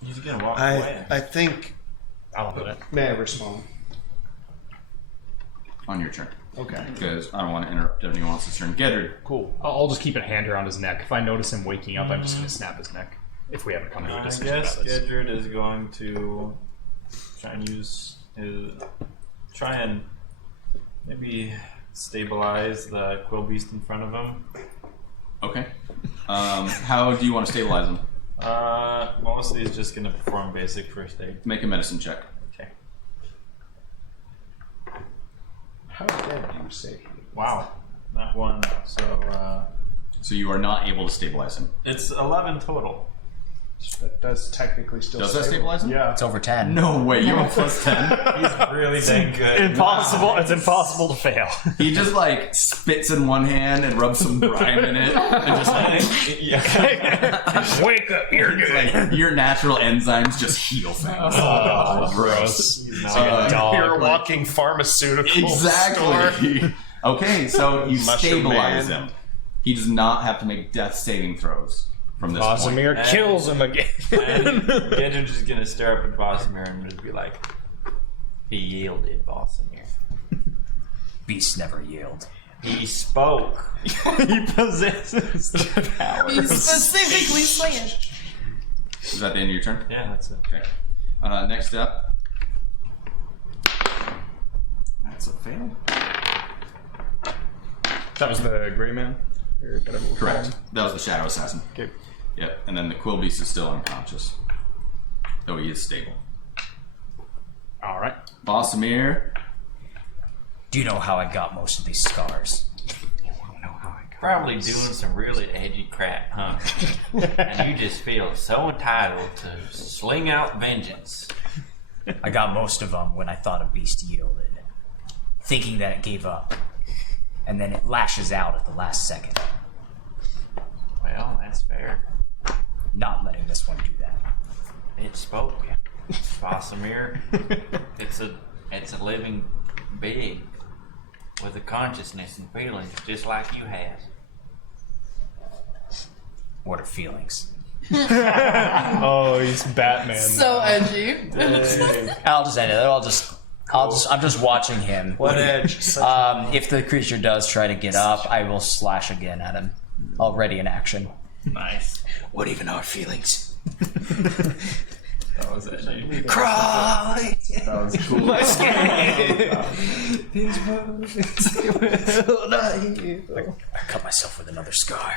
He's gonna walk away. I think. I'll do it. May I respond? On your turn. Okay. Because I don't want to interrupt anyone else's turn. Gedrid. Cool. I'll just keep a hand around his neck. If I notice him waking up, I'm just going to snap his neck. If we haven't come to a I decision guess about this. Gedrid is going to try and maybe stabilize the Quill Beast in front of him. Okay. How do you want to stabilize him? Mostly he's just gonna perform basic first aid. Make a medicine check. Okay. How dead do you say he is? Wow. Not one. So you are not able to stabilize him. It's 11 total. That does technically still. Does that stabilize him? Yeah. It's over 10. No way. You have plus 10. He's really dang good. Impossible. It's impossible to fail. He just like spits in one hand and rubs some brine in it, and just like, Wake up, you're good. like your natural enzymes just heal things. Oh, gross. You're a walking pharmaceutical store. Exactly. Okay, so you Mushroom stabilize man. him. He does not have to make death saving throws from this point. Bosmir kills him again. And Gedrid's just gonna stare up at Bosmir and just be like, he yielded, Bosmir. Beasts never yield. He spoke. He possesses the power. He's specifically saying. Is that the end of your turn? Yeah, that's it. Okay. Next up. That's a fail. That was the gray man? Or whatever we'll call Correct. him. That was the Shadow Assassin. Okay. Yep. And then the Quill Beast is still unconscious, though he is stable. Alright. Bosmir. Do you know how I got most of these scars? Probably doing some really edgy crap, huh? And you just feel so entitled to sling out vengeance. I got most of them when I thought a beast yielded, thinking that it gave up, and then it lashes out at the last second. Well, that's fair. Not letting this one do that. It spoke. Bosmir. It's a living being with a consciousness and feelings just like you have. What are feelings? Oh, he's Batman. So edgy. I'll just end it. I'm just watching him. What edge? If the creature does try to get up, I will slash again at him. Already in action. Nice. What even are feelings? That was edgy. Cry! That was cool. I cut myself with another scar.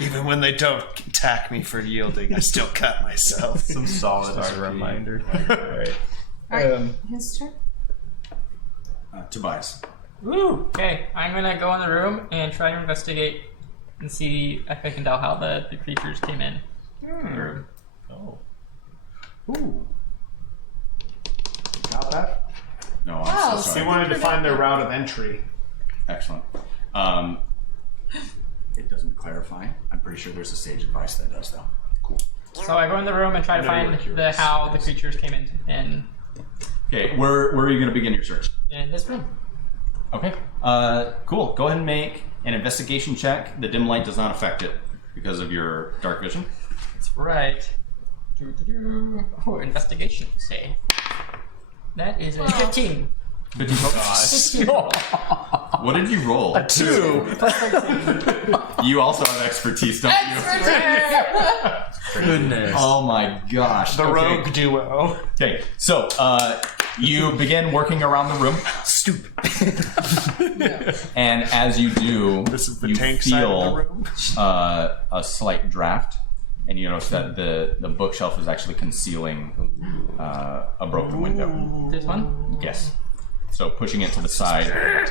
Even when they don't attack me for yielding, I still cut myself. Some solid Just a RPG. reminder. Alright. Alright, his turn. Tobias. Woo! Okay, I'm gonna go in the room and try to investigate and see if I can tell how the creatures came in the room. Oh. Ooh. Got that? No, I'm Wow, so He sorry. wanted to find their route of entry. Excellent. It doesn't clarify. I'm pretty sure there's a sage advice that does, though. Cool. So I go in the room and try to find how the creatures came in Okay, where are you going to begin your search? this room. Okay. Cool. Go ahead and make an investigation check. The dim light does not affect it because of your dark vision. That's right. Oh, investigation. Say. That is a 15. 15 focus. What did you roll? A 2. You also have expertise, don't you? Goodness. Oh my gosh. The rogue duo. Okay, so you begin working around the room. Stupid. And as you do, This is the you tank side of the feel room. a slight draft, and you notice that the bookshelf is actually concealing a broken window. This one? Yes. So pushing it to the side,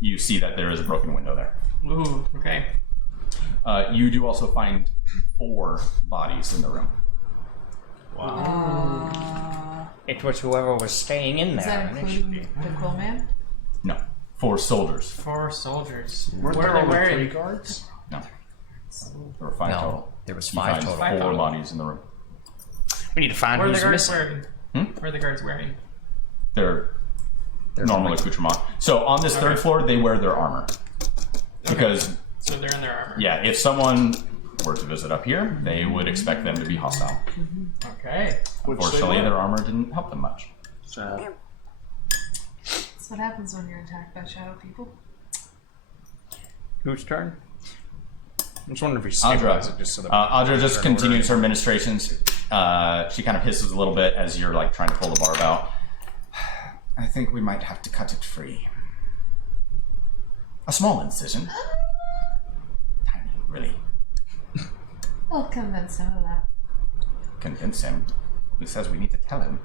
you see that there is a broken window there. Ooh, okay. You do also find 4 bodies in the room. It was whoever was staying in Is there that initially. including the Quill Man? No, 4 soldiers. 4 soldiers. Weren't What there are they only wearing? 3 guards? No. There were 5 No, total. there was You 5 find total. 4 total. bodies in the room. We need to find What are the who's guards missing. wearing? What are the guards wearing? They're normal accoutrement. So on this third floor, they wear their armor. Because, So they're in their armor. yeah, if someone were to visit up here, they would expect them to be hostile. Okay. Unfortunately, their armor didn't help them much. So, That's what happens when you're attacked by shadow people. Whose turn? I'm just wondering if we Audra. stabilize it just so that Audra just continues her ministrations. She kind of hisses a little bit as you're like trying to pull the barb out. I think we might have to cut it free. A small incision. Tiny, really. We'll convince him of that. Convince him. He says we need to tell him.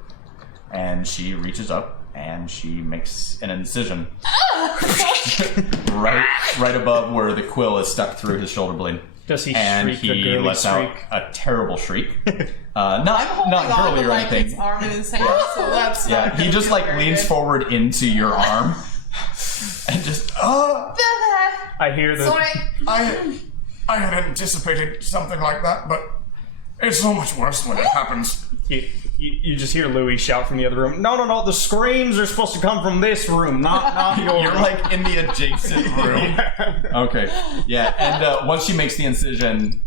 And she reaches up and she makes an incision right above where the quill is stuck through his shoulder blade. Does he And shriek a he girly lets out shriek? a terrible shriek. I'm Not holding on girly to, or like, anything. its arm in his hand, so that's Yeah, not he gonna just feel like very leans good. forward into your arm and just I hear the. Sorry. I had anticipated something like that, but it's so much worse when it happens. You just hear Louis shout from the other room. No, the screams are supposed to come from this room, not yours. You're like in the adjacent room. Okay, yeah, and once she makes the incision,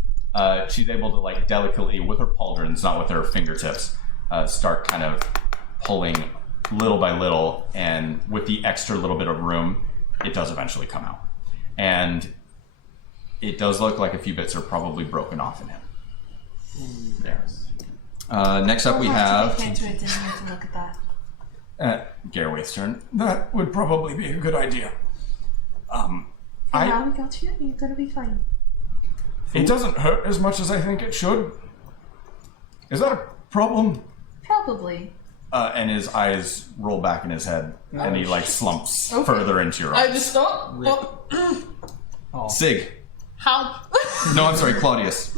she's able to like delicately, with her pauldrons, not with her fingertips, start kind of pulling little by little, and with the extra little bit of room, it does eventually come out. And it does look like a few bits are probably broken off in him. There. Next up we have Can't do it, didn't have to look at that. Garwaith's turn. That would probably be a good idea. Now we got you. You're gonna be fine. It doesn't hurt as much as I think it should. Is that a problem? Probably. And his eyes roll back in his head, and he like slumps further into your I eyes. just stop. Sig. How? No, I'm sorry, Claudius.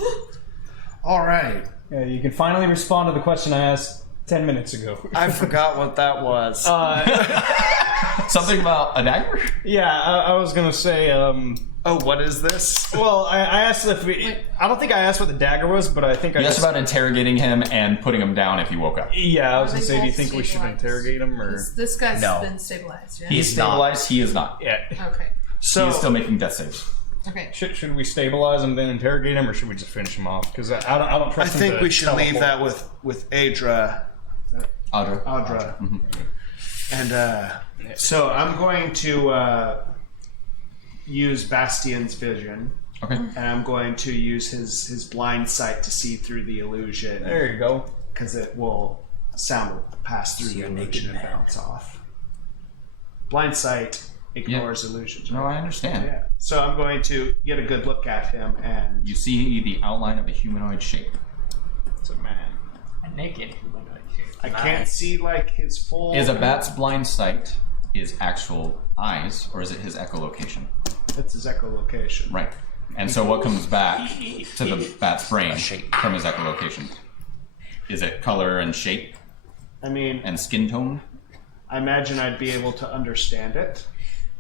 all right. Yeah, you can finally respond to the question I asked 10 minutes ago. I forgot what that was. Something about a dagger? Yeah, I was gonna say. Oh, what is this? Well, I asked if we. I don't think I asked what the dagger was, but I think I You asked just. about interrogating him and putting him down if he woke up. Yeah, I was Are gonna they say, do you both think we should stabilized? interrogate him or? This guy's No. been stabilized, yeah? He's stabilized, he is not. Yeah. Okay. So He is still making death saves. Okay. Should we stabilize him then interrogate him, or should we just finish him off? Because I don't I trust him. think to we should leave teleport. that with Adra. Audra. And so I'm going to use Bastion's vision. Okay. And I'm going to use his blind sight to see through the illusion. There you go. Because it will sound will pass through the illusion and bounce off. Blind sight ignores illusions. No, Right? I understand. Yeah. So I'm going to get a good look at him, and You see the outline of a humanoid shape. It's a man. Naked. I can't see like his full. Is a bat's blind sight his actual eyes, or is it his echolocation? It's his echolocation. Right. And so what comes back to the bat's brain from his echolocation? Is it color and shape I mean, and skin tone? I imagine I'd be able to understand it.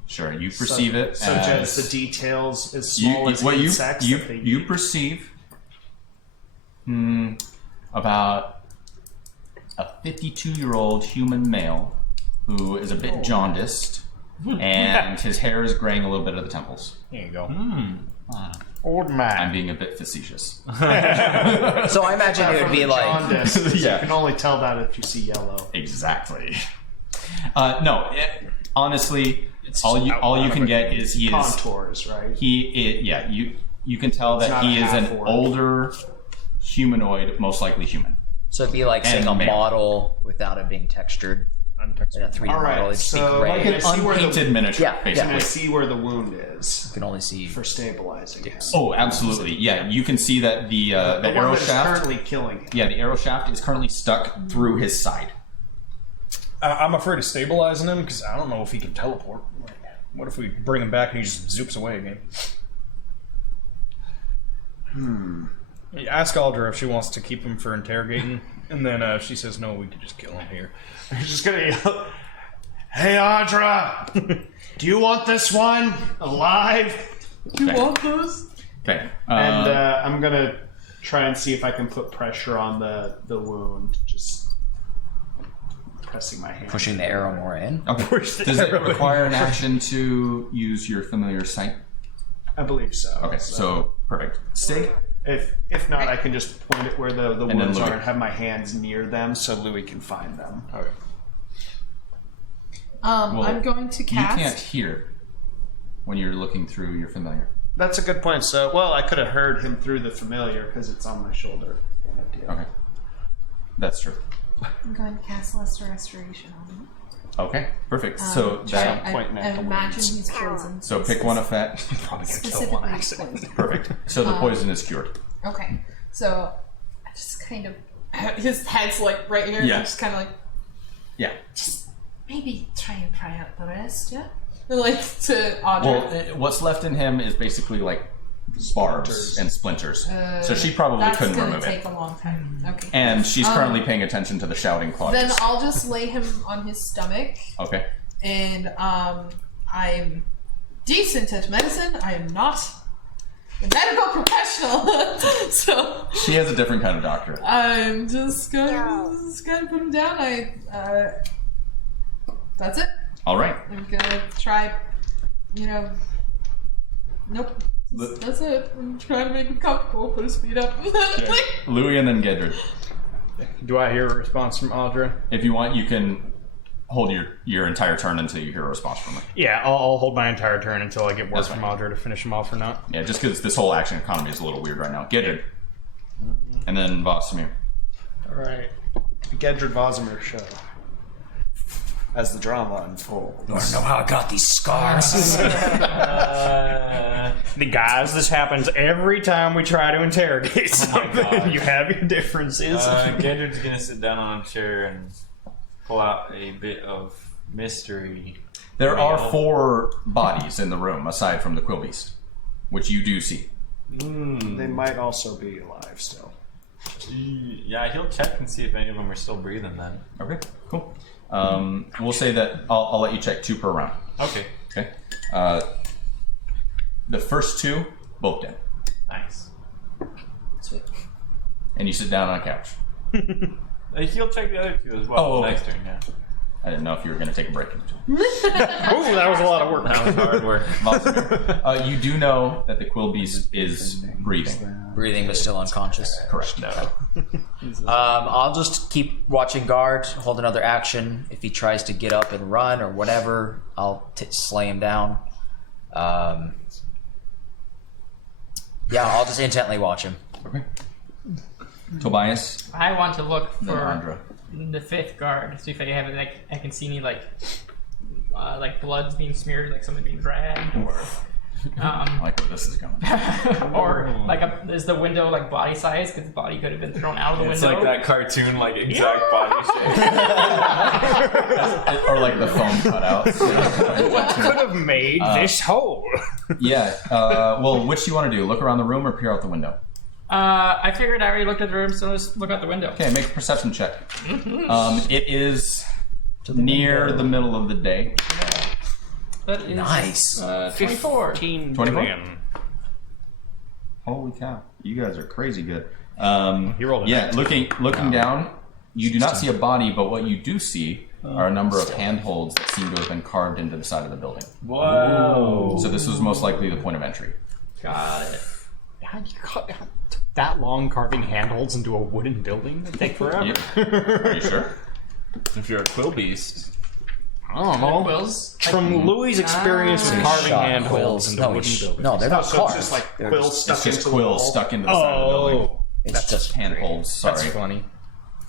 Sure, you perceive it such as the details as small as insects. You perceive about a 52-year-old human male who is a bit jaundiced, and his hair is graying a little bit at the temples. Here you go. Old man. I'm being a bit facetious. So I imagine it would be like. Jaundice, Yeah. You can only tell that if you see yellow. Exactly. Honestly, all you can get is he is Contours, right? you can tell It's that not he a is an half-orc. older humanoid, most likely human. So it'd be like saying And a male. model without it being textured. In a 3D All right, model, it'd just so be gray. Like I an see where the- unpainted miniature, Yeah, basically. And I see where the wound is You can only see. for stabilizing him. Oh, absolutely. Yeah, you can see that the the one arrow that is shaft. currently killing him. Yeah, the arrow shaft is currently stuck through his side. I'm afraid of stabilizing him because I don't know if he can teleport. Like, what if we bring him back and he just zoops away again? Ask Aldra if she wants to keep him for interrogating, and then if she says no, we could just kill him here. I'm just gonna yell, "Hey, Audra, do you want this one alive?" You want this? Okay. And I'm gonna try and see if I can put pressure on the wound. Just pressing my hand. Pushing the arrow more in. okay. Does it require an action to use your familiar sight? I believe so. Okay, so perfect. Stig? If not, I can just point it where the then wounds Louis. are and have my hands near them so Louis can find them. Okay. Well, I'm going to You cast. can't hear when you're looking through your familiar. That's a good point. So, well, I could have heard him through the familiar because it's on my shoulder. Kind of deal. Okay. That's true. I'm going to cast Lesser Restoration on him. Okay, perfect. So that pointing at I the imagine wounds. he's poisoned. so pick one effect. Probably gonna kill Specifically one accident. poison. Perfect. So the poison is cured. Okay, so I just kind of his head's like right here. And Yeah. I'm just kind of like Yeah. maybe try and pry out the rest. Yeah, like to Audra. Well, what's left in him is basically like barbs and splinters. So she probably that's couldn't gonna remove take it. a long time. Okay. And she's currently paying attention to the shouting Then Claudius. I'll just lay him on his stomach, Okay. and I'm decent at medicine. I am not a medical professional, so She has a different kind of doctor. I'm just gonna put him down. That's it. All right. I'm gonna try. Nope. Lu- That's it. I'm trying to make him comfortable. Put his feet up. Louis and then Gedrid. Do I hear a response from Audra? If you want, you can hold your entire turn until you hear a response from her. Yeah, I'll hold my entire turn until I get word That's from fine. Audra to finish him off or not. Yeah, just because this whole action economy is a little weird right now. Gedrid. And then Vosamir. All right. Gedrid Vosamir show. As the drama unfolds. You want to know how I got these scars? The guys, this happens every time we try to interrogate something. God. You have your differences. Gendrid's gonna sit down on a chair and pull out a bit of mystery. There are mail. 4 bodies in the room aside from the Quillbeast, which you do see. They might also be alive still. Yeah, he'll check and see if any of them are still breathing then. Okay, cool. We'll say that I'll let you check 2 per round. Okay. Okay. The first 2, both dead. Nice. And you sit down on a couch. He'll check the other 2 as well. Oh, okay. Next turn, yeah. I didn't know if you were going to take a break. Ooh, that was a lot of work. That was hard work. Vosamir. You do know that the Quillbeast is breathing. Breathing, but still unconscious. Correct. I'll just keep watching guard, hold another action. If he tries to get up and run or whatever, I'll slay him down. Yeah, I'll just intently watch him. Okay. Tobias, I want to look then for Andra. the 5th guard. See if I have I can see any like blood's being smeared, like something being dragged, or I like where this is going. Or like is the window like body size? Because the body could have been thrown out of the It's window. like that cartoon, like exact body shape. Or like the foam cutouts. What could have made this hole? Yeah. Well, which do you want to do? Look around the room or peer out the window? I figured I already looked at the room, so let's look out the window. Okay, make a perception check. It is near the middle of the day. That is Nice. 24. 24? Holy cow! You guys are crazy good. You rolled a Yeah, looking down, you do not see a body, but what you do see are a number of handholds that seem to have been carved into the side of the building. Whoa. So this was most likely the point of entry. Got it. How do you cut that long carving handholds into a wooden building? It'd take forever. Are you sure? If you're a quill beast. I don't know. Quills. From Louis' experience with carving Shot handholds into no, wooden buildings. no, they're not So carved. it's just like They're quills It's stuck just into the quills wall. stuck into the side of the building. Oh, It's just Handholds. Sorry, that's funny.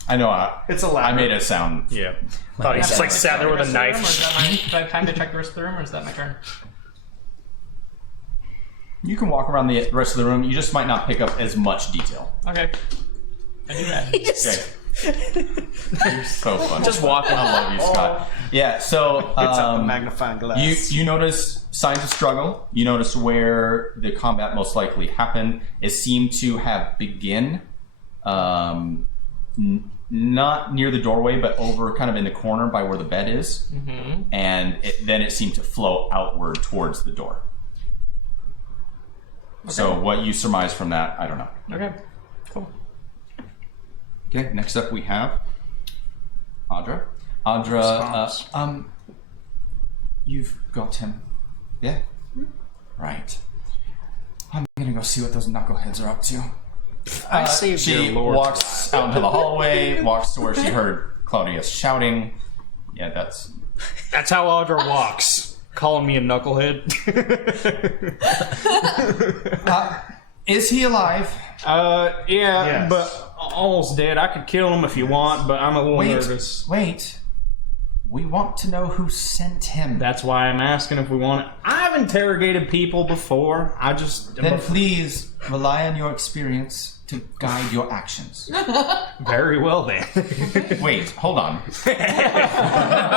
I know. It's a I ladder. made it sound. Yeah. Thought he just like sat there with a knife. Or is that my, do I have time to check the rest of the room, or is that my turn? You can walk around the rest of the room. You just might not pick up as much detail. Okay. I do that. Okay. You're so funny. Just walking. I love you, Scott. Yeah. So It's up the magnifying glass. you notice signs of struggle. You notice where the combat most likely happened. It seemed to have begin, not near the doorway, but over kind of in the corner by where the bed is, and then it seemed to flow outward towards the door. So what you surmise from that, I don't know. Okay. Cool. Okay, next up we have Audra. Audra, you've got him. Yeah? Right. I'm gonna go see what those knuckleheads are up to. I saved She your lord. walks out into the hallway, walks to where she heard Claudius shouting. Yeah, that's... That's how Audra walks. Calling me a knucklehead. Is he alive? Yeah, Yes. but almost dead. I could kill him if you want, but I'm a little nervous. Wait. We want to know who sent him. That's why I'm asking if we want it. I've interrogated people before. I just... Then please rely on your experience to guide your actions. Very well, then. Wait, hold on.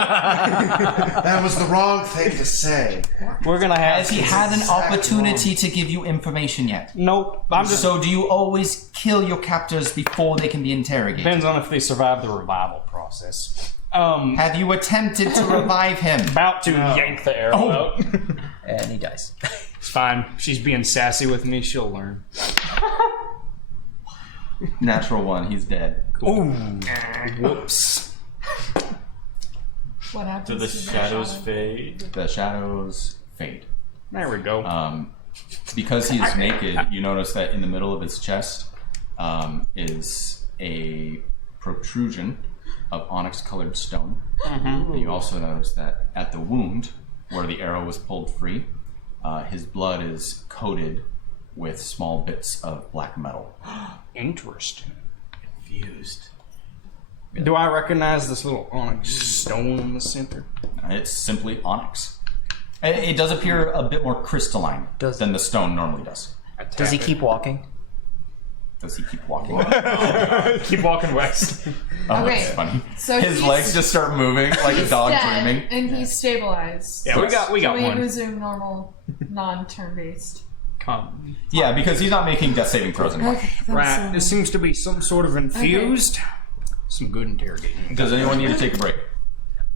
That was the wrong thing to say. We're gonna have... Has he had an opportunity to give you information yet? Nope. I'm just... So do you always kill your captors before they can be interrogated? Depends on if they survive the revival process. Have you attempted to revive him? About to yank the arrow out. And he dies. It's fine. She's being sassy with me. She'll learn. Natural one, he's dead. Ooh. Whoops. What happens Do the to shadows shadow? fade? The shadows fade. There we go. Because he is naked, you notice that in the middle of his chest is a protrusion of onyx-colored stone. And you also notice that at the wound, where the arrow was pulled free, his blood is coated with small bits of black metal. Interesting. Fused. Do I recognize this little onyx stone in the center? It's simply onyx. It does appear a bit more crystalline than the stone normally does. Does he keep walking? Does he keep walking? Keep walking west. Oh, Okay, that's funny. so His he's- legs just start moving like a dog Dead, dreaming. and he's stabilized. Yeah, we got So we one. resume normal, non-turn based. Come. Yeah, because he's not making death saving throws anymore. Okay, that's Right. This seems to be some sort of infused. Some good interrogating. Does anyone need to take a break?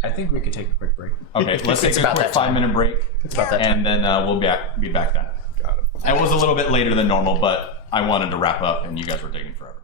I think we could take a quick break. Okay, let's take It's a about quick that time. 5-minute break. It's about that time. And then we'll be back then. Got it. It was a little bit later than normal, but I wanted to wrap up, and you guys were taking forever.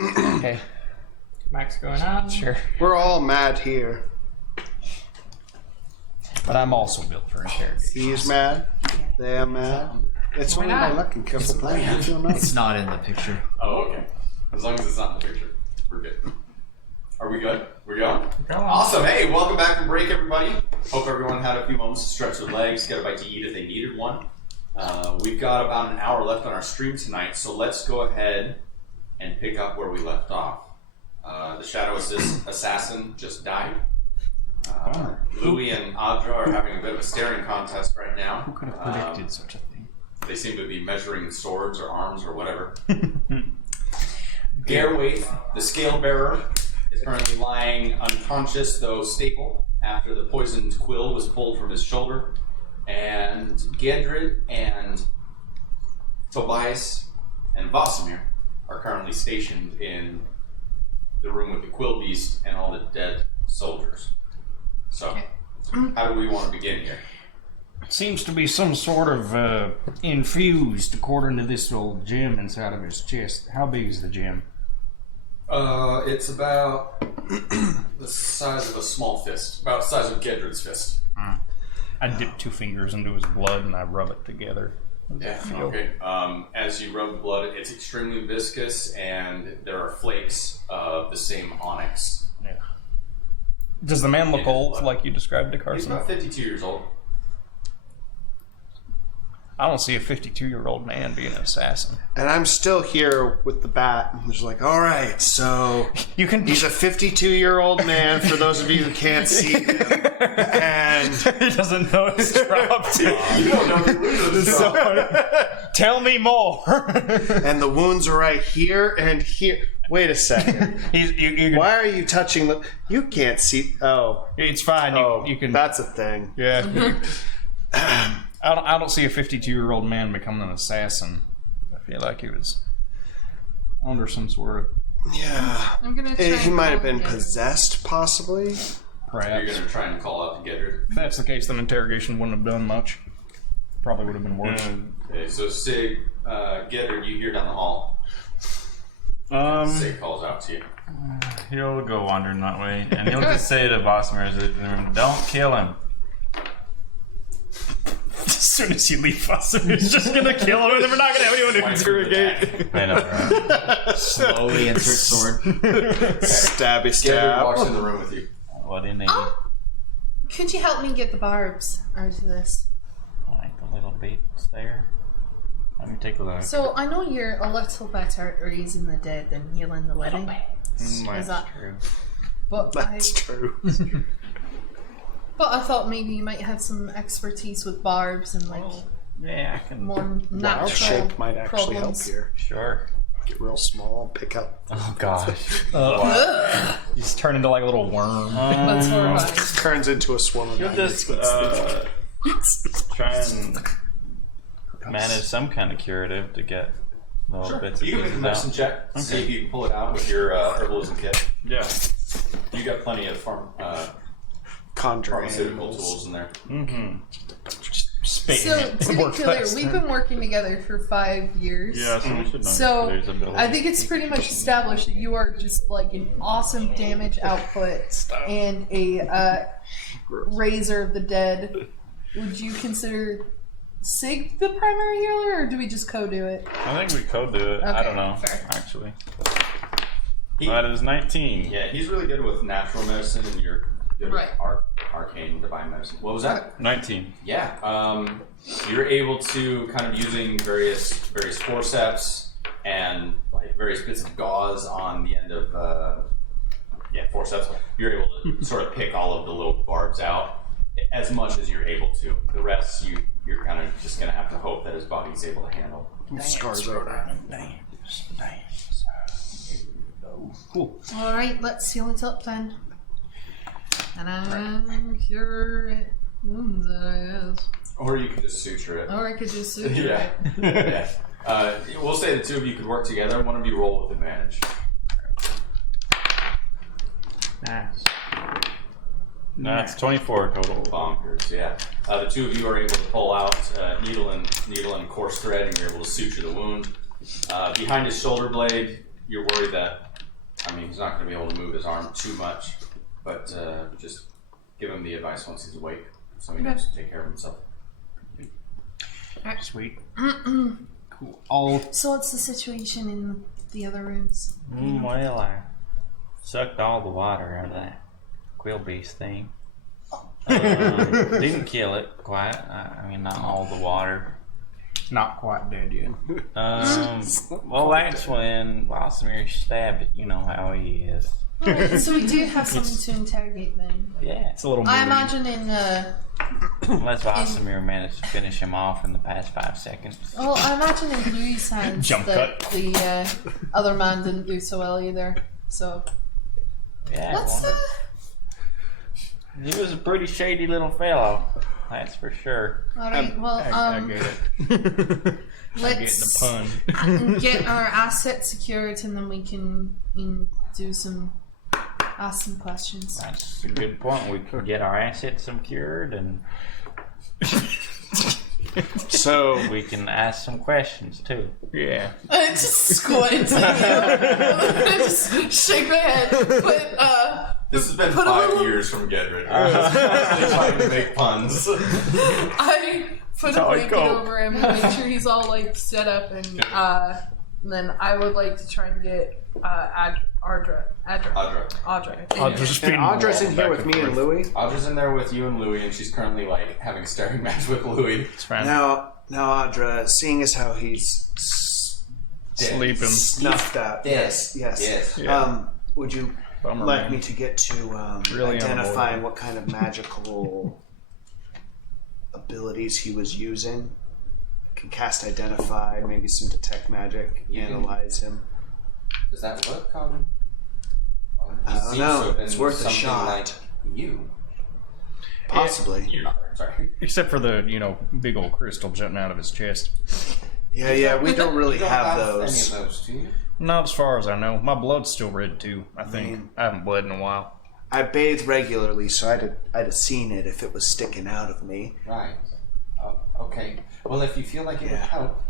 Okay. Max going on. Sure. We're all mad here. But I'm also built for interrogation. He's mad. They are mad. It's Why only by not? luck and careful playing. I feel nice. It's not in the picture. Oh, okay. As long as it's not in the picture, we're good. Are we good? We're going? Go on. Awesome. Hey, welcome back from break, everybody. Hope everyone had a few moments to stretch their legs, get a bite to eat if they needed one. We've got about an hour left on our stream tonight, so let's go ahead and pick up where we left off. The Shadow Assassin just died. Louis and Audra are having a bit of a staring contest right now. Who could have predicted such a thing? They seem to be measuring swords or arms or whatever. Garwaith, the Scale Bearer, is currently lying unconscious, though stable, after the poisoned quill was pulled from his shoulder. And Gedrid and Tobias and Vosimir are currently stationed in the room with the quill beast and all the dead soldiers. So, how do we want to begin here? Seems to be some sort of infused, according to this old gem inside of his chest. How big is the gem? It's about the size of a small fist. About the size of Gedrid's fist. I dip 2 fingers into his blood and I rub it together. Yeah, okay. As you rub blood, it's extremely viscous and there are flakes of the same onyx. Yeah. Does the man look Yeah. old like you described to He's Carson? about 52 years old. I don't see a 52-year-old man being an assassin. And I'm still here with the bat. I'm just like, all right, so You can. he's a 52-year-old man, for those of you who can't see him. And He doesn't know his job. You don't know the Tell me more. and the wounds are right here and here. Wait a second. you Why are you touching the... You can't see... Oh. It's fine. You can. That's a thing. Yeah. I don't see a 52-year-old man becoming an assassin. I feel like he was under some sort of Yeah. I'm gonna try He and might have call been him. possessed, possibly. You're perhaps. going to try and call out to Gedrid. If that's the case, then interrogation wouldn't have done much. Probably would have been worse. Okay, so Sig, Gedrid, you hear down the hall. Sig calls out to you. He'll go wandering that way, and he'll just say to Vosimir, "Don't kill him." As soon as you leave us, it's just gonna kill him, and then we're not gonna have anyone to Swipe through the interrogate. I know, right? Slowly insert sword. Stabby Gedrid stab. walks in the room with you. What do you need? Could you help me get the barbs out of this? Like the little beats there. Let me take a look. So I know you're a little better at raising the dead than healing the living. Is that True. But That's true. But I thought maybe you might have some expertise with barbs and like Yeah, I can. more Wild natural shape might actually problems. help here. Sure. Get real small, pick up. Oh gosh. You just turn into like a little worm. That's horrifying. Turns into a swarm of You'll maggots. just try and manage some kind of curative to get little bits of You can make a pieces medicine out. check. See if you can pull it out with your herbalism kit. Yeah. You got plenty of Conjuring. pharmaceutical tools in there. Spitting So it. to be Works clear, best. we've been working together for 5 years. Yeah, so we should know So there's ability. I think it's pretty much established that you are just like an awesome damage output and a raiser of the dead. Would you consider Sig the primary healer, or do we just co-do it? I think we could do it. I Okay, don't know, fair. actually. He- That is 19. Yeah, he's really good with natural medicine, and you're good Right. with arcane divine medicine. What was that? 19. Yeah, you're able to kind of using various forceps and like various bits of gauze on the end of forceps. You're able to sort of pick all of the little barbs out as much as you're able to. The rest, you're kind of just gonna have to hope that his body's able to handle. Scars over. Cool. All right, let's seal it up then. And I'm cure it wounds, I guess. Or you could just suture it. Or I could just suture Yeah. it. Yeah. We'll say the two of you could work together. One of you roll with advantage. Nice. That's 24 total. Bonkers, yeah. The two of you are able to pull out needle and coarse thread, and you're able to suture the wound. Behind his shoulder blade, you're worried that, I mean, he's not going to be able to move his arm too much, but just give him the advice once he's awake, so he knows to take care of himself. Sweet. Cool. So what's the situation in the other rooms? Well, I sucked all the water out of that quill beast thing. Didn't kill it quite. I mean, not all the water. Not quite dead yet. Well, that's when Bosmir stabbed it. You know how he is. Alright, so we do have something to interrogate then. Yeah. It's a little. I moody. imagine in Unless Bosmir managed to finish him off in the past 5 seconds. well, I imagine in Louis' hands Jump that the other man didn't do so well either. So Yeah. what's well, he was a pretty shady little fellow. That's for sure. Alright, well, I get it. let's I get the pun. get our assets secured and then we can ask some questions. That's a good point. We can get our assets secured and So we can ask some questions too. Yeah. I just squint into I just shake my head. This has been Put a 5 little- years from Gedrid. Constantly trying to make puns. I put a how I blanket go. over him and make sure he's all like set up, and then I would like to try and get Audra. Just and being Audra's in walled here back with and me and forth. Louis. Audra's in there with you and Louis, and she's currently like having a staring match with Louis. It's fine. Now, Audra, seeing as how he's Sleeping. snuffed out. Yes. Yes. Yeah. Would you Bummer, like man. me to get to Really identifying what kind of magical abilities he was using? Can cast identify, maybe some detect magic, analyze him. Does that look I don't know. It's worth a shot. Like you. Possibly. You're not. Sorry. Except for the big old crystal jutting out of his chest. Yeah. We don't really You don't have any those. of those, do you? Not as far as I know. My blood's still red too. I think Man. I haven't bled in a while. I bathe regularly, so I'd have seen it if it was sticking out of me. Right. Okay. Well, if you feel like it would Yeah. help,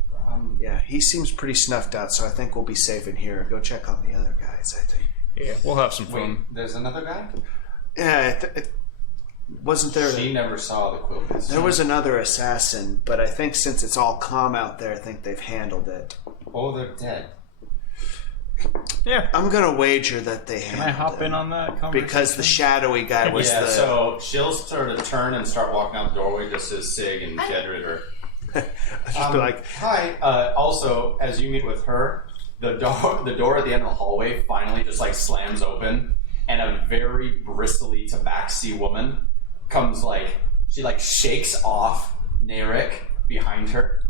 Yeah, he seems pretty snuffed out, so I think we'll be safe in here. Go check on the other guys, I think. Yeah, we'll have some wait, fun. there's another guy? Yeah, wasn't there? She never saw the quill piece. There was another assassin, but I think since it's all calm out there, I think they've handled it. Oh, they're dead. Yeah. I'm gonna wager that they Can I handled hop it. in on that conversation? Because the shadowy guy was Yeah, the. so she'll sort of turn and start walking out the doorway just as Sig and Gedrid are. just be like, Hi. Also, as you meet with her, the door at the end of the hallway finally just like slams open, and a very bristly tabaxi woman comes she shakes off Narek behind her.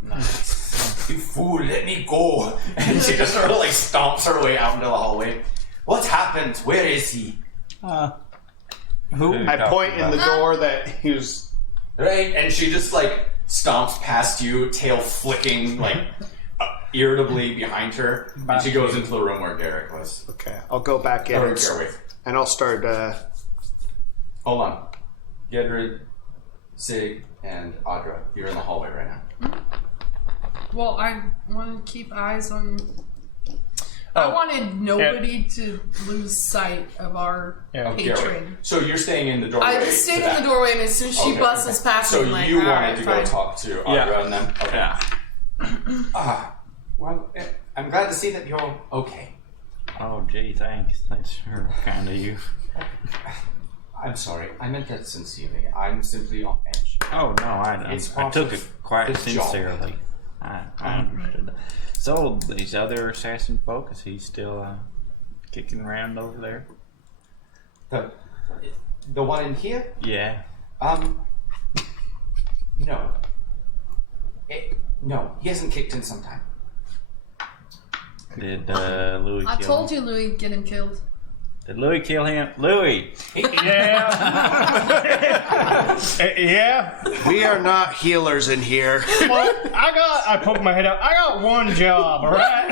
You fool, let me go! And she just sort of stomps her way out into the hallway. What happened? Where is he? Who? I point in the door that he was. Right, and she just stomps past you, tail flicking irritably behind her, and she goes into the room where Garrick was. Okay, I'll go back in Or and, Garwick. and I'll start. Hold on. Gedrid, Sig, and Audra, you're in the hallway right now. Well, I want to keep eyes on. I wanted nobody to lose sight of our Garrick. patron. So you're staying in the doorway. I just stayed to in that. the doorway, and as soon as she Okay, busts past So me, I'm you like, wanted alright, to fine. go talk to Audra and them? Okay. Yeah. Well, I'm glad to see that you're okay. Oh, gee, thanks. That's sure kind of you. I'm sorry. I meant that sincerely. I'm simply on edge. Oh no, I It's I part took of it quite this job. sincerely. I understood that. So these other assassin folk, is he still kicking around over there? The one in here? Yeah. No. No, he hasn't kicked in some time. Did Louis I kill told him? you Louis get him killed. Did Louis kill him? Louis! Yeah. Yeah. We are not healers in here. Well, I poked my head out. I got one job, alright?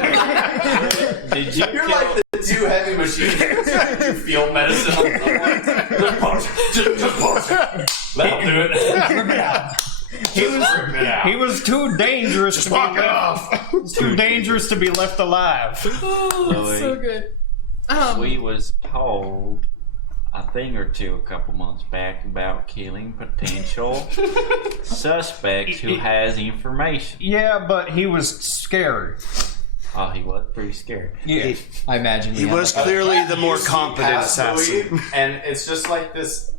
Did you You're kill like the two heavy machines. You feel medicine on someone. Just punch. Just punch. Let him do it. He was too dangerous to be left. Too dangerous to be left alive. Louis, So good. we was told a thing or two a couple months back about killing potential suspects who has information. Yeah, but he was scared. Oh, he was pretty scared. Yeah. I imagine He was clearly the more competent Past assassin. Louis, and it's just like this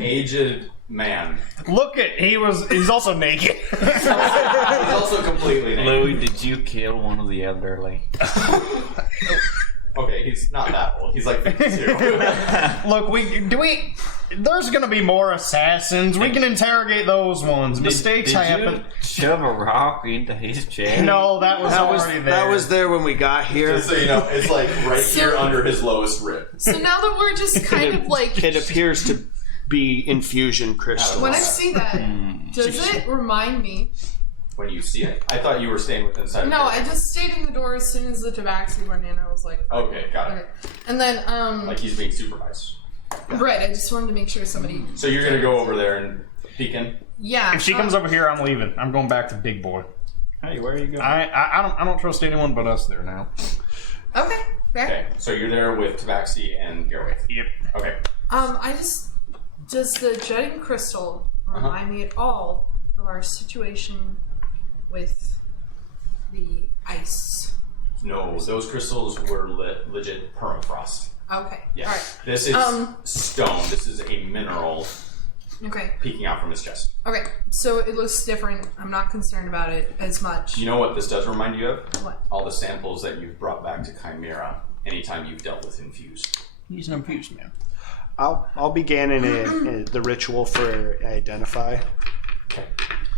aged man. Look at he's also naked. He's also completely naked. Louis, did you kill one of the elderly? Okay, he's not that old. He's like 52. Look, there's gonna be more assassins. We can interrogate those ones. Mistakes did happen. You shove a rock into his chest? No, that was already there. That was there when we got here. Just so you know, it's like right here under his lowest rib. So now that we're just kind of like, It appears to be infusion crystals. when I see that, does it remind me? When you see it, I thought you were staying with inside. No, I just stayed in the door as soon as the tabaxi went in. I was like, Okay, got it. okay. And then, Like he's being supervised. right, I just wanted to make sure somebody. So you're gonna go over there and peek in. Yeah. If she comes over here, I'm leaving. I'm going back to Big Boy. Hey, where are you going? I don't trust anyone but us there now. Okay. Fair. Okay, so you're there with Tabaxi and Gareth. Yep. Okay. Does the jetting crystal remind me at all of our situation with the ice? No, those crystals were legit permafrost. Okay. Yeah. All right. This is stone. This is a mineral Okay. peeking out from his chest. Okay. So it looks different. I'm not concerned about it as much. You know what this does remind you of? What? All the samples that you've brought back to Chimera anytime you've dealt with infused. He's an infused man. I'll begin in the ritual for identify. Okay.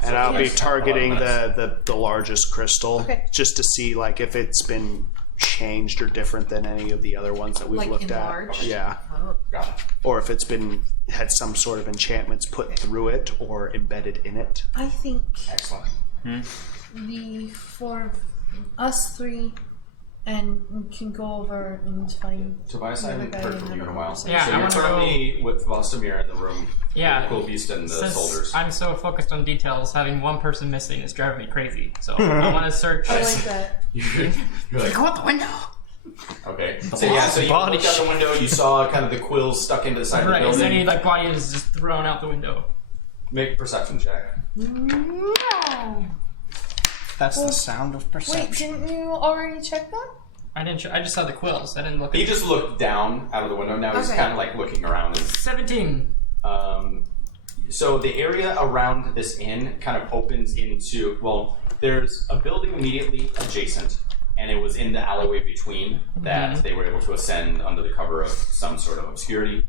And I'll be Yes. targeting the largest crystal, Okay. just to see like if it's been changed or different than any of the other ones that we've Like looked enlarged? at. Yeah. Oh. Got it. Or if it's been had some sort of enchantments put through it or embedded in it. I think Excellent. the four of us three and we can go over and find Tobias, I haven't heard from you in a while. Yeah, so I you're wanna currently with Vostomir in the room. Yeah. With Quill Beast and the Since soldiers. I'm so focused on details, having one person missing is driving me crazy. So I want to search. I like that. You're like, Go out the window. okay. So yeah, so you looked out the window, you saw kind of the quills stuck into the side Right, of is the any building. like body is just thrown out the window? Make a perception check. No. That's the sound of Wait, perception. didn't you already check that? I didn't. I just saw the quills. I didn't look. He At just looked down out of the window. Now he's Okay. kind of like looking around. 17. So the area around this inn kind of opens into, well, there's a building immediately adjacent, and it was in the alleyway between that they were able to ascend under the cover of some sort of obscurity.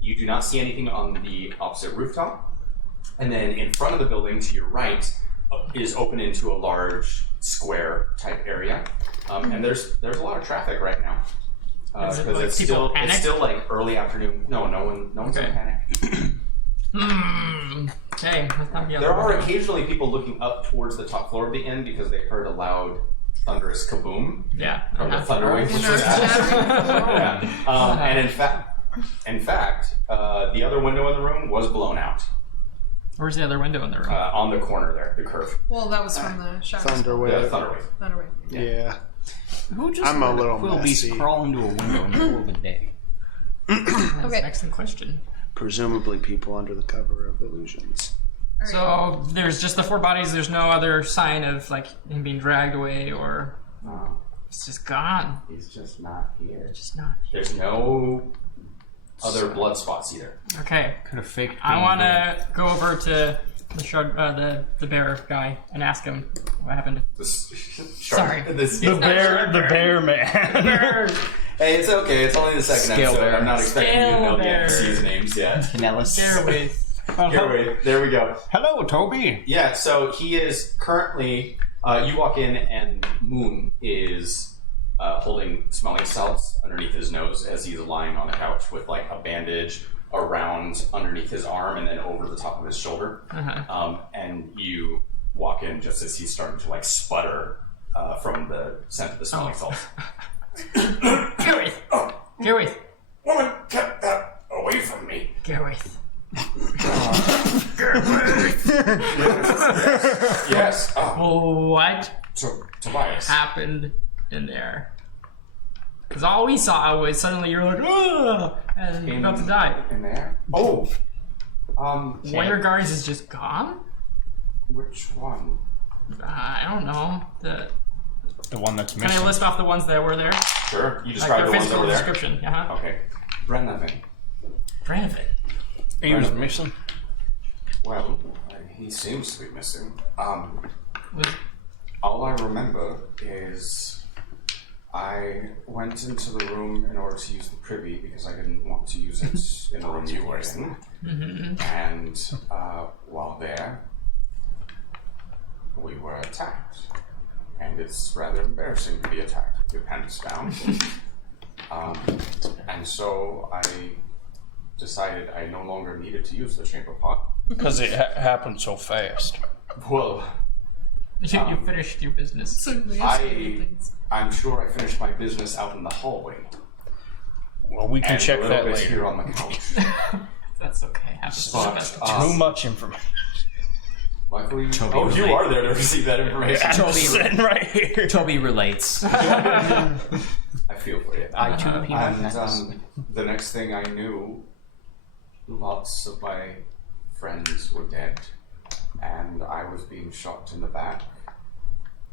You do not see anything on the opposite rooftop. And then in front of the building to your right is open into a large square type area. And there's a lot of traffic right now. Is it Because like it's people still panicked? it's still like early afternoon. No one's in Okay. panic. Okay, let's not be on There the are window. occasionally people looking up towards the top floor of the inn because they heard a loud, thunderous kaboom Yeah. from the thunder wave. And our shattering. Yeah. And in fact, the other window in the room was blown out Where's the other window in the room? on the corner there, the curve, Well, that was from the shadow. the Thunderwave. thunder wave. Thunderwave. Yeah. Who just I'm a let little Quill Beast messy. crawl into a window in the middle of the day? That's Okay. an excellent question. Presumably people under the cover of illusions. So there's just the 4 bodies. There's no other sign of like him being dragged away or it's just gone. He's just not here. Just not. There's no other blood spots either. Okay. Could have faked. I want to go over to the shard, the bear guy and ask him what happened. Sorry. The bear man. Hey, it's okay. It's only the second Scale episode. bear. I'm not expecting you to know the Scale bear. NPC's names yet. Canellis. Bear with. Here, there we go. Hello, Toby. Yeah, so he is currently. You walk in, and Moon is holding smelling salts underneath his nose as he's lying on the couch with like a bandage around underneath his arm and then over the top of his shoulder. And you walk in just as he's starting to like sputter from the scent of the smelling salts. Gareth. Gareth. Woman kept that away from me. Gareth. happened in there? Because all we saw was suddenly you're like, "Ugh," and you're about to die. In there? Oh! One of your guards is just gone? Which one? I don't know. The one that's Can missing. I list off the ones that were there? Sure. You Like describe their the ones that physical were there. description. Uh-huh. Okay. Brennavin. Brandon. He was missing. Well, he seems to be missing. Was- All I remember is I went into the room in order to use the privy because I didn't want to use it in the room you were in. And while there, we were attacked. And it's rather embarrassing to be attacked with your pants down. And so I decided I no longer needed to use the chamber pot. Because it happened so fast. Well, You finished your business. I'm sure I finished my business out in the hallway. Well, we can And check a little that bit later. here on the couch. That's okay. Happens. But, Too much information. luckily, you are there to receive that information. I'm sitting right here. Toby relates. I feel for you. I too pee my And pants. the next thing I knew, lots of my friends were dead, and I was being shot in the back.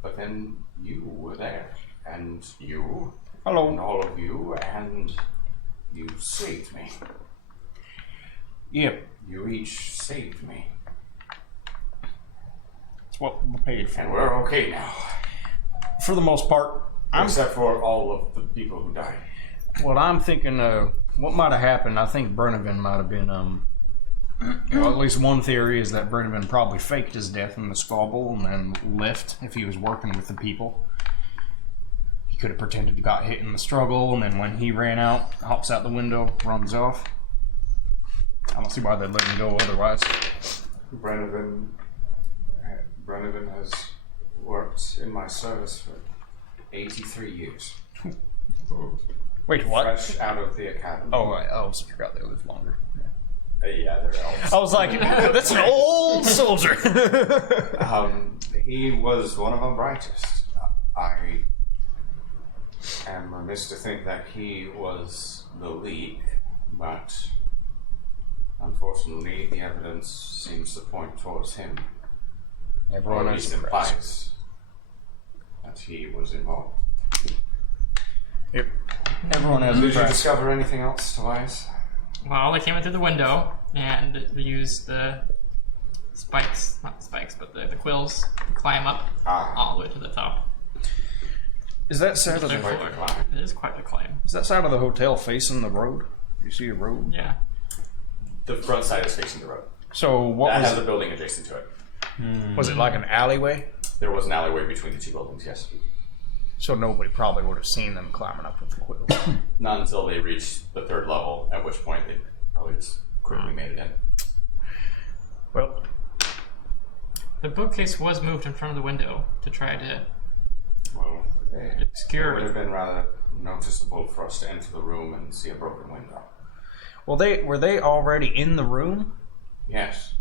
But then you were there, and you, Hello. and all of you, and you saved me. Yep. You each saved me, That's what we're paid and for. we're okay now. For the most part, Except for all of the people who died. what I'm thinking, what might have happened, I think Brennavin might have been, well, at least one theory is that Brennavin probably faked his death in the squabble and then left if he was working with the people. He could have pretended to got hit in the struggle, and then when he ran out, hops out the window, runs off. I don't see why they'd let him go otherwise. Brennavin has worked in my service for 83 years. Wait, what? Fresh out of the academy. Oh, I also forgot they lived longer. Yeah, they're elves. I was like, that's an old soldier. He was one of our brightest. I am remiss to think that he was the lead, but unfortunately, the evidence seems to point towards him. Everyone or at is least implies that he was involved. Yep. Everyone has Did you impressed. discover anything else, Tobias? Well, they came in through the window and they used the spikes, not the spikes, but the quills to climb up all the way to the top. Is that side of Third the floor. It is quite the climb. Is that side of the hotel facing the road? You see a road? Yeah. The front side is facing the road. So what That was has a building adjacent to it. Was it like an alleyway? There was an alleyway between the two buildings, yes. So nobody probably would have seen them climbing up with the quills. Not until they reached the third level, at which point they probably just quickly made it in. Well, The bookcase was moved in front of the window to try to Well, it obscure would it. have been rather noticeable for us to enter the room and see a broken window. well, were they already in the room? Yes.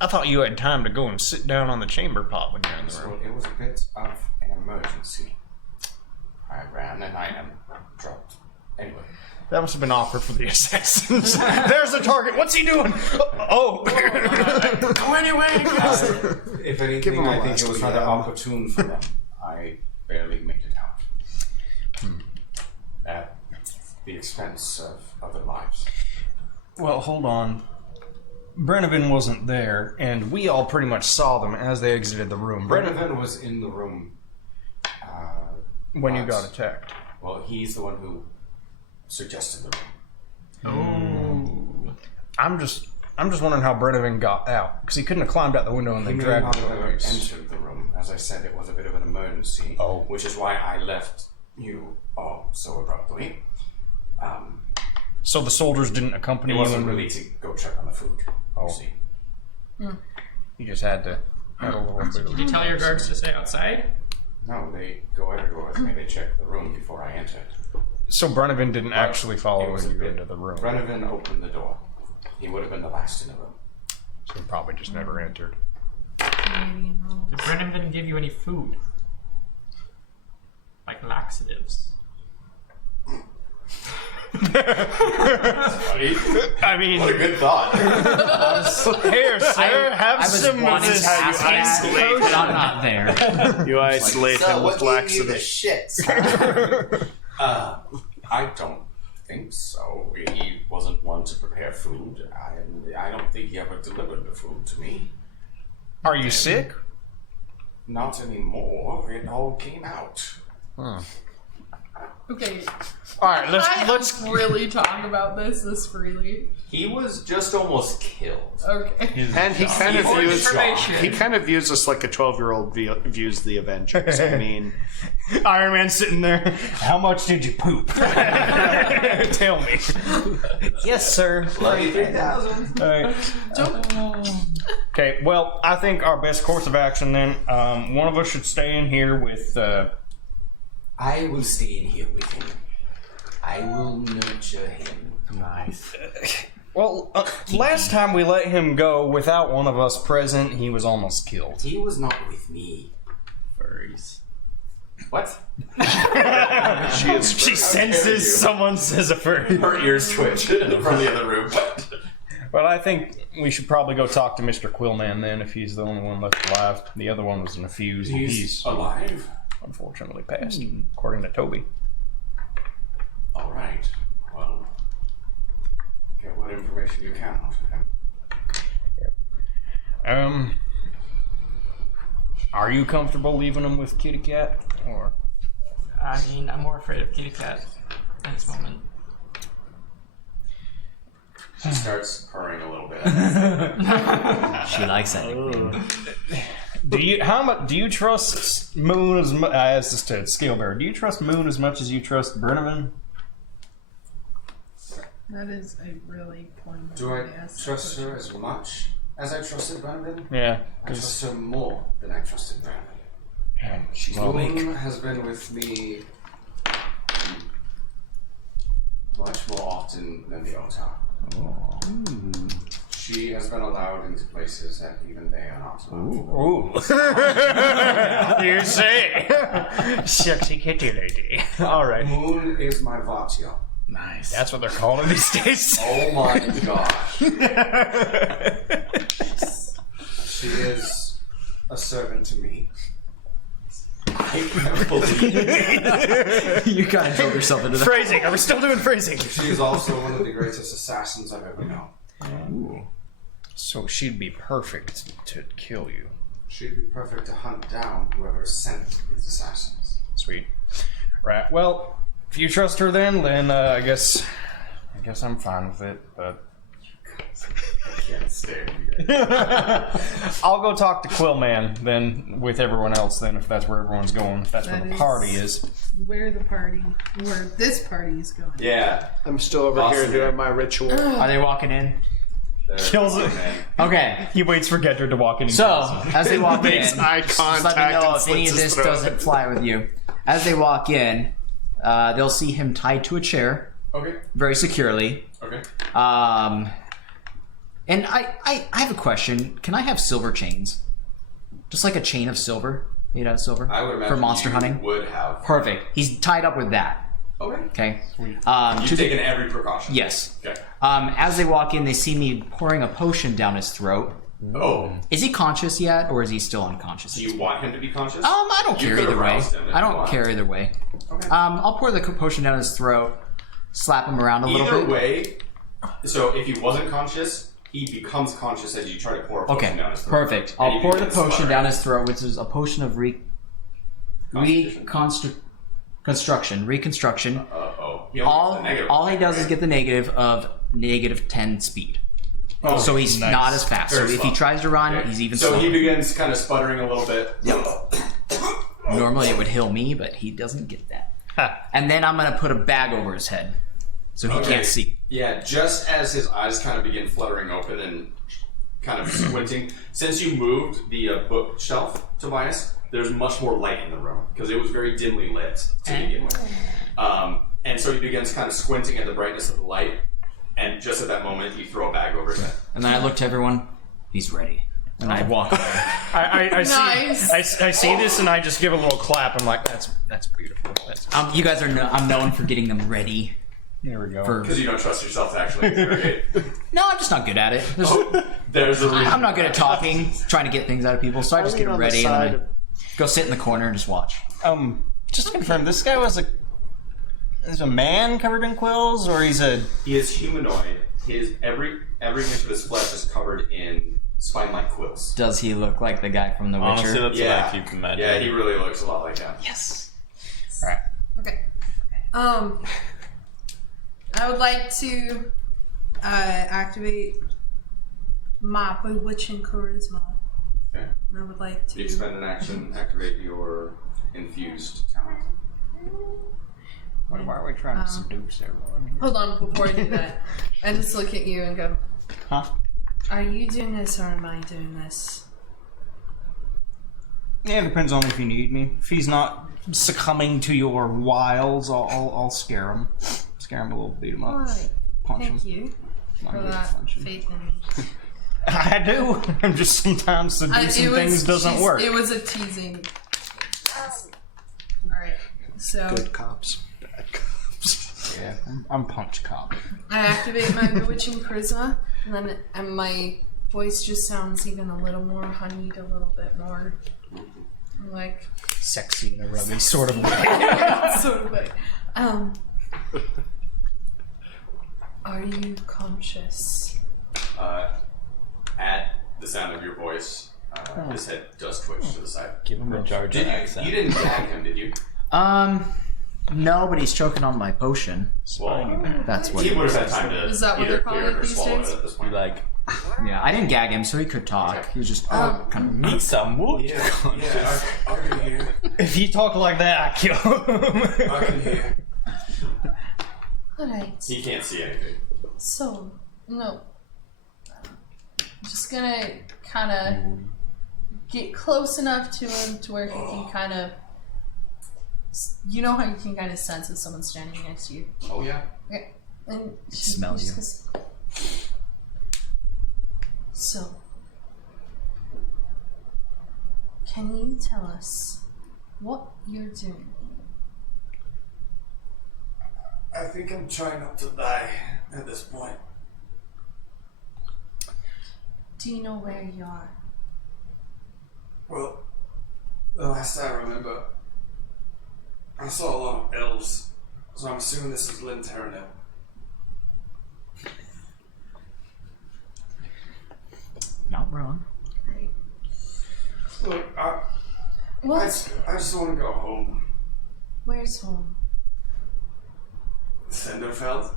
I thought you had time to go and sit down on the chamber pot when you're in the So room. it was a bit of an emergency. I ran and I am dropped. Anyway. That must have been awkward for the assassins. There's the target. What's he doing? Oh. Go anyway, guys. If anything, him a I think last it was rather PM. opportune for them. I barely made it out. At the expense of other lives. Well, hold on. Brennavin wasn't there, and we all pretty much saw them as they exited the room. Brennavin was in the room when you but- got attacked. Well, he's the one who suggested the room. I'm just wondering how Brennavin got out, because he couldn't have climbed out the window and He then may dragged not the have ever doors. entered the room. As I said, it was a bit of an emergency. Oh. Which is why I left you all so abruptly. So the soldiers didn't accompany It you. wasn't and- really to go check on the food. Oh. You see. You just had to. Have a little bit of Did you tell your guards to stay outside? No, they go everywhere with me. They check the room before I entered. So Brennavin didn't actually It follow was a you bit- into the room. Brennavin opened the door. He would have been the last in the room. So he probably just never entered. Canadian rolls. Did Brennan give you any food? Like laxatives? I mean, What a good thought. here, sir, have I was some of wanting this. to ask that, but I'm not there. You isolate him with laxatives. shit? I don't think so. He wasn't one to prepare food. I don't think he ever delivered the food to me. Are you sick? Not anymore. It all came out. Okay. All right, let's. really talk about this freely. He was just almost killed. Okay. And he kind of More views information. us like a 12-year-old views the Avengers. I mean, Iron Man sitting there. How much did you poop? Tell me. Yes, sir. Lucky 3,000. All right. Okay. Well, I think our best course of action then. One of us should stay in here with. I will stay in here with him. I will nurture him. Nice. Well, last time we let him go without one of us present, he was almost killed. He was not with me. Furries. What? She senses someone says a furry. Her ears twitch from the other room. Well, I think we should probably go talk to Mr. Quillman then, if he's the only one left alive. The other one was infused. He's alive. Unfortunately passed, according to Toby. All right. Well, get what information you can out of him. Are you comfortable leaving him with Kitty Cat, or? I mean, I'm more afraid of Kitty Cat at this moment. She starts purring a little bit. She likes that nickname. Do you trust Moon as much as this to Scalebearer? Do you trust Moon as much as you trust Brenneman? That is a really pointed. Do I trust her as much as I trusted Brandon? Yeah, I trust her more than I trusted Brandon. she's Moon has been with me much more often than the Otar. She has been allowed into places that even they are not allowed. Ooh. You say. Sexy kitty lady. All right. Moon is my Vatya. Nice. That's what they're calling these days. Oh my gosh. She is a servant to me. I can't believe it. You kind of drove yourself into that. Phrasing. Are we still doing phrasing? She is also one of the greatest assassins I've ever known. Ooh. So she'd be perfect to kill you. She'd be perfect to hunt down whoever sent these assassins. Sweet. Right. Well, if you trust her, then I guess I'm fine with it. But I can't stand you. I'll go talk to Quillman then with everyone else. Then, if that's where everyone's going, if that's where the party is. Where this party is going. Yeah. I'm still over here doing my ritual. Are they walking in? Kills it. Okay. He waits for Gedra to walk in. So, as they walk in, Makes eye just contact let me know and if any of slits his this throat. doesn't fly with you. As they walk in, they'll see him tied to a chair Okay. very securely. Okay. And I have a question. Can I have silver chains? Just like a chain of silver, made out of silver, I would imagine for monster you hunting. would have. Perfect. He's tied up with that. Okay. Okay. You've taken every precaution. Yes. Okay. As they walk in, they see me pouring a potion down his throat. Oh. Is he conscious yet, or is he still unconscious? Do you want him to be conscious? I don't You care could either way. arouse him if I you don't want. care either way. Okay. I'll pour the potion down his throat, slap him around a little Either bit. way, so if he wasn't conscious, he becomes conscious as you try to pour a potion Okay, down his throat. perfect. And I'll he pour the begins potion sputtering. down his throat, which is a potion of reconstruction. Uh-oh. All he does is get the negative of -10 speed. So he's nice. not as fast. Very so if he slow. tries to run, Okay. he's even So slower. he begins kind of sputtering a little bit. Normally it would heal me, but he doesn't get that. And then I'm gonna put a bag over his head, so he Okay. can't see. Yeah, just as his eyes kind of begin fluttering open and kind of squinting, since you moved the bookshelf, Tobias, there's much more light in the room because it was very dimly lit to begin with. And so he begins kind of squinting at the brightness of the light, and just at that moment, you throw a bag over his head. And then I look to everyone. He's ready. And I walk away. I Nice. I see this and I just give a little clap. I'm like, that's beautiful. That's You guys are. I'm known for getting them ready. there we go. For Because you don't trust yourself to actually interrogate. no, I'm just not good at it. There's a reason. I'm not good at talking, trying to get things out of people. So I just get them ready and then I go sit in the corner and just watch. Just to confirm, this guy is a man covered in quills, or he's a? He is humanoid. His every inch of his flesh is covered in spine-like quills. Does he look like the guy from The Witcher? Honestly, that's Yeah. what I keep imagining. Yeah, he really looks a lot like him. Yes. Okay. I would like to activate my bewitching charisma. Okay. And I would like You to. spend an action, activate your infused talent. Why are we trying to seduce everyone here? Hold on, before I do that, I just look at you and go, Huh? are you doing this or am I doing this? Yeah, it depends on if you need me. If he's not succumbing to your wiles, I'll scare him. Scare him a little, beat him up, Alright. punch Thank him. you Not for really that punch him. faith in me. I do. I'm just sometimes seducing things doesn't work. It was a teasing. Alright, so Good cops, bad cops. Yeah, I'm punch cop. I activate my bewitching charisma, and my voice just sounds even a little more honeyed, a little bit more like Sexy in a rugged sort of way. sort of like, are you conscious? At the sound of your voice, his head does twitch to the side. Give him a Jar Jar accent. You didn't gag him, did you? No, but he's choking on my potion. Well, That's what he it would is. have had time to Is that what either they're calling clear it or these swallow days? it at this point. Like, Yeah, I didn't gag him, so he could talk. He was just kind of. need some wood. Yeah, I can hear. If you talk like that, I kill him. I can hear. Alright, He can't see anything. so, no. I'm just gonna kind of get close enough to him to where he can kind of. You know how you can kind of sense if someone's standing next to you? Oh yeah. Okay. And Smell you. So, can you tell us what you're doing? I think I'm trying not to die at this point. Do you know where you are? Well, the last I remember, I saw a lot of elves, so I'm assuming this is Lynn Terranil. Not wrong. Right. Look, I What? just want to go home. Where's home? Senderfeld?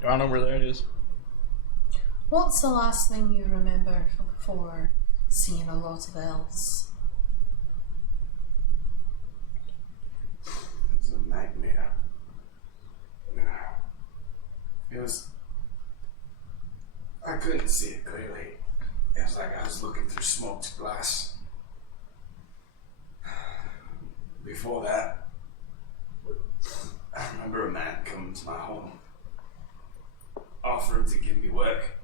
Do I know where that is? What's the last thing you remember before seeing a lot of elves? It's a nightmare. It was. I couldn't see it clearly. It was like I was looking through smoked glass. Before that, I remember a man coming to my home, offering to give me work,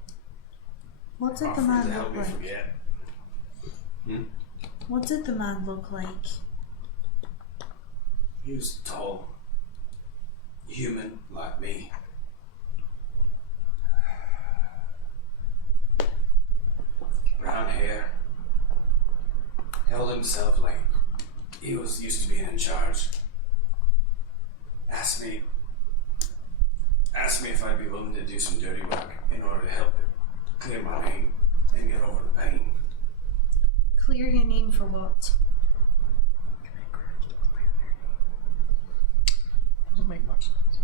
What did the offering to man help look me like? forget. What did the man look like? He was tall, human like me. Brown hair, held himself like he was used to being in charge. Asked me if I'd be willing to do some dirty work in order to help him clear my name and get over the pain. Clear your name for what? Doesn't make much sense.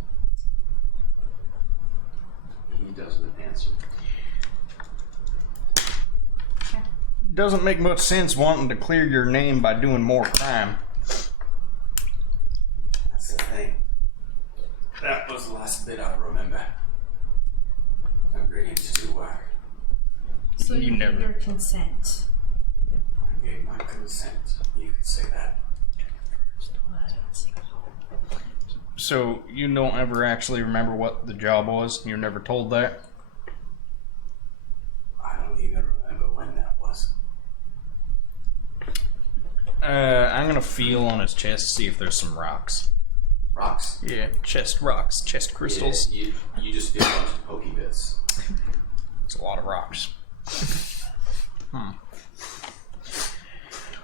He doesn't answer. Doesn't make much sense wanting to clear your name by doing more crime. That's the thing. That was the last bit I remember. Agreeing to do work. So You you never- gave your consent. I gave my consent. You could say that. So you don't ever actually remember what the job was? You're never told that? I don't even remember when that was. feel on his chest to see if there's some rocks. Rocks? Yeah, chest rocks, chest crystals. Yeah, you just feel a bunch of pokey bits. It's a lot of rocks.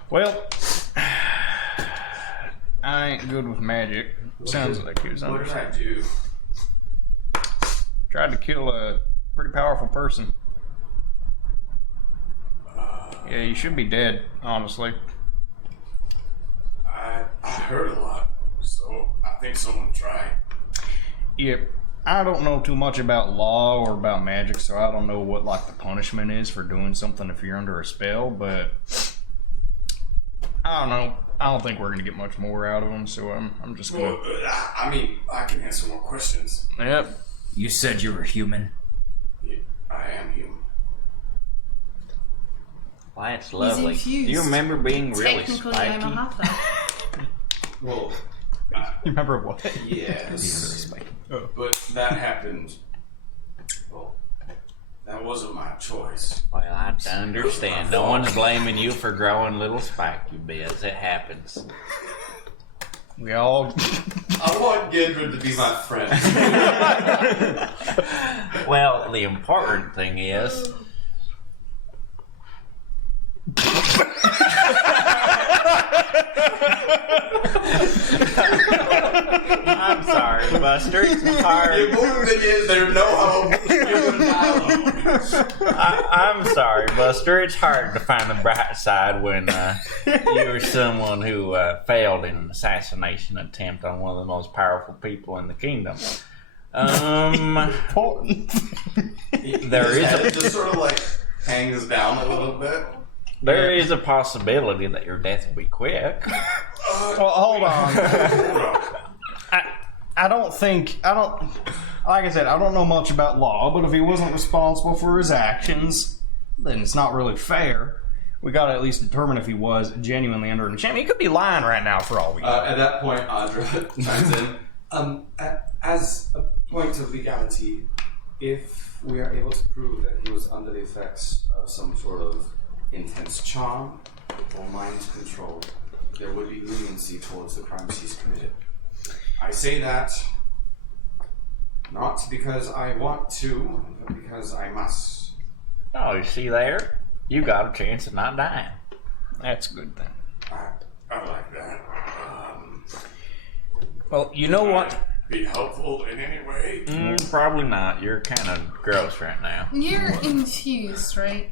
Well, I ain't good with magic. Sounds like he was What under. did I do? Tried to kill a pretty powerful person. Yeah, you should be dead, honestly. I heard a lot, so I think someone tried. Yep. I don't know too much about law or about magic, so I don't know what like the punishment is for doing something if you're under a spell, but I don't know. I don't think we're gonna get much more out of him, so I'm just gonna. Well, I mean, I can answer more questions. Yep. You said you were human. Yeah, I am human. Why, it's lovely. infused. Do you remember being really Technically, I'm a spiky? half-elf. Well, You remember what? yes. But that happened. Well, that wasn't my choice. Well, I understand. No one's blaming you for growing little spiky bits. It happens. We all. I want Gendred to be my friend. Well, the important thing is. I'm sorry, Buster. It's hard. The important thing is there's no hope. I'm sorry, Buster. It's hard to find the bright side when you're someone who failed in an assassination attempt on one of the most powerful people in the kingdom. There is It just sort of like hangs down a little bit. there is a possibility that your death will be quick. Well, hold on. I don't think like I said, I don't know much about law, but if he wasn't responsible for his actions, then it's not really fair. We gotta at least determine if he was genuinely under enchantment. He could be lying right now for all we know. At that point, Audra chimes in. As a point of legality, if we are able to prove that he was under the effects of some sort of intense charm or mind control, there would be leniency towards the crimes he's committed. I say that not because I want to, but because I must. Oh, you see there? You got a chance of not dying. That's a good thing. I like that. Well, you know what? Be helpful in any way? Probably not. You're kind of gross right now. You're infused, right?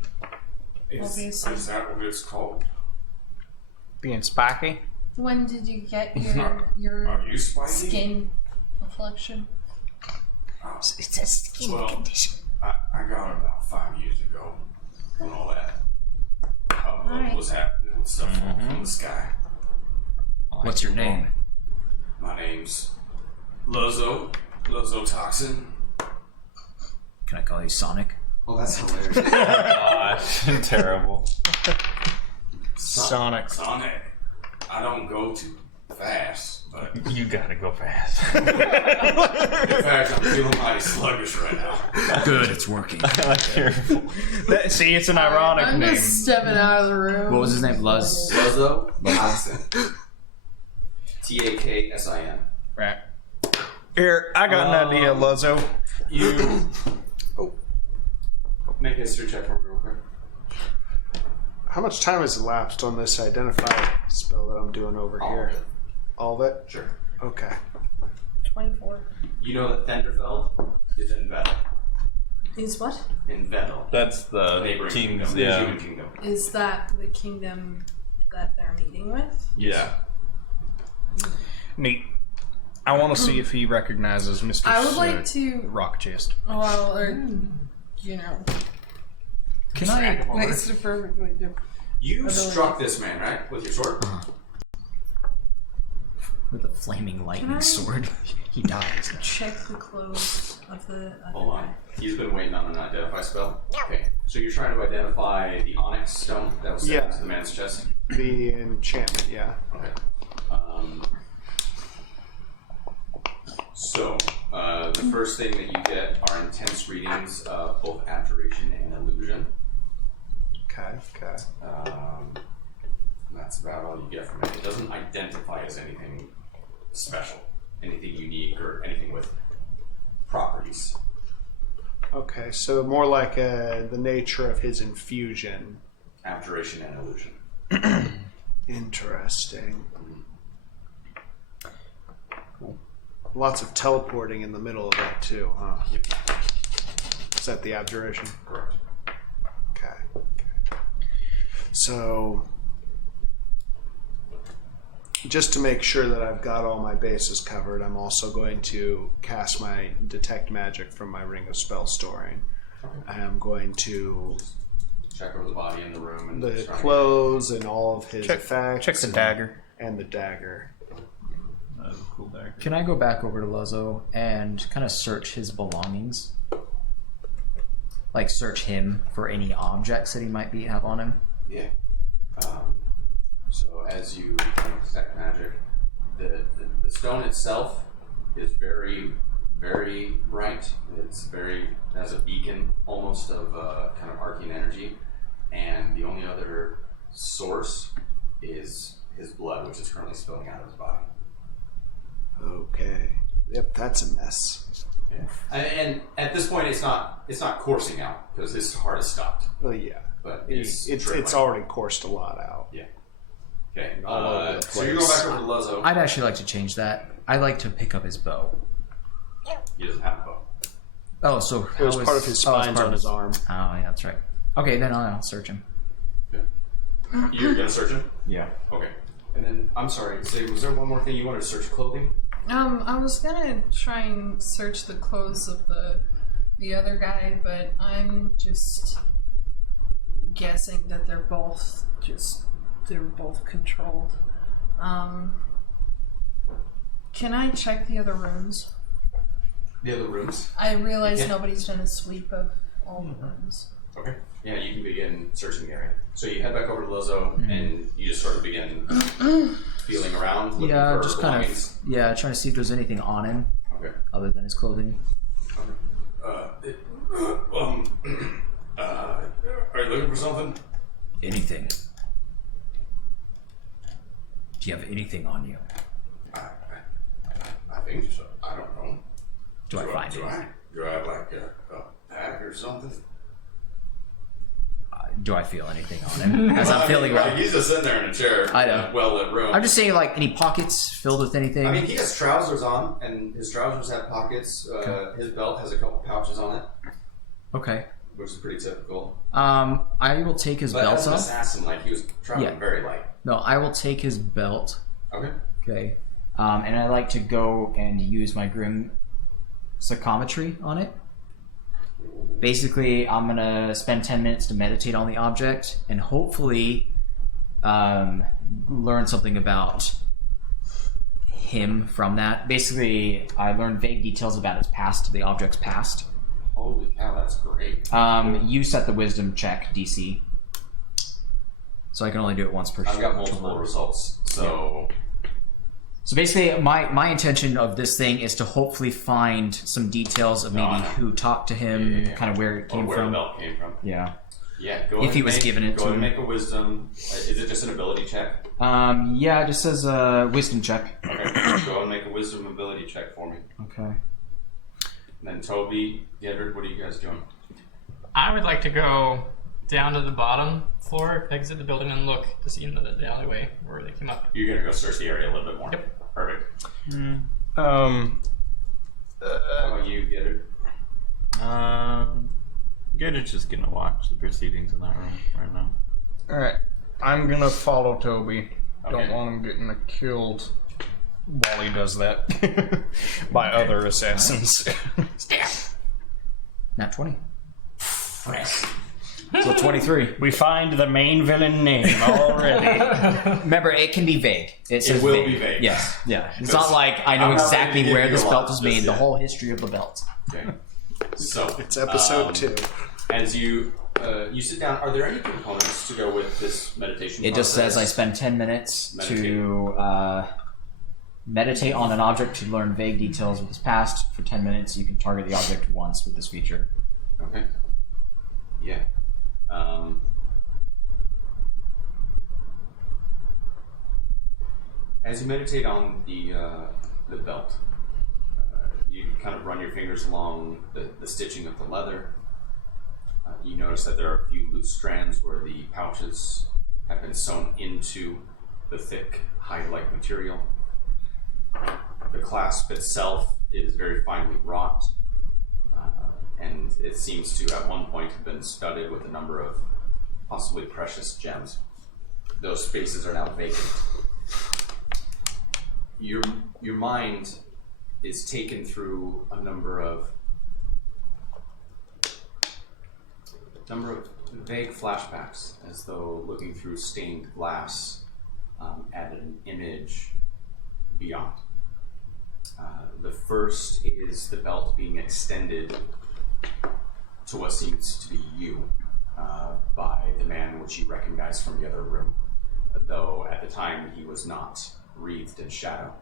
Obviously. Is that what it's called? Being spiky? When did you get your Are you spiky? skin affliction? It's a skin condition. I got it about 5 years ago when all that hubbub was happening with stuff falling from the sky. What's your name? My name's Lozo Toxin. Can I call you Sonic? Oh, that's hilarious. Oh, gosh, terrible. Sonic. I don't go too fast, but You gotta go fast. in fact, I'm feeling mighty sluggish right now. Good, it's working. See, it's an ironic I'm name. just stepping out of the room. What was his name? Luz? Lozo Toxin. Taksin. Right. Here, I got an idea, Luzzo. You make a history check for me real quick. How much time has elapsed on this identify spell that I'm doing over All here? of it. All of it? Sure. Okay. 24. You know that Thunderfeld is in Vettel. Is what? In Vettel. That's the Neighboring king's, kingdom. yeah. Human kingdom. Is that the kingdom that they're meeting with? Yeah. Neat. I want to see if he recognizes Mr. I would like to. Rock Chest. Well, or you know. Can I? It's a perfectly different. You struck this man, right? With your sword? With a flaming lightning Can I- sword, he dies. Check the clothes of the. Hold on. He's been waiting on an identify spell. Okay. So you're trying to identify the onyx stone that was set into the man's chest? The enchantment, yeah. Okay. So, the first thing that you get are intense readings of both abjuration and illusion. Okay. That's about all you get from it. It doesn't identify as anything special, anything unique, or anything with properties. Okay, so more like the nature of his infusion. Abjuration and illusion. Interesting. Cool. Lots of teleporting in the middle of that too, huh? Yep. Is that the abjuration? Correct. Okay. So, just to make sure that I've got all my bases covered, I'm also going to cast my Detect Magic from my Ring of Spell Storing. I am going to check over the body in the room and the clothes and all of his effects. Check the dagger. And the dagger. Cool dagger. Can I go back over to Luzzo and kind of search his belongings? Like search him for any objects that he might have on him? Yeah. So as you detect magic, the stone itself is very, very bright. It has a beacon almost of kind of arcane energy, and the only other source is his blood, which is currently spilling out of his body. Okay. Yep, that's a mess. Yeah. And at this point, it's not coursing out because his heart has stopped. Well, yeah. But it's already coursed a lot out. Yeah. Okay. All over the So you're going place. back over to Luzzo. I'd actually like to change that. I'd like to pick up his bow. He doesn't have a bow. Oh, so It was how part is- of his oh, it's spines part on of his arm. Oh, yeah, that's right. Okay, then I'll search him. You're gonna search him? Yeah. Okay. And then I'm sorry. So was there one more thing you wanted to search? Clothing? I was gonna try and search the clothes of the other guy, but I'm just guessing that they're both controlled. Can I check the other rooms? The other rooms? I realize Yeah. nobody's done a sweep of all the rooms. Okay. Yeah, you can begin searching the area. So you head back over to Luzzo and you just sort of begin feeling around, looking Yeah, for just kind belongings. of trying to see if there's anything on him Okay. other than his clothing. Are you looking for something? Anything. Do you have anything on you? I think so. I don't know. Do I find it? Do I have like a pack or something? Do I feel anything on him? As I'm feeling like, around. he's just sitting there in a chair I in know. a well-lit room. I'm just saying, like, any pockets filled with anything? I mean, he has trousers on, and his trousers have pockets. His belt has a couple pouches on it, Okay. which is pretty typical. I will take his But belt as an off. assassin, like, he was traveling Yeah. very light. No, I will take his belt. Okay. Okay. And I like to go and use my Grim Psychometry on it. Basically, I'm going to spend 10 minutes to meditate on the object and hopefully learn something about him from that. Basically, I learned vague details about its past, the object's past. Holy cow, that's great. You set the wisdom check DC. So I can only do it once per I've got multiple results, so... So basically, my intention of this thing is to hopefully find some details of maybe who talked to him, kind of where it came or where from. the belt came from. Yeah. Yeah, go If ahead he and was make, given it go to ahead and him. make a wisdom. Is it just an ability check? Yeah, it just says wisdom check. Okay, go ahead and make a wisdom ability check for me. Okay. And then Toby, Edward, what are you guys doing? I would like to go down to the bottom floor, exit the building, and look to see in the alleyway where they came up. You're gonna go search the area a little bit more. Yep. Perfect. How How about you, Edward? Good's just gonna watch the proceedings in that room right now. Alright, I'm gonna follow Toby. Okay. Don't want him getting killed while he does that by other assassins. Nat 20. So 23. We find the main villain name already. Remember, it can be vague. It says will be vague. Yes. Yeah. It's not like I know I'm not exactly gonna where give you this a belt lot was just made, the yet. whole history of the belt. Okay. So It's episode 2. As you sit down, are there any components to go with this meditation? It just says I spend 10 minutes to meditate on an object to learn vague details of its past. For 10 minutes, you can target the object once with this feature. Okay. Yeah. As you meditate on the belt, you kind of run your fingers along the stitching of the leather. You notice that there are a few loose strands where the pouches have been sewn into the thick hide-like material. The clasp itself is very finely wrought, and it seems to at one point have been studded with a number of possibly precious gems. Those spaces are now vacant. Your mind is taken through a number of vague flashbacks, as though looking through stained glass at an image beyond. The first is the belt being extended to what seems to be you by the man which you recognize from the other room, though at the time he was not wreathed in shadow.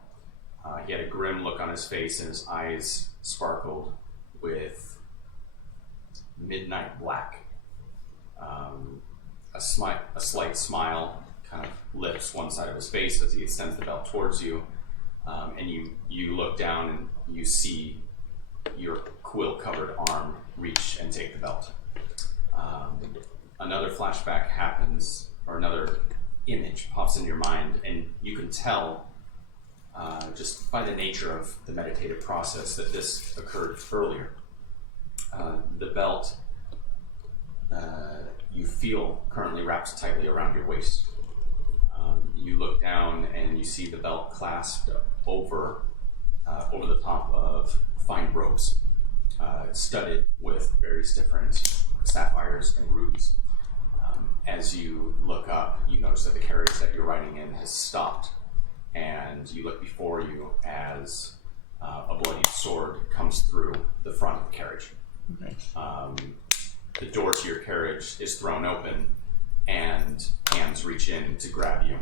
He had a grim look on his face, and his eyes sparkled with midnight black. A slight smile kind of lifts one side of his face as he extends the belt towards you, and you look down and you see your quill-covered arm reach and take the belt. Another flashback happens, or another image pops into your mind, and you can tell just by the nature of the meditative process that this occurred earlier. The belt you feel currently wraps tightly around your waist. You look down and you see the belt clasped over the top of fine ropes, studded with various different sapphires and rubies. As you look up, you notice that the carriage that you're riding in has stopped, and you look before you as a bloodied sword comes through the front of the carriage. The door to your carriage is thrown open, and hands reach in to grab you.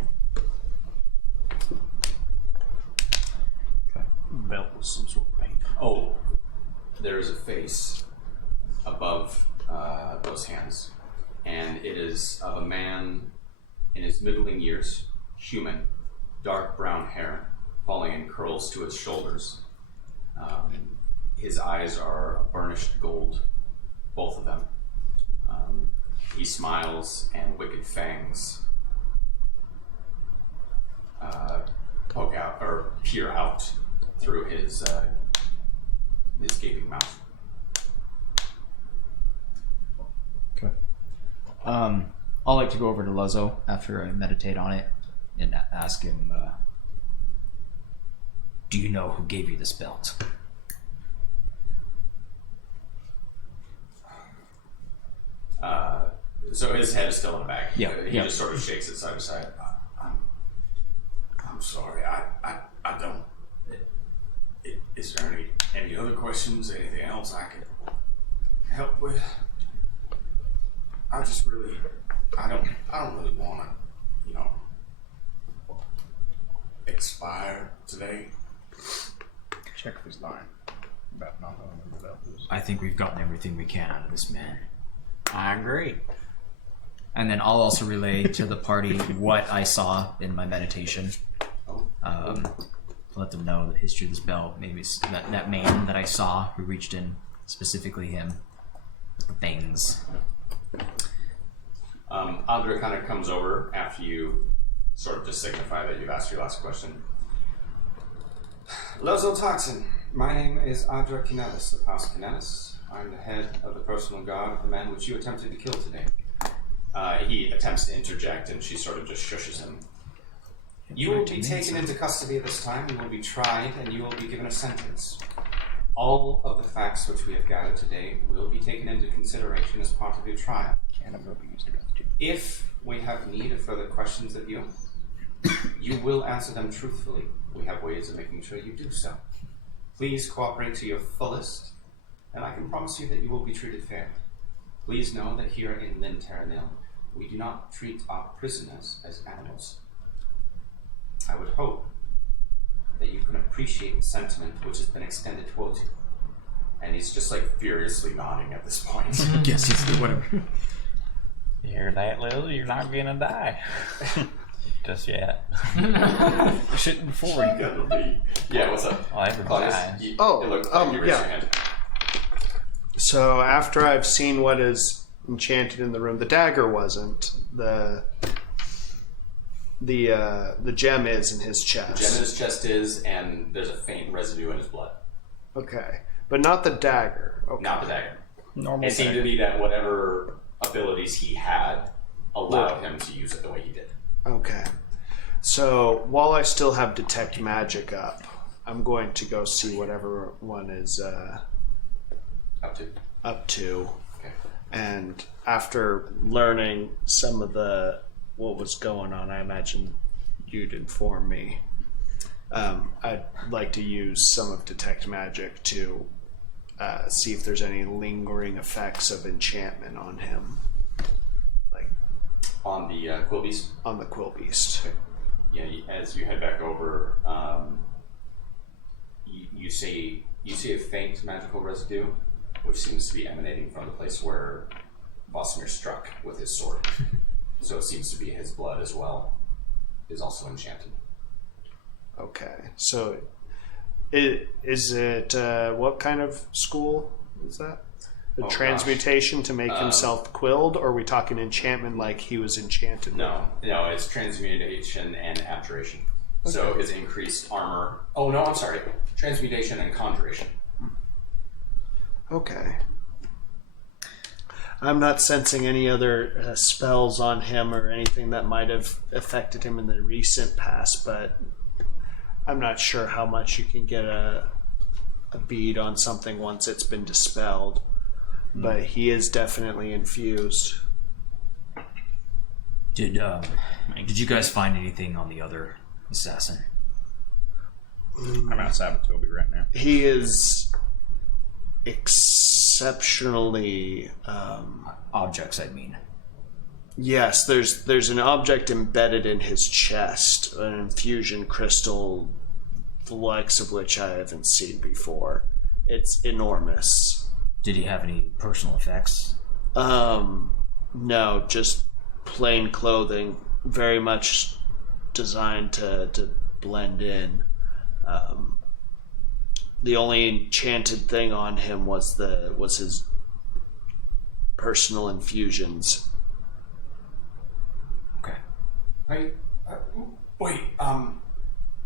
Belt was some sort of pain. Oh, there is a face above those hands, and it is of a man in his middling years, human, dark brown hair falling in curls to his shoulders. His eyes are burnished gold, both of them. He smiles, and wicked fangs poke out or peer out through his gaping mouth. Okay. I'll like to go over to Lozo after I meditate on it and ask him, do you know who gave you this belt? So his head is still in the bag. Yeah. He just sort of shakes it side to side. I'm sorry. I don't. Is there any other questions? Anything else I could help with? I just really, I don't really want to, expire today. Check if he's lying about not knowing who the belt is. I think we've gotten everything we can out of this man. I agree. And then I'll also relay to the party what I saw in my meditation. Let them know the history of this belt. Maybe it's that man that I saw who reached in, specifically him. Things. Audra kind of comes over after you sort of just signify that you've asked your last question. Lozo Toxin, my name is Audra Kinelis of House Kinelis. I'm the head of the personal guard of the man which you attempted to kill today. He attempts to interject, and she sort of just shushes him. You will be taken into custody this time. You will be tried, and you will be given a sentence. All of the facts which we have gathered today will be taken into consideration as part of your trial. If we have need of further questions of you, you will answer them truthfully. We have ways of making sure you do so. Please cooperate to your fullest, and I can promise you that you will be treated fairly. Please know that here in Lyn Terenil, we do not treat our prisoners as animals. I would hope that you can appreciate the sentiment which has been extended towards you. And he's just like furiously nodding at this point. Yes, whatever. You hear that, Lil? You're not gonna die. us yet. Shit before we Yeah, what's up? Oh, everybody Claudius, dies. you- Oh, it looked like you raised yeah. your hand. So after I've seen what is enchanted in the room, the dagger wasn't. The gem is in his chest. Gem in his chest is, and there's a faint residue in his blood. Okay, but not the dagger. Okay. Not the dagger. normal. It seemed to be that whatever abilities he had allowed him to use it the way he did. Okay. So while I still have detect magic up, I'm going to go see whatever one is Up to. Okay. and after learning some of what was going on, I imagine you'd inform me. I'd like to use some of detect magic to see if there's any lingering effects of enchantment on him, like On the Quill Beast? on the Quill Beast. Okay. Yeah, as you head back over, you see a faint magical residue, which seems to be emanating from the place where Vosimir struck with his sword. So it seems to be his blood as well is also enchanted. Okay, so is it what kind of school is that? The Oh, transmutation to make himself quilled, or are we talking enchantment like he was enchanted? No, it's transmutation and abjuration. So his increased armor. Oh no, I'm sorry. Transmutation and conjuration. Okay. I'm not sensing any other spells on him or anything that might have affected him in the recent past, but I'm not sure how much you can get a bead on something once it's been dispelled. But he is definitely infused. Did you guys find anything on the other assassin? I'm outside with Toby right now. He is exceptionally Objects, I mean. yes, there's an object embedded in his chest, an infusion crystal, the likes of which I haven't seen before. It's enormous. Did he have any personal effects? No, just plain clothing, very much designed to blend in. The only enchanted thing on him was his personal infusions. Okay. Hey, wait,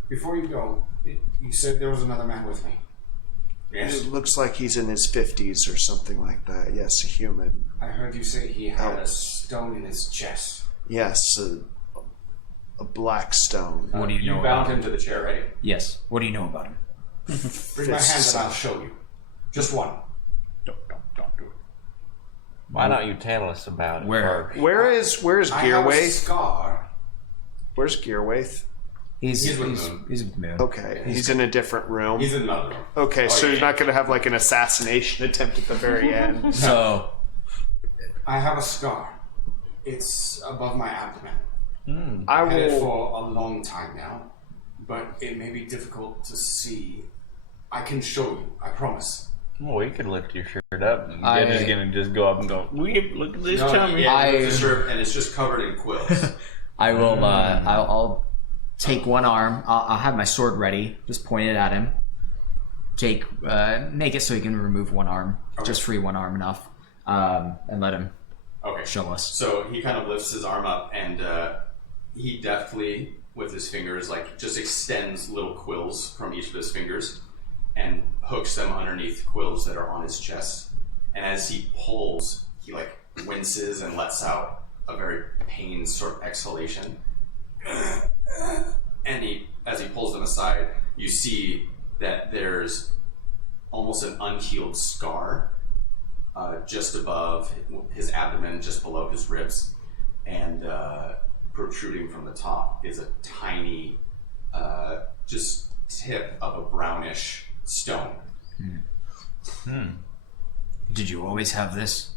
before you go, you said there was another man with me. It looks like he's in his 50s or something like that. Yes, a human. I heard you say he had a stone in his chest. Yes, a black stone. What do you know You about bound him to the chair, right? Yes. What do you know about him? Bring my hand and I'll show you. Just one. Don't do it. Why don't you tell us about it? Where? Where's I have a Gearwaith? scar. Where's Gearwaith? He's with Moon. He's with Moon. Okay, he's in a different room. He's in another room. Okay, so yeah. you're not going to have like an assassination attempt at the very end. So, I have a scar. It's above my abdomen. I I've had it will. for a long time now, but it may be difficult to see. I can show you, I promise. Well, we could lift your shirt up and I- Jenny's gonna just go up and go, look at this No, tummy. yeah, I- it's just- and it's just covered in quills. I will. I'll take one arm. I'll have my sword ready. Just point it at him. Make it so he can remove one arm. Just free one arm enough, and let him Okay. show us. So he kind of lifts his arm up and he deftly, with his fingers, like just extends little quills from each of his fingers and hooks them underneath quills that are on his chest. And as he pulls, he like winces and lets out a very pained sort of exhalation. And as he pulls them aside, you see that there's almost an unhealed scar just above his abdomen, just below his ribs, and protruding from the top is a tiny, just tip of a brownish stone. Did you always have this?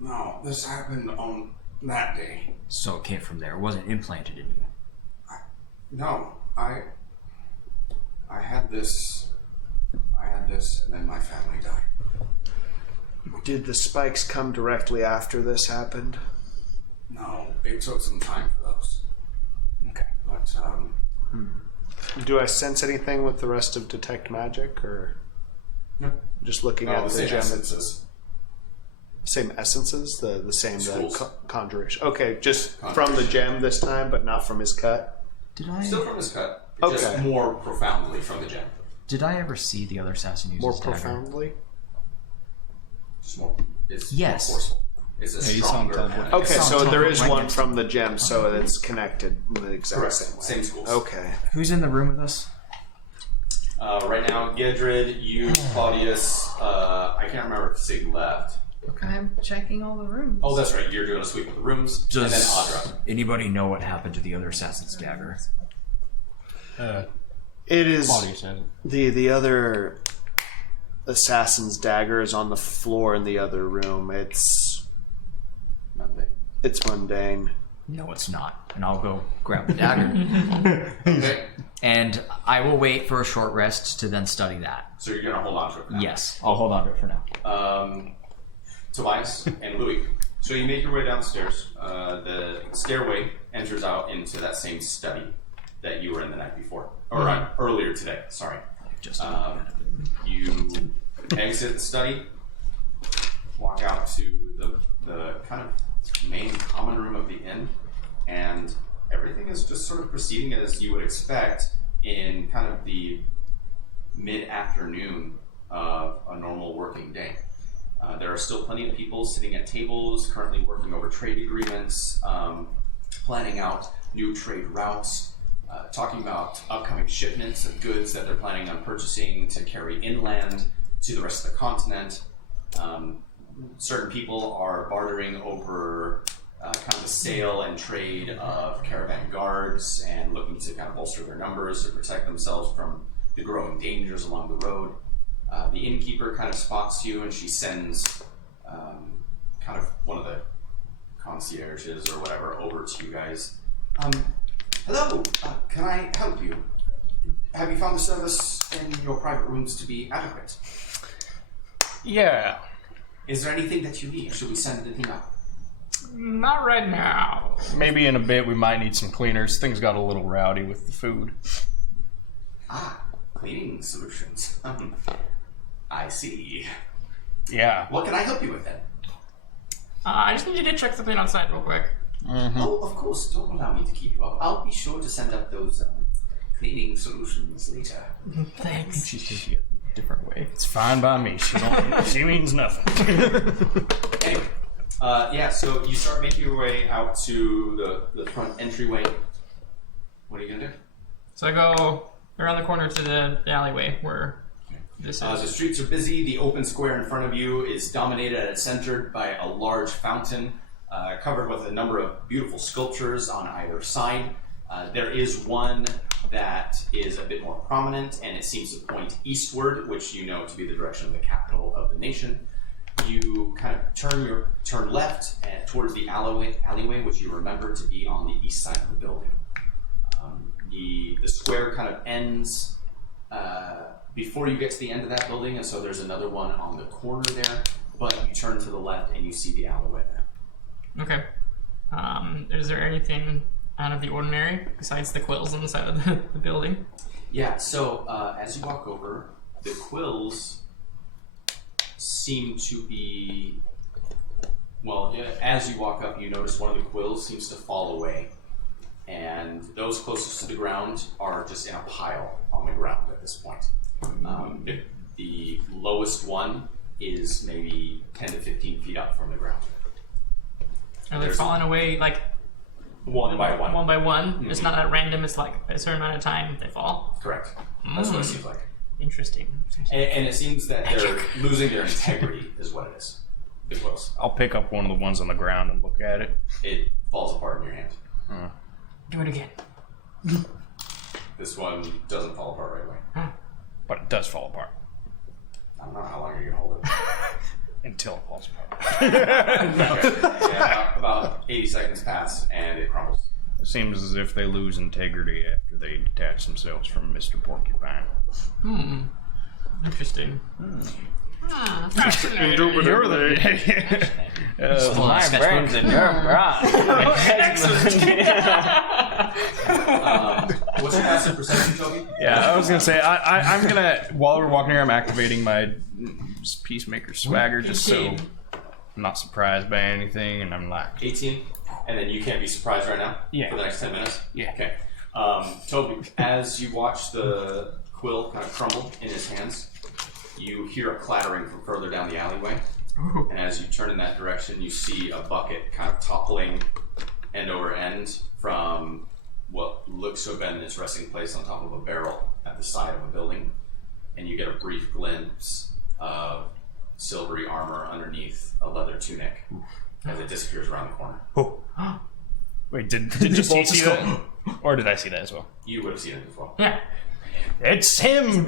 No, this happened on that day. So it came from there. It wasn't implanted in you. No, I had this, and then my family died. Did the spikes come directly after this happened? No, it took some time for those. Okay. point. Do I sense anything with the rest of detect magic, or just looking at the same gem? essences. Same essences, the same Schools. conjuration. Okay, just from the Conjuration. gem this time, but not from his cut. Did I Still from his cut, Okay. just more profoundly from the gem. ever see the other assassin use More his dagger? profoundly. Just more. It's Yes. more forceful. It's a Yeah, you saw him stronger. teleport. and- Okay, It's so on there top is of one Rankins. from the gem, so it's connected in the exact Correct. same way. Same schools. Okay. Who's in the room with us? Right now, Gedrid, you, Claudius. I can't remember if Sig left. I'm checking all the rooms. Oh, that's right. You're doing a sweep of the rooms, and then Audra. anybody know what happened to the other assassin's dagger? It is Claudius has it. the other assassin's dagger is on the floor in the other room. It's mundane. No, it's not. And I'll go grab the dagger. Okay. And I will wait for a short rest to then study that. So you're gonna hold on to it. For now. Yes, I'll hold on to it for now. Tobias and Louis. So you make your way downstairs. The stairway enters out into that same study that you were in the night before, or earlier today. Sorry. Just You exit the study, walk out to the kind of main common room of the inn, and everything is just sort of proceeding as you would expect in kind of the mid-afternoon of a normal working day. There are still plenty of people sitting at tables, currently working over trade agreements, planning out new trade routes, talking about upcoming shipments of goods that they're planning on purchasing to carry inland to the rest of the continent. Certain people are bartering over kind of the sale and trade of caravan guards and looking to kind of bolster their numbers to protect themselves from the growing dangers along the road. The innkeeper kind of spots you, and she sends kind of one of the concierges or whatever over to you guys. Hello, can I help you? Have you found the service in your private rooms to be adequate? Yeah. Is there anything that you need? Should we send anything up? Not right now. Maybe in a bit we might need some cleaners. Things got a little rowdy with the food. Cleaning solutions. I see. Yeah. What can I help you with then? I just need you to check something outside real quick. Oh, of course. Don't allow me to keep you up. I'll be sure to send up those cleaning solutions later. Thanks. She's taking it a different way. It's fine by me. She means nothing. Anyway, yeah, so you start making your way out to the front entryway. What are you going to do? So I go around the corner to the alleyway where this The is. streets are busy. The open square in front of you is dominated and centered by a large fountain covered with a number of beautiful sculptures on either side. There is one that is a bit more prominent, and it seems to point eastward, which you know to be the direction of the capital of the nation. You kind of turn left towards the alleyway, which you remember to be on the east side of the building. The square kind of ends before you get to the end of that building, and so there's another one on the corner there, but you turn to the left and you see the alleyway there. Okay. Is there anything out of the ordinary besides the quills on the side of the building? Yeah, so as you walk over, the quills seem to be, well, as you walk up, you notice one of the quills seems to fall away. And those closest to the ground are just in a pile on the ground at this point. The lowest one is maybe 10 to 15 feet up from the ground. Are they falling away like One by one. One by one? Mhm. It's not at random, it's like a certain amount of time they fall. Correct. That's what it seems like. Interesting. And it seems that they're losing their integrity, is what it is. The quills. I'll pick up one of the ones on the ground and look at it. It falls apart in your hand. Do it again. This one doesn't fall apart right away. But it does fall apart. I don't know how long you're gonna hold it. Until it falls apart. Yeah, about 80 seconds pass and it crumbles. It seems as if they lose integrity after they detach themselves from Mr. Porcupine. Interesting. Fascinating. You're the... my brain's in your brain. Excellent. What's your passive perception, Toby? Yeah, I was gonna say I'm gonna while we're walking here, I'm activating my Peacemaker swagger just so I'm not surprised by anything, and I'm like 18, and then you can't be surprised right now. Yeah. For the next 10 minutes. Yeah. Okay. Toby, as you watch the quill kind of crumble in his hands, you hear a clattering from further down the alleyway. And as you turn in that direction, you see a bucket kind of toppling end over end from what looks to have been its resting place on top of a barrel at the side of a building. And you get a brief glimpse of silvery armor underneath a leather tunic as it disappears around the corner. Wait, did you see that? Or did I see that as well? You would have seen it as well. Yeah. It's him,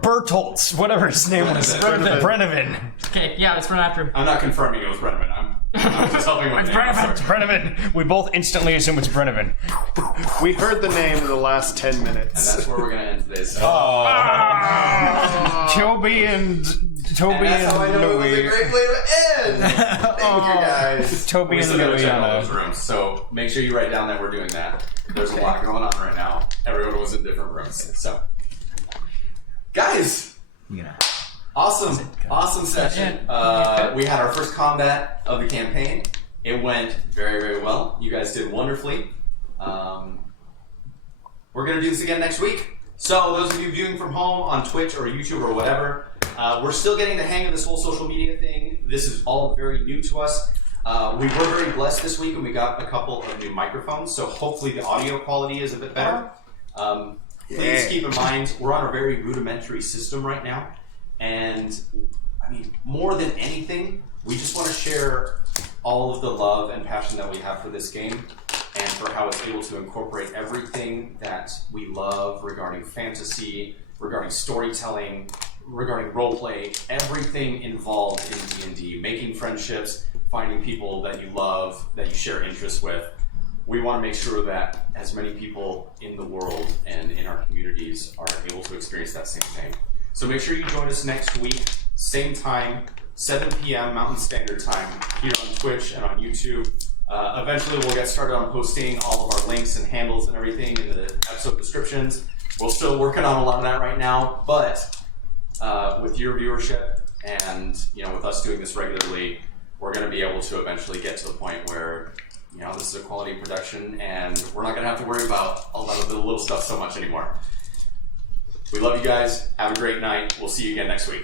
Bertoltz, whatever his name was. Brennivan. Okay, yeah, let's run after him. I'm not confirming it was Brenneman. I'm just helping with It's the name. Brenneman. Brennivan. We both instantly assume it's Brennivan. We heard the name in the last 10 And minutes. that's where we're going to end today's session. Toby and That's how I know it was a Louie. great way to end. Thank you guys. Toby We and still gotta Louie check on all a- those rooms, so make sure you write down that we're doing that. There's a lot going on right now. Everyone was in different rooms. So, guys, awesome session. We had our first combat of the campaign. It went very, very well. You guys did wonderfully. We're gonna do this again next week. So those of you viewing from home on Twitch or YouTube or whatever, we're still getting the hang of this whole social media thing. This is all very new to us. We were very blessed this week and we got a couple of new microphones, so hopefully the audio quality is a bit better. Please keep in mind, we're on a very rudimentary system right now, and I mean, more than anything, we just want to share all of the love and passion that we have for this game and for how it's able to incorporate everything that we love regarding fantasy, regarding storytelling, regarding roleplay, everything involved in D&D, making friendships, finding people that you love, that you share interests with. We want to make sure that as many people in the world and in our communities are able to experience that same thing. So make sure you join us next week, same time, 7 p.m. Mountain Standard Time, here on Twitch and on YouTube. Eventually we'll get started on posting all of our links and handles and everything in the episode descriptions. We're still working on a lot of that right now, but with your viewership and with us doing this regularly, we're going to be able to eventually get to the point where this is a quality production and we're not going to have to worry about a lot of the little stuff so much anymore. We love you guys. Have a great night. We'll see you again next week.